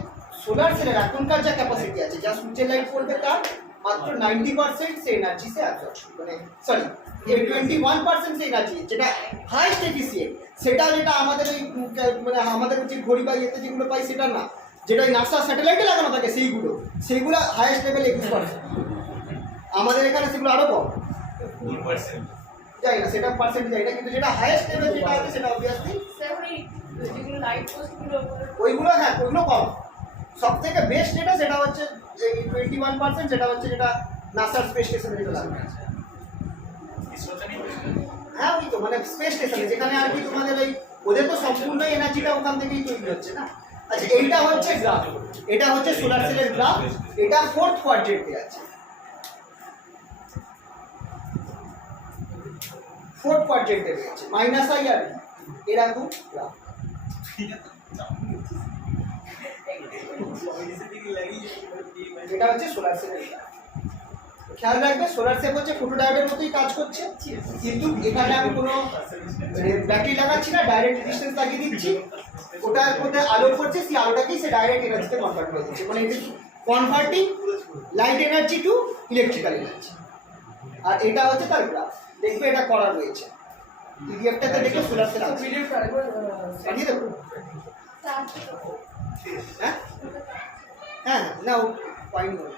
সোলার সেলের এখনকার যা ক্যাপাসিটি আছে, যা সূর্যের লাইট পড়বে তার মাত্র 90% সে এনার্জি সে অ্যাবজর্পশন মানে সরি 21% সে এনার্জি যেটা হাইস্ট এফিসিয়েন্ট, সেটা যেটা আমাদের ওই মানে আমাদের যে ঘড়ি বা ইয়েতে যেগুলো পাই সেটা না, যেটা ওই নাসা স্যাটেলাইটে লাগানো থাকে সেইগুলো হাইয়েস্ট লেভেল 21%। আমাদের এখানে সেগুলো আরও কম, যাই না সেটা পার্সেন্ট যাই না, কিন্তু যেটা হাইয়েস্ট লেভেল যেটা আছে সেটা অবভিয়াসলি ওইগুলো, হ্যাঁ ওইগুলো কম। সব থেকে বেস্ট যেটা সেটা হচ্ছে এই 21%, সেটা হচ্ছে যেটা নাসার স্পেস স্টেশনে যেটা লাগে। হ্যাঁ ওই তো মানে স্পেস স্টেশনে যেখানে আর কি তোমাদের ওই ওদের তো সম্পূর্ণ এনার্জিটা ওখান থেকেই তৈরি হচ্ছে না। আচ্ছা এইটা হচ্ছে গ্রাফ, এটা হচ্ছে সোলার সেলের গ্রাফ, এটা 4th কোয়াড্রেন্টে আছে। 4th কোয়াড্রেন্টে রয়েছে মাইনাস আই আর এরকম গ্রাফ। এটা হচ্ছে সোলার সেলের গ্রাফ। খেয়াল রাখবে সোলার সেল হচ্ছে ফটোডায়োডের মতোই কাজ করছে, কিন্তু এখানে আমি কোনো ব্যাটারি লাগাচ্ছি না, ডাইরেক্ট রেজিস্ট্যান্স লাগিয়ে দিচ্ছি, ওটার মধ্যে আলো পড়ছে, সেই আলোটাকেই সে ডাইরেক্ট এনার্জিতে কনভার্ট করে দিচ্ছে, মানে এটা converting light energy to electrical energy. আর এটা হচ্ছে তার গ্রাফ, দেখবে এটা করা রয়েছে পিডিএফটাতে, দেখবে সোলার সেল আছে। পাঠিয়ে দেবো? হ্যাঁ হ্যাঁ না ও পয়েন্ট হবে,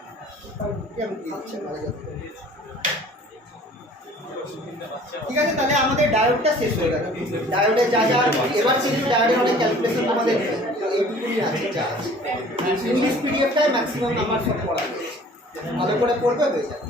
ঠিক আছে। তাহলে আমাদের ডায়োডটা শেষ হয়ে গেল, ডায়োডের যা যা এবার কিন্তু ডায়োডের অনেক ক্যালকুলেশন আমাদের এইটুকুই আছে যা আছে। ইংলিশ পিডিএফটাই ম্যাক্সিমাম আমার সব পড়া রয়েছে, ভালো করে পড়বে হয়ে যাবে।